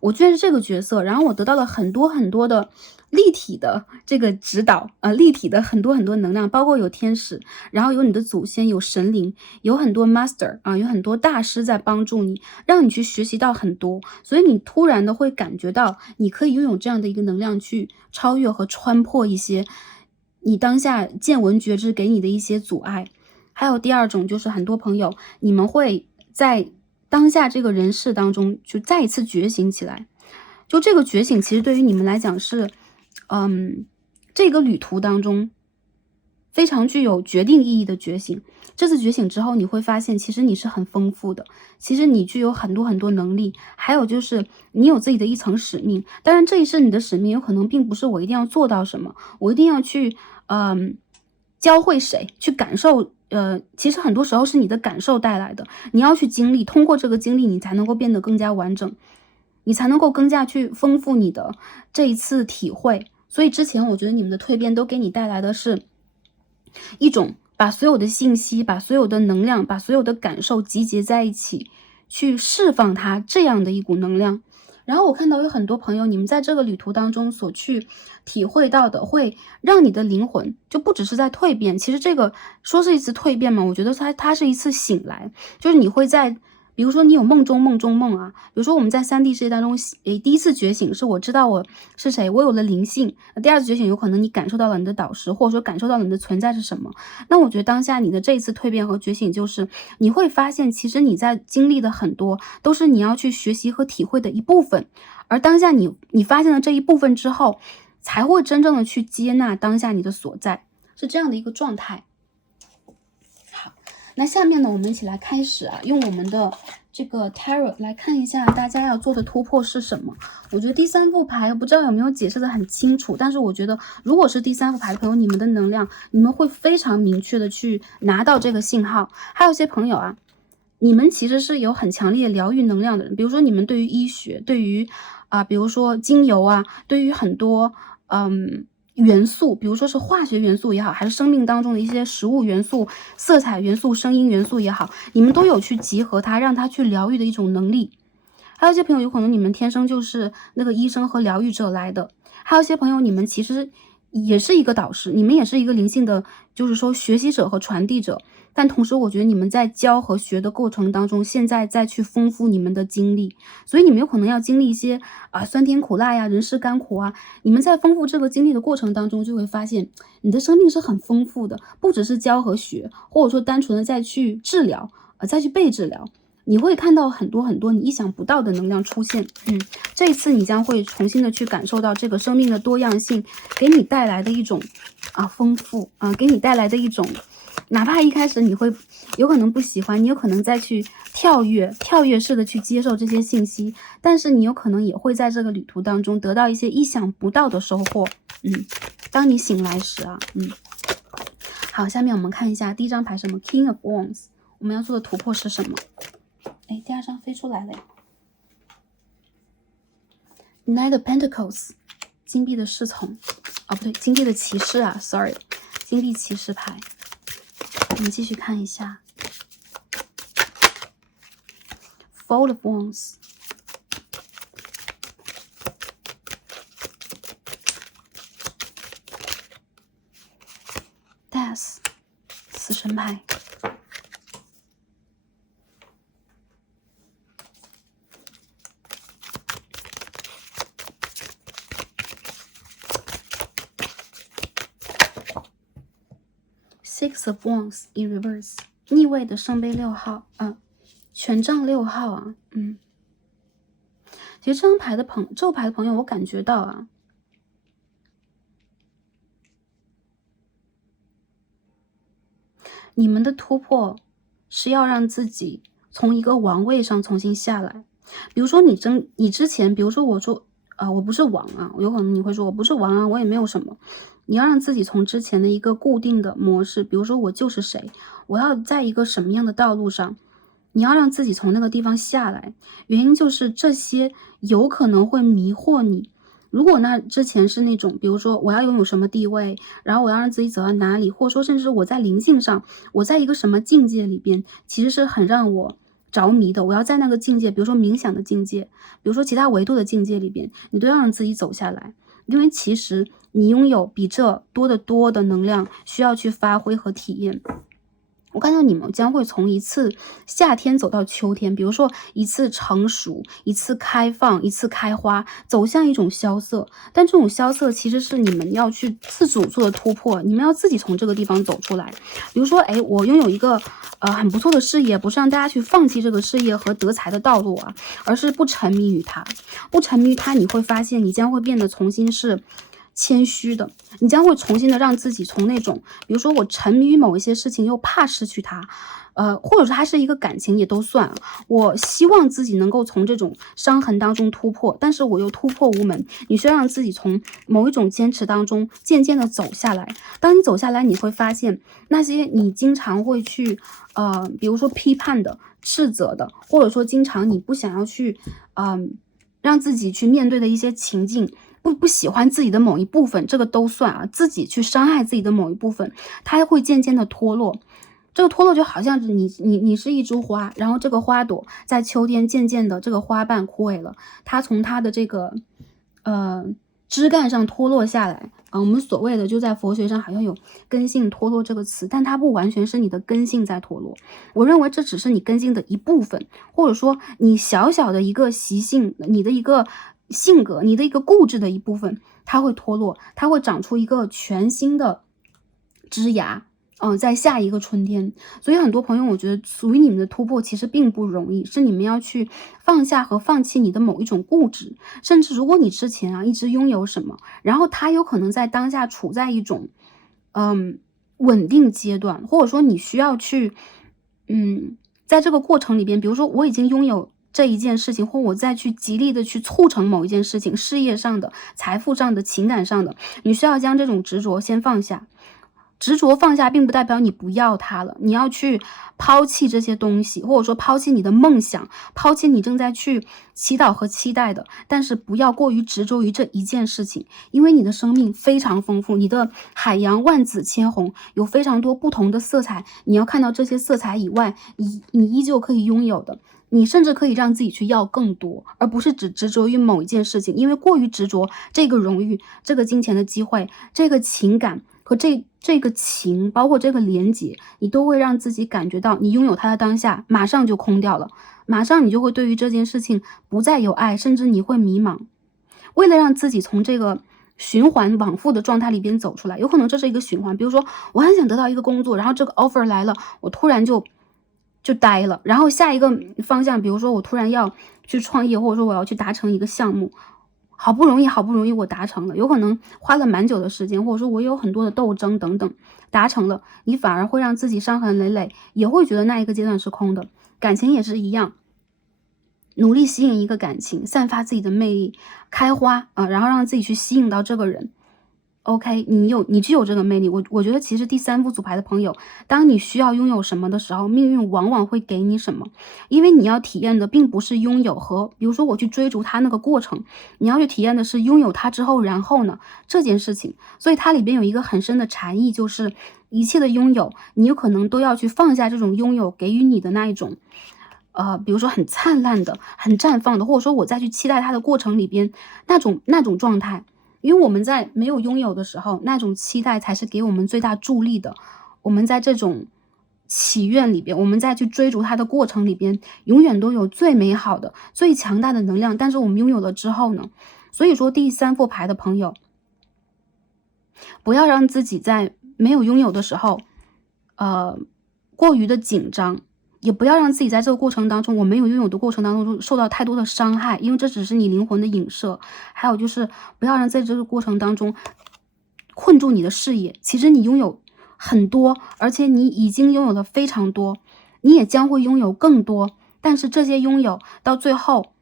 我居然是这个角色，然后我得到了很多很多的立体的这个指导，立体的很多很多能量，包括有天使，然后有你的祖先，有神灵，有很多 master 有很多大师在帮助你，让你去学习到很多，所以你突然的会感觉到你可以拥有这样的一个能量去超越和穿破一些你当下见闻觉知给你的一些阻碍。还有第二种就是很多朋友，你们会在当下这个人世当中就再一次觉醒起来。就这个觉醒其实对于你们来讲是这个旅途当中非常具有决定意义的觉醒。这次觉醒之后，你会发现其实你是很丰富的，其实你具有很多很多能力，还有就是你有自己的一层使命。当然这一世你的使命有可能并不是我一定要做到什么，我一定要去教会谁，去感受其实很多时候是你的感受带来的，你要去经历，通过这个经历你才能够变得更加完整，你才能够更加去丰富你的这一次体会。所以之前我觉得你们的蜕变都给你带来的是一种把所有的信息，把所有的能量，把所有的感受集结在一起，去释放它这样的一股能量。然后我看到有很多朋友，你们在这个旅途当中所去体会到的，会让你的灵魂就不只是在蜕变，其实这个说是一次蜕变嘛，我觉得它是一次醒来，就是你会在比如说你有梦中梦啊，比如说我们在3D 世界当中，第一次觉醒是我知道我是谁，我有了灵性。第二次觉醒有可能你感受到了你的导师，或者说感受到了你的存在是什么。那我觉得当下你的这一次蜕变和觉醒，就是你会发现其实你在经历的很多都是你要去学习和体会的一部分，而当下你发现了这一部分之后，才会真正的去接纳当下你的所在，是这样的一个状态。那下面呢，我们一起来开始啊，用我们的这个 tarot 来看一下大家要做的突破是什么。我觉得第3副牌不知道有没有解释的很清楚，但是我觉得如果是第3副牌的朋友，你们的能量，你们会非常明确的去拿到这个信号。还有些朋友啊，你们其实是有很强烈疗愈能量的人，比如说你们对于医学，对于比如说精油啊，对于很多元素，比如说是化学元素也好，还是生命当中的一些食物元素、色彩元素、声音元素也好，你们都有去集合它，让它去疗愈的一种能力。还有一些朋友有可能你们天生就是那个医生和疗愈者来的，还有一些朋友你们其实也是一个导师，你们也是一个灵性的，就是说学习者和传递者。但同时我觉得你们在教和学的过程当中，现在再去丰富你们的经历，所以你们有可能要经历一些酸甜苦辣呀、人世甘苦啊。你们在丰富这个经历的过程当中，就会发现你的生命是很丰富的，不只是教和学，或者说单纯的再去治疗再去被治疗，你会看到很多很多你意想不到的能量出现。这一次你将会重新的去感受到这个生命的多样性给你带来的一种丰富给你带来的一种，哪怕一开始你会有可能不喜欢，你有可能再去跳跃式的去接受这些信息，但是你有可能也会在这个旅途当中得到一些意想不到的收获。当你醒来时好，下面我们看一下第一张牌什么 King of Wands， 我们要做的突破是什么？第二张飞出来了呀。Knight of Pentacles， 金币的侍从，不对，金币的骑士sorry， 金币骑士牌。我们继续看一下 Fold of Wands， Death， 死神牌，Six of Wands in reverse， 逆位的圣杯6号权杖6号其实这张牌的这牌的朋友，我感觉到你们的突破是要让自己从一个王位上重新下来。比如说你之前，比如说我说我不是王有可能你会说我不是王我也没有什么。你要让自己从之前的一个固定的模式，比如说我就是谁，我要在一个什么样的道路上，你要让自己从那个地方下来。原因就是这些有可能会迷惑你。如果那之前是那种比如说我要拥有什么地位，然后我要让自己走到哪里，或者说甚至我在灵性上，我在一个什么境界里边，其实是很让我着迷的。我要在那个境界，比如说冥想的境界，比如说其他维度的境界里边，你都要让自己走下来。因为其实你拥有比这多得多的能量需要去发挥和体验。我看到你们将会从一次夏天走到秋天，比如说一次成熟，一次开放，一次开花，走向一种萧瑟。但这种萧瑟其实是你们要去自主做的突破，你们要自己从这个地方走出来。比如说，我拥有一个很不错的事业，不是让大家去放弃这个事业和得财的道路啊，而是不沉迷于它。不沉迷于它，你会发现你将会变得重新是谦虚的，你将会重新的让自己从那种，比如说我沉迷于某一些事情又怕失去它，或者说它是一个感情也都算啊。我希望自己能够从这种伤痕当中突破，但是我又突破无门。你需要让自己从某一种坚持当中渐渐的走下来。当你走下来，你会发现那些你经常会去比如说批判的、斥责的，或者说经常你不想要去让自己去面对的一些情境。不喜欢自己的某一部分，这个都算啊，自己去伤害自己的某一部分，它会渐渐的脱落。这个脱落就好像是你是一株花，然后这个花朵在秋天渐渐的这个花瓣枯萎了，它从它的这个枝干上脱落下来啊。我们所谓的就在佛学上好像有根性脱落这个词，但它不完全是你的根性在脱落。我认为这只是你根性的一部分，或者说你小小的一个习性，你的一个性格，你的一个固执的一部分，它会脱落，它会长出一个全新的枝芽。在下一个春天。所以很多朋友，我觉得属于你们的突破其实并不容易，是你们要去放下和放弃你的某一种固执。甚至如果你之前一直拥有什么，然后它有可能在当下处在一种稳定阶段，或者说你需要去在这个过程里边，比如说我已经拥有这一件事情，或我再去极力的去促成某一件事情，事业上的、财富上的、情感上的，你需要将这种执着先放下。执着放下并不代表你不要它了，你要去抛弃这些东西，或者说抛弃你的梦想，抛弃你正在去祈祷和期待的，但是不要过于执着于这一件事情，因为你的生命非常丰富，你的海洋万紫千红，有非常多不同的色彩，你要看到这些色彩以外，你依旧可以拥有的。你甚至可以让自己去要更多，而不是只执着于某一件事情，因为过于执着这个荣誉、这个金钱的机会、这个情感和这个情，包括这个连结，你都会让自己感觉到你拥有它的当下马上就空掉了，马上你就会对于这件事情不再有爱，甚至你会迷茫。为了让自己从这个循环往复的状态里边走出来，有可能这是一个循环，比如说我很想得到一个工作，然后这个 offer 来了，我突然就呆了，然后下一个方向，比如说我突然要去创业，或者说我要去达成一个项目，好不容易我达成了，有可能花了蛮久的时间，或者说我有很多的斗争等等，达成了，你反而会让自己伤痕累累，也会觉得那一个阶段是空的。感情也是一样，努力吸引一个感情，散发自己的魅力，开花然后让自己去吸引到这个人。OK， 你具有这个魅力，我觉得其实第三副组牌的朋友，当你需要拥有什么的时候，命运往往会给你什么，因为你要体验的并不是拥有和，比如说我去追逐它那个过程，你要去体验的是拥有它之后，然后呢这件事情，所以它里边有一个很深的禅意，就是一切的拥有，你有可能都要去放下这种拥有给予你的那一种。比如说很灿烂的、很绽放的，或者说我再去期待它的过程里边那种状态。因为我们在没有拥有的时候，那种期待才是给我们最大助力的。我们在这种祈愿里边，我们在去追逐它的过程里边，永远都有最美好的、最强大的能量。但是我们拥有了之后呢？所以说第三副牌的朋友，不要让自己在没有拥有的时候，过于的紧张。也不要让自己在这个过程当中，我没有拥有的过程当中受到太多的伤害，因为这只是你灵魂的影射。还有就是不要让在这个过程当中困住你的事业，其实你拥有很多，而且你已经拥有了非常多，你也将会拥有更多，但是这些拥有到最后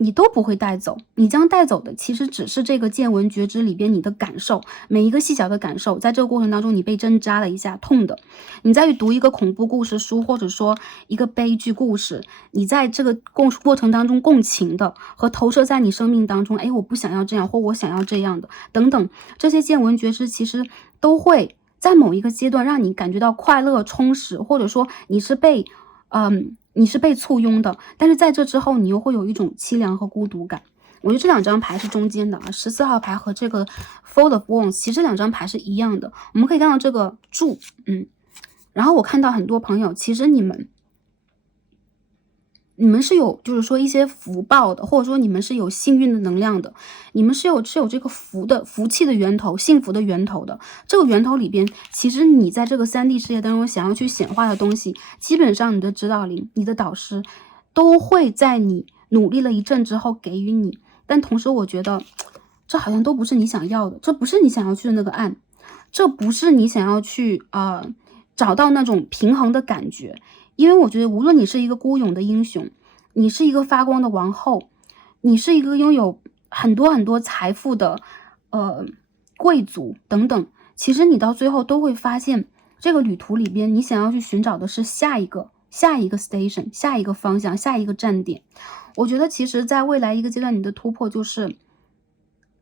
你都不会带走，你将带走的其实只是这个见闻觉知里边你的感受，每一个细小的感受，在这个过程当中你被针扎了一下，痛的。你再去读一个恐怖故事书，或者说一个悲剧故事，你在这个过程当中共情的和投射在你生命当中，我不想要这样，或我想要这样的等等，这些见闻觉知其实都会在某一个阶段让你感觉到快乐充实，或者说你是被簇拥的，但是在这之后你又会有一种凄凉和孤独感。我觉得这两张牌是中间的14号牌和这个 Four of Wands 其实两张牌是一样的，我们可以看到这个柱然后我看到很多朋友，其实你们是有就是说一些福报的，或者说你们是有幸运的能量的，你们是有这个福气的源头，幸福的源头的。这个源头里边，其实你在这个3D 世界当中想要去显化的东西，基本上你的指导灵、你的导师都会在你努力了一阵之后给予你。但同时我觉得这好像都不是你想要的，这不是你想要去的那个岸，这不是你想要去找到那种平衡的感觉。因为我觉得无论你是一个孤勇的英雄，你是一个发光的王后，你是一个拥有很多很多财富的贵族等等，其实你到最后都会发现，这个旅途里边你想要去寻找的是下一个 station， 下一个方向，下一个站点。我觉得其实在未来一个阶段，你的突破就是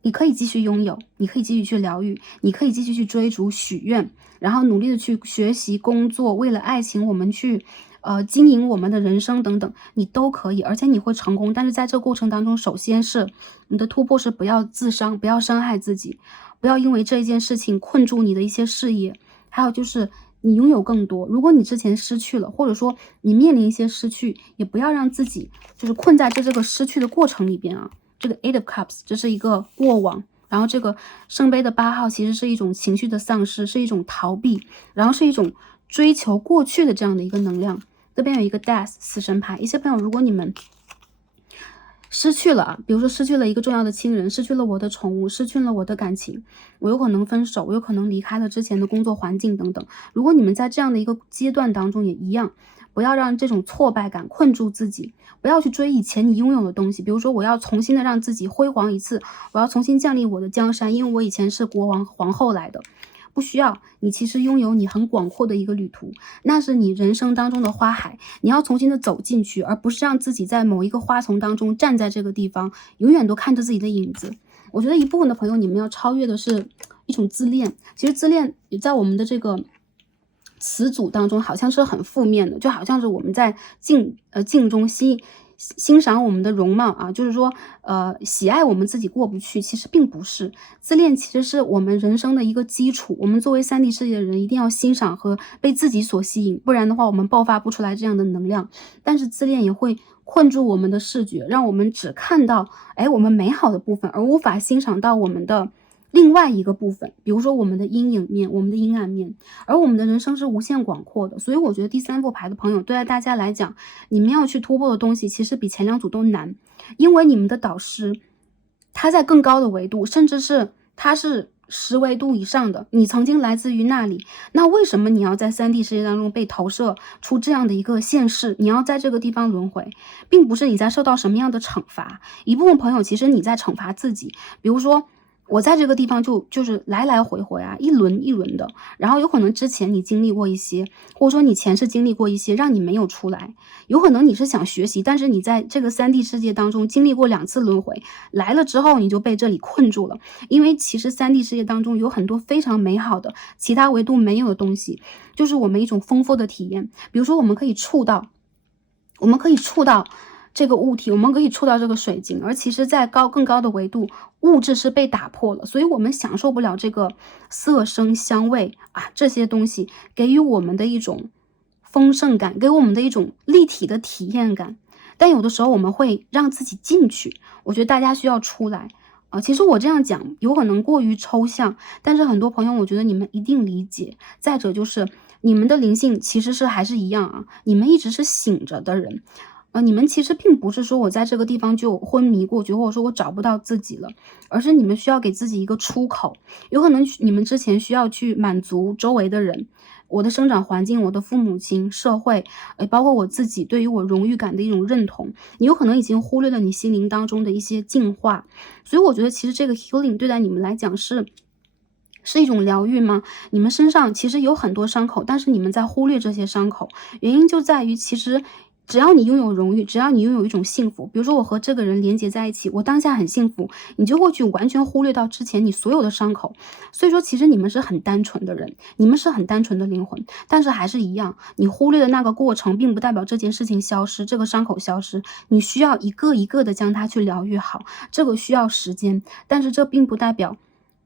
你可以继续拥有，你可以继续去疗愈，你可以继续去追逐许愿，然后努力的去学习工作，为了爱情我们去经营我们的人生等等，你都可以，而且你会成功。但是在这个过程当中，首先是你的突破是不要自伤，不要伤害自己，不要因为这一件事情困住你的一些事业。还有就是你拥有更多，如果你之前失去了，或者说你面临一些失去，也不要让自己就是困在这个失去的过程里边啊。这个 Eight of Cups 这是一个过往，然后这个圣杯的8号其实是一种情绪的丧失，是一种逃避，然后是一种追求过去的这样的一个能量。这边有一个 Death 死神牌，一些朋友如果你们失去了，比如说失去了一个重要的亲人，失去了我的宠物，失去了我的感情，我有可能分手，我有可能离开了之前的工作环境等等。如果你们在这样的一个阶段当中也一样，不要让这种挫败感困住自己，不要去追以前你拥有的东西，比如说我要重新的让自己辉煌一次，我要重新降临我的江山，因为我以前是国王皇后来的。不需要，你其实拥有你很广阔的一个旅途，那是你人生当中的花海，你要重新的走进去，而不是让自己在某一个花丛当中站在这个地方，永远都看着自己的影子。我觉得一部分的朋友，你们要超越的是一种自恋。其实自恋也在我们的这个词组当中好像是很负面的，就好像是我们在镜中欣赏我们的容貌啊，就是说喜爱我们自己过不去，其实并不是。自恋其实是我们人生的一个基础，我们作为3D 世界的人一定要欣赏和被自己所吸引，不然的话我们爆发不出来这样的能量。但是自恋也会困住我们的视觉，让我们只看到我们美好的部分，而无法欣赏到我们的另外一个部分，比如说我们的阴影面，我们的阴暗面。而我们的人生是无限广阔的，所以我觉得第3副牌的朋友，对大家来讲，你们要去突破的东西其实比前2组都难，因为你们的导师他在更高的维度，甚至是他是10维度以上的，你曾经来自于那里，那为什么你要在3D 世界当中被投射出这样的一个现世？你要在这个地方轮回，并不是你在受到什么样的惩罚。一部分朋友其实你在惩罚自己，比如说我在这个地方就是来来回回啊，一轮一轮的，然后有可能之前你经历过一些，或者说你前世经历过一些让你没有出来，有可能你是想学习，但是你在这个3D 世界当中经历过2次轮回，来了之后你就被这里困住了。因为其实3D 世界当中有很多非常美好的其他维度没有的东西，就是我们一种丰富的体验。比如说我们可以触到这个物体，我们可以触到这个水晶，而其实在更高的维度，物质是被打破了，所以我们享受不了这个色声香味啊，这些东西给予我们的一种丰盛感，给我们的一种立体的体验感。但有的时候我们会让自己进去，我觉得大家需要出来其实我这样讲有可能过于抽象，但是很多朋友我觉得你们一定理解。再者就是你们的灵性其实是还是一样你们一直是醒着的人你们其实并不是说我在这个地方就昏迷过去，或者说我找不到自己了，而是你们需要给自己一个出口。有可能你们之前需要去满足周围的人，我的生长环境，我的父母亲，社会包括我自己对于我荣誉感的一种认同，你有可能已经忽略了你心灵当中的一些进化。所以我觉得其实这个 healing 对待你们来讲是一种疗愈吗？你们身上其实有很多伤口，但是你们在忽略这些伤口，原因就在于其实只要你拥有荣誉，只要你拥有一种幸福，比如说我和这个人连接在一起，我当下很幸福，你就会去完全忽略到之前你所有的伤口。所以说其实你们是很单纯的人，你们是很单纯的灵魂，但是还是一样，你忽略的那个过程并不代表这件事情消失，这个伤口消失，你需要一个一个的将它去疗愈好，这个需要时间，但是这并不代表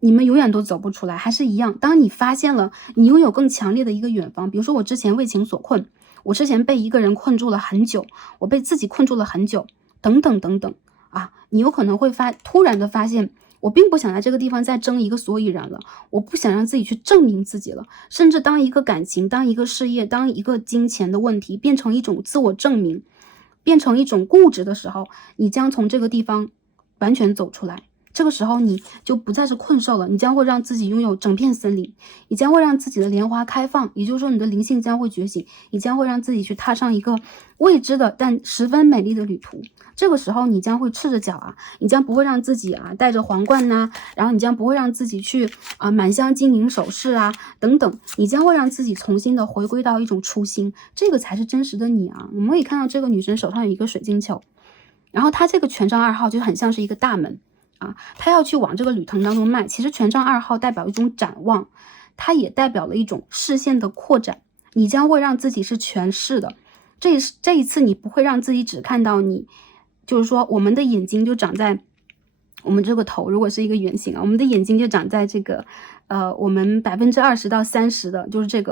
你们永远都走不出来，还是一样。当你发现了你拥有更强烈的一个远方，比如说我之前为情所困，我之前被一个人困住了很久，我被自己困住了很久，等等等等啊，你有可能会突然的发现，我并不想在这个地方再争一个所以然了，我不想让自己去证明自己了。甚至当一个感情，当一个事业，当一个金钱的问题变成一种自我证明，变成一种固执的时候，你将从这个地方完全走出来。这个时候你就不再是困兽了，你将会让自己拥有整片森林，你将会让自己的莲花开放，也就是说你的灵性将会觉醒，你将会让自己去踏上一个未知的但十分美丽的旅途。这个时候你将会赤着脚啊，你将不会让自己戴着皇冠呐，然后你将不会让自己去满镶金银首饰啊等等，你将会让自己重新的回归到一种初心，这个才是真实的你啊。我们可以看到这个女生手上有一个水晶球，然后她这个权杖2号就很像是一个大门啊，他要去往这个旅程当中迈。其实权杖2号代表一种展望，它也代表了一种视线的扩展。你将会让自己是全视的，这一次你不会让自己只看到你，就是说我们的眼睛就长在我们这个头，如果是一个圆形啊，我们的眼睛就长在这个我们20%到30%的就是这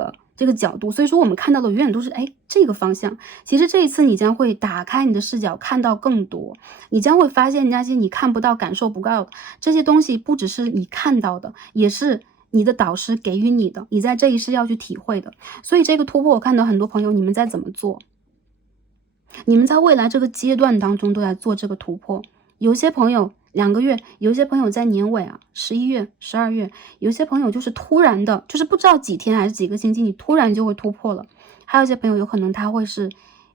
个角度，所以说我们看到的永远都是这个方向。其实这一次你将会打开你的视角，看到更多，你将会发现那些你看不到感受不到的这些东西，不只是你看到的，也是你的导师给予你的，你在这一世要去体会的。所以这个突破，我看到很多朋友你们在怎么做，你们在未来这个阶段当中都在做这个突破。有些朋友2个月，有些朋友在年尾11月、12月，有些朋友就是突然的，就是不知道几天还是几个星期，你突然就会突破了。还有一些朋友有可能他会是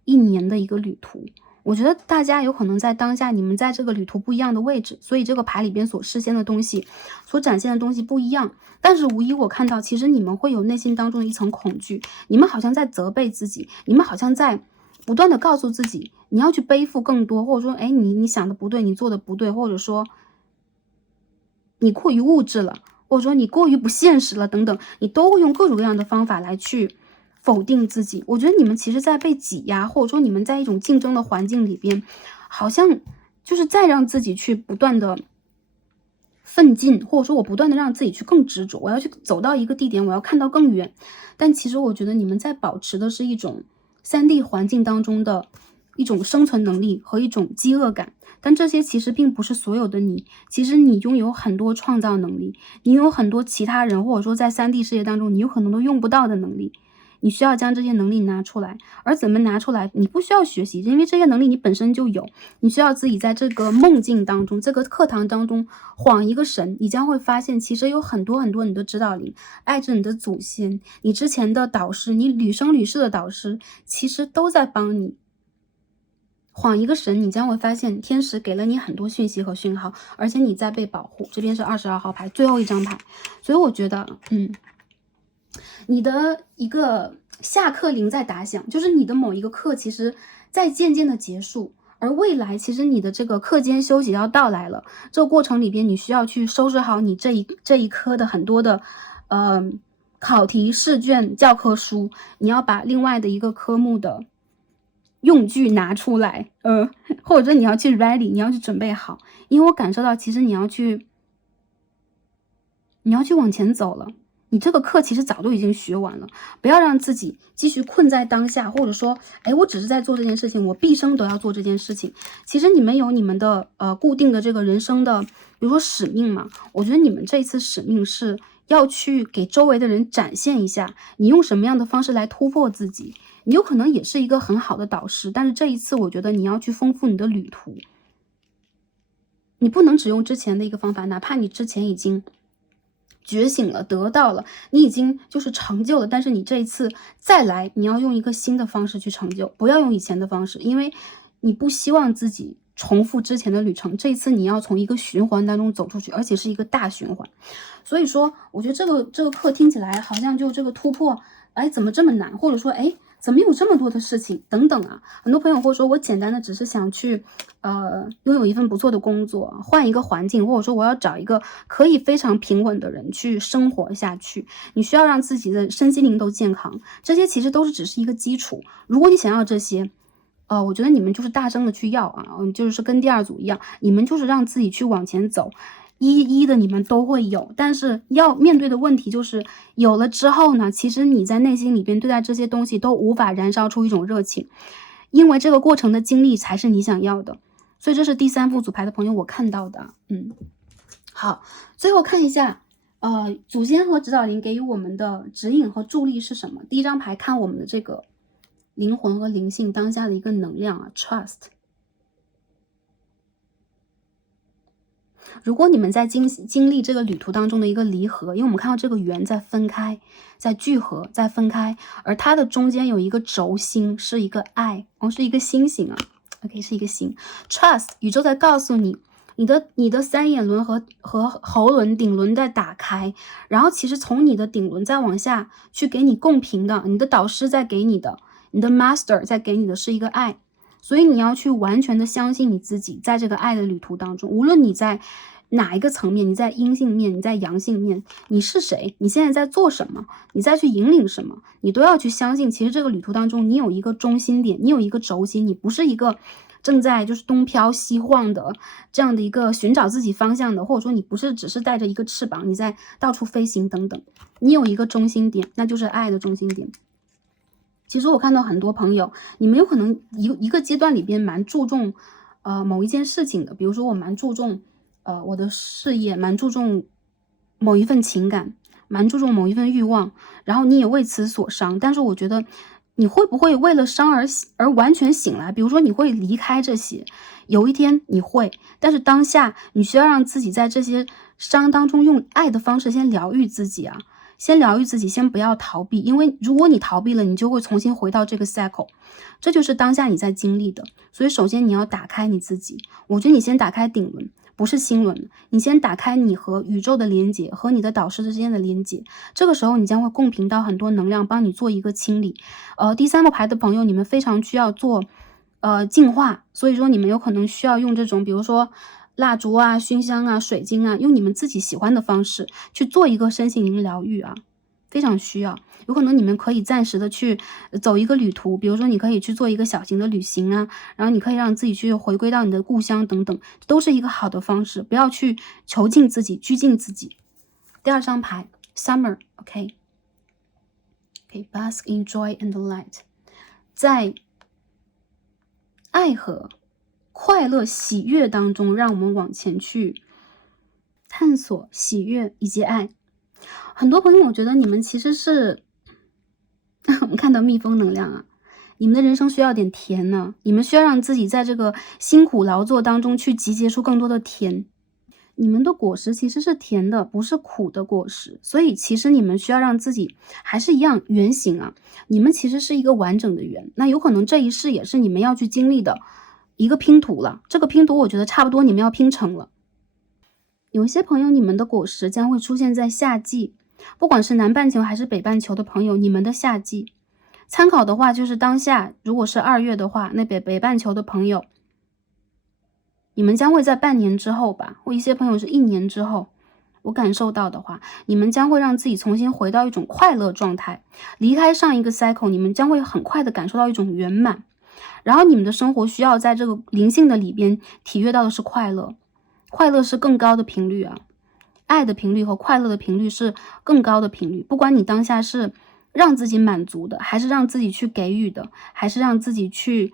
1年的一个旅途。我觉得大家有可能在当下，你们在这个旅途不一样的位置，所以这个牌里边所实现的东西，所展现的东西不一样。但是无疑我看到，其实你们会有内心当中的一层恐惧，你们好像在责备自己，你们好像在不断的告诉自己，你要去背负更多，或者说你想的不对，你做的不对，或者说你过于物质了，或者说你过于不现实了等等，你都会用各种各样的方法来去否定自己。我觉得你们其实在被挤压，或者说你们在一种竞争的环境里边，好像就是在让自己去不断的奋进，或者说我不断的让自己去更执着，我要去走到一个地点，我要看到更远。但其实我觉得你们在保持的是一种3D 环境当中的一种生存能力和一种饥饿感，但这些其实并不是所有的你。其实你拥有很多创造能力，你有很多其他人或者说在3D 世界当中你有可能都用不到的能力，你需要将这些能力拿出来。而怎么拿出来，你不需要学习，因为这些能力你本身就有，你需要自己在这个梦境当中，这个课堂当中晃一个神，你将会发现其实有很多很多你的指导灵，爱着你的祖先，你之前的导师，你屡生屡世的导师，其实都在帮你晃一个神，你将会发现天使给了你很多讯息和讯号，而且你在被保护。这边是22号牌，最后一张牌。所以我觉得你的一个下课铃在打响，就是你的某一个课其实在渐渐的结束，而未来其实你的这个课间休息要到来了。这个过程里边你需要去收拾好你这一科的很多的考题、试卷、教科书，你要把另外的一个科目的用具拿出来，或者说你要去 ready， 你要去准备好。因为我感受到其实你要去往前走了，你这个课其实早都已经学完了。不要让自己继续困在当下，或者说我只是在做这件事情，我毕生都要做这件事情。其实你们有你们的固定的这个人生的比如说使命嘛，我觉得你们这一次使命是要去给周围的人展现一下你用什么样的方式来突破自己。你有可能也是一个很好的导师，但是这一次我觉得你要去丰富你的旅途，你不能只用之前的一个方法，哪怕你之前已经觉醒了，得到了，你已经就是成就了，但是你这一次再来，你要用一个新的方式去成就，不要用以前的方式，因为你不希望自己重复之前的旅程。这一次你要从一个循环当中走出去，而且是一个大循环。所以说我觉得这个课听起来好像就这个突破怎么这么难，或者说怎么有这么多的事情等等啊。很多朋友会说我简单的只是想去拥有一份不错的工作，换一个环境，或者说我要找一个可以非常平稳的人去生活下去。你需要让自己的身心灵都健康，这些其实都是只是一个基础。如果你想要这些我觉得你们就是大声的去要就是跟第二组一样，你们就是让自己去往前走。一一的你们都会有，但是要面对的问题就是有了之后呢，其实你在内心里边对待这些东西都无法燃烧出一种热情，因为这个过程的经历才是你想要的。所以这是第3副组牌的朋友我看到的。好，最后看一下祖先和指导灵给予我们的指引和助力是什么。第一张牌看我们的这个灵魂和灵性当下的一个能量啊 ，trust。如果你们在经历这个旅途当中的一个离合，因为我们看到这个圆在分开，在聚合，在分开，而它的中间有一个轴心，是一个爱，是一个星星啊。OK， 是一个星。Trust， 宇宙在告诉你，你的3眼轮和喉轮、顶轮在打开，然后其实从你的顶轮再往下去给你共频的，你的导师在给你的，你的 master 在给你的是一个爱。所以你要去完全的相信你自己，在这个爱的旅途当中，无论你在哪一个层面，你在阴性面，你在阳性面，你是谁，你现在在做什么，你再去引领什么，你都要去相信，其实这个旅途当中你有一个中心点，你有一个轴心，你不是一个正在就是东飘西晃的这样的一个寻找自己方向的，或者说你不是只是带着一个翅膀你在到处飞行等等，你有一个中心点，那就是爱的中心点。其实我看到很多朋友，你们有可能一个阶段里边蛮注重某一件事情的，比如说我蛮注重我的事业，蛮注重某一份情感，蛮注重某一份欲望，然后你也为此所伤。但是我觉得你会不会为了伤而完全醒来？比如说你会离开这些，有一天你会，但是当下你需要让自己在这些伤当中用爱的方式先疗愈自己啊。先疗愈自己，先不要逃避，因为如果你逃避了，你就会重新回到这个 cycle， 这就是当下你在经历的。所以首先你要打开你自己，我觉得你先打开顶轮，不是心轮，你先打开你和宇宙的连接，和你的导师之间的连接，这个时候你将会共频到很多能量，帮你做一个清理。第3个牌的朋友，你们非常需要做净化，所以说你们有可能需要用这种，比如说蜡烛啊、熏香啊、水晶啊，用你们自己喜欢的方式去做一个身心灵疗愈啊，非常需要。有可能你们可以暂时的去走一个旅途，比如说你可以去做一个小型的旅行啊，然后你可以让自己去回归到你的故乡等等，都是一个好的方式，不要去囚禁自己、拘禁自己。第2张牌 Summer， OK，Bask in joy and light， 在爱和快乐、喜悦当中，让我们往前去探索喜悦以及爱。很多朋友，我觉得你们其实是我们看到蜜蜂能量啊，你们的人生需要点甜呢，你们需要让自己在这个辛苦劳作当中去集结出更多的甜。你们的果实其实是甜的，不是苦的果实，所以其实你们需要让自己还是一样圆形啊，你们其实是一个完整的圆。那有可能这一世也是你们要去经历的一个拼图了，这个拼图我觉得差不多你们要拼成了。有一些朋友，你们的果实将会出现在夏季，不管是南半球还是北半球的朋友，你们的夏季参考的话就是当下，如果是2月的话，那北半球的朋友，你们将会在半年之后吧，或一些朋友是1年之后，我感受到的话，你们将会让自己重新回到一种快乐状态，离开上一个 cycle， 你们将会很快的感受到一种圆满。然后你们的生活需要在这个灵性的里边体验到的是快乐，快乐是更高的频率啊，爱的频率和快乐的频率是更高的频率。不管你当下是让自己满足的，还是让自己去给予的，还是让自己去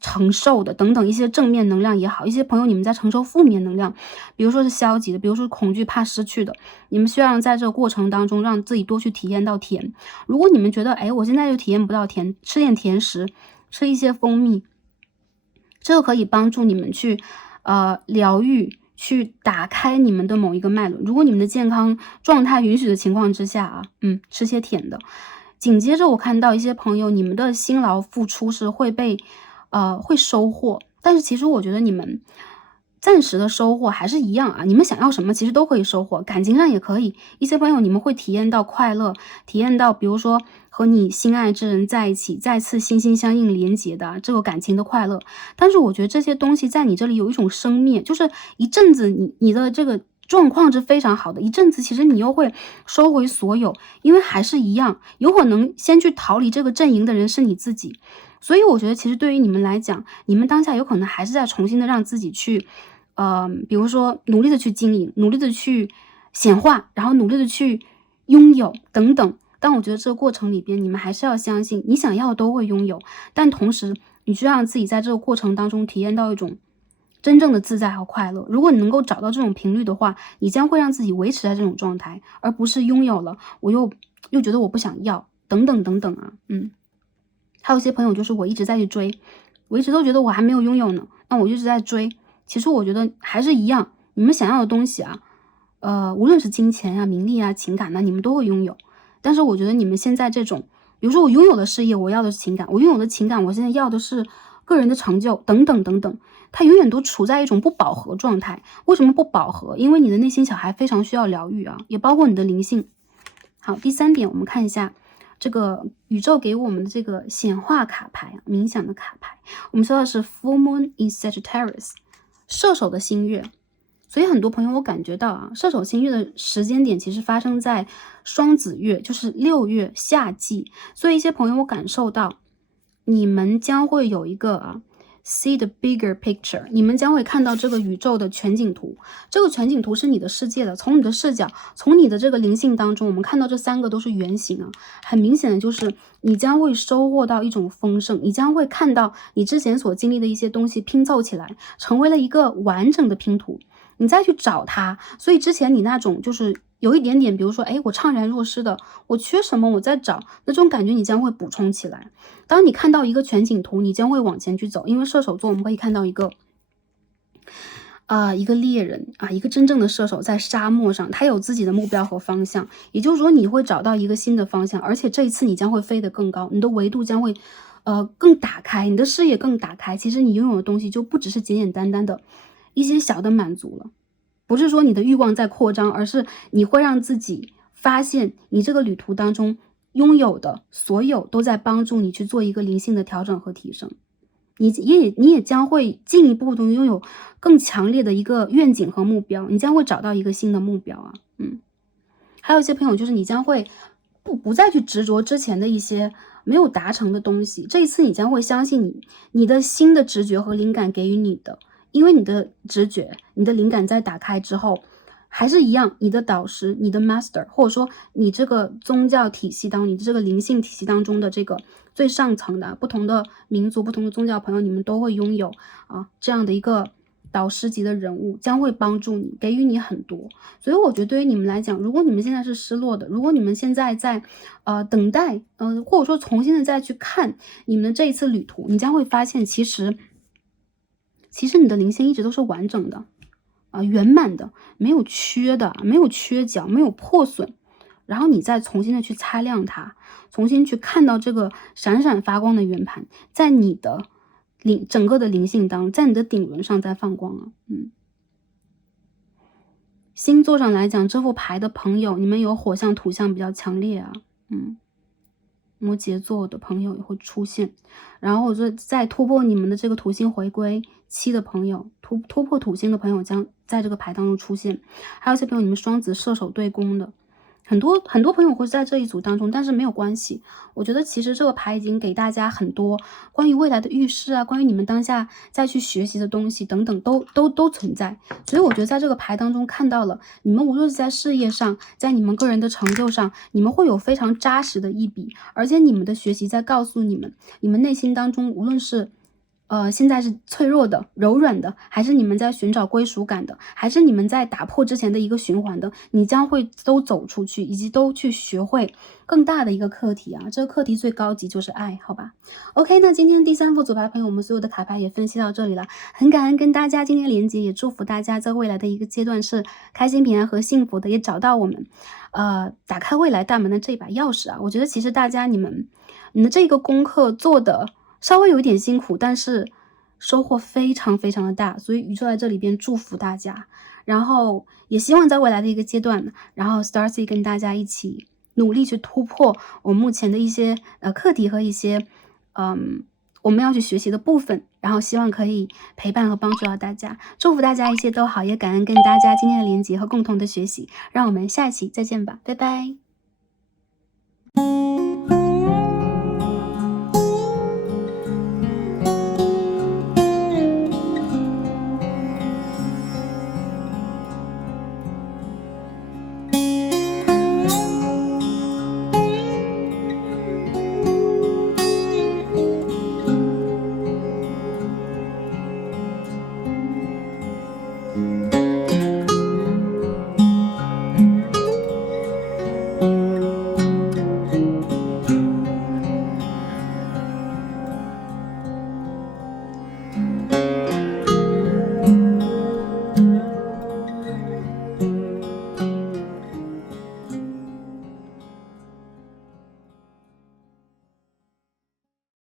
承受的等等一些正面能量也好，一些朋友你们在承受负面能量，比如说是消极的，比如说是恐惧怕失去的，你们需要在这个过程当中让自己多去体验到甜。如果你们觉得我现在就体验不到甜，吃点甜食，吃一些蜂蜜，这个可以帮助你们去疗愈，去打开你们的某一个脉轮。如果你们的健康状态允许的情况之下啊，吃些甜的。紧接着我看到一些朋友，你们的辛劳付出是会被会收获，但是其实我觉得你们暂时的收获还是一样啊，你们想要什么其实都可以收获，感情上也可以。一些朋友你们会体验到快乐，体验到比如说和你心爱之人在一起，再次心心相印连结的这个感情的快乐。但是我觉得这些东西在你这里有一种生灭，就是一阵子你的这个状况是非常好的，一阵子其实你又会收回所有，因为还是一样，有可能先去逃离这个阵营的人是你自己。所以我觉得其实对于你们来讲，你们当下有可能还是在重新的让自己去比如说努力的去经营，努力的去显化，然后努力的去拥有等等。但我觉得这个过程里边，你们还是要相信，你想要的都会拥有，但同时你就让自己在这个过程当中体验到一种真正的自在和快乐。如果你能够找到这种频率的话，你将会让自己维持在这种状态，而不是拥有了我又觉得我不想要，等等等等啊。还有些朋友就是我一直在去追，我一直都觉得我还没有拥有呢，那我一直在追。其实我觉得还是一样，你们想要的东西啊，无论是金钱啊、名利啊、情感啊，你们都会拥有。但是我觉得你们现在这种，比如说我拥有的事业，我要的是情感；我拥有的情感，我现在要的是个人的成就，等等等等，它永远都处在一种不饱和状态。为什么不饱和？因为你的内心小孩非常需要疗愈啊，也包括你的灵性。好，第3点，我们看一下这个宇宙给我们的这个显化卡牌啊，冥想的卡牌。我们说的是 Full Moon in Sagittarius， 射手的新月。所以很多朋友我感觉到啊，射手新月的时间点其实发生在双子月，就是6月夏季。所以一些朋友我感受到，你们将会有一个see the bigger picture， 你们将会看到这个宇宙的全景图。这个全景图是你的世界的，从你的视角，从你的这个灵性当中，我们看到这3个都是圆形啊，很明显的就是你将会收获到一种丰盛，你将会看到你之前所经历的一些东西拼凑起来，成为了一个完整的拼图。你再去找它，所以之前你那种就是有一点点，比如说，我怅然若失的，我缺什么，我在找，那种感觉你将会补充起来。当你看到一个全景图，你将会往前去走，因为射手座我们可以看到一个猎人啊，一个真正的射手在沙漠上，他有自己的目标和方向，也就是说你会找到一个新的方向，而且这一次你将会飞得更高，你的维度将会更打开，你的视野更打开。其实你拥有的东西就不只是简简单单的一些小的满足了，不是说你的欲望在扩张，而是你会让自己发现你这个旅途当中拥有的所有都在帮助你去做一个灵性的调整和提升。你也将会进一步的拥有更强烈的一个愿景和目标，你将会找到一个新的目标啊。还有一些朋友就是你将会不再去执着之前的一些没有达成的东西，这一次你将会相信你的新的直觉和灵感给予你的，因为你的直觉、你的灵感在打开之后，还是一样，你的导师、你的 master， 或者说你这个宗教体系当中、你这个灵性体系当中的这个最上层的不同的民族、不同的宗教朋友，你们都会拥有这样的一个导师级的人物，将会帮助你，给予你很多。所以我觉得对于你们来讲，如果你们现在是失落的，如果你们现在在等待，或者说重新的再去看你们的这一次旅途，你将会发现其实你的灵性一直都是完整的圆满的，没有缺的，没有缺角，没有破损。然后你再重新的去擦亮它，重新去看到这个闪闪发光的圆盘，在你的整个的灵性当中，在你的顶轮上在放光啊。星座上来讲，这副牌的朋友，你们有火象、土象比较强烈啊。摩羯座的朋友也会出现，然后就在突破你们的这个土星回归期的朋友，突破土星的朋友将在这个牌当中出现。还有一些朋友，你们双子、射手对宫的，很多朋友会在这一组当中，但是没有关系。我觉得其实这个牌已经给大家很多关于未来的预示啊，关于你们当下再去学习的东西等等都存在。所以我觉得在这个牌当中看到了，你们无论是在事业上，在你们个人的成就上，你们会有非常扎实的一笔，而且你们的学习在告诉你们，你们内心当中无论是现在是脆弱的、柔软的，还是你们在寻找归属感的，还是你们在打破之前的一个循环的，你将会都走出去，以及都去学会更大的一个课题啊！这个课题最高级就是爱，好吧 ？OK， 那今天第3副组牌朋友，我们所有的卡牌也分析到这里了，很感恩跟大家今天连接，也祝福大家在未来的一个阶段是开心、平安和幸福的，也找到我们打开未来大门的这把钥匙啊！我觉得其实大家你们的这个功课做的稍微有一点辛苦，但是收获非常非常的大，所以宇宙在这里边祝福大家，然后也希望在未来的一个阶段，然后 Starcy 跟大家一起努力去突破我们目前的一些课题和一些我们要去学习的部分，然后希望可以陪伴和帮助到大家，祝福大家一切都好，也感恩跟大家今天的连接和共同的学习，让我们下一期再见吧，拜拜。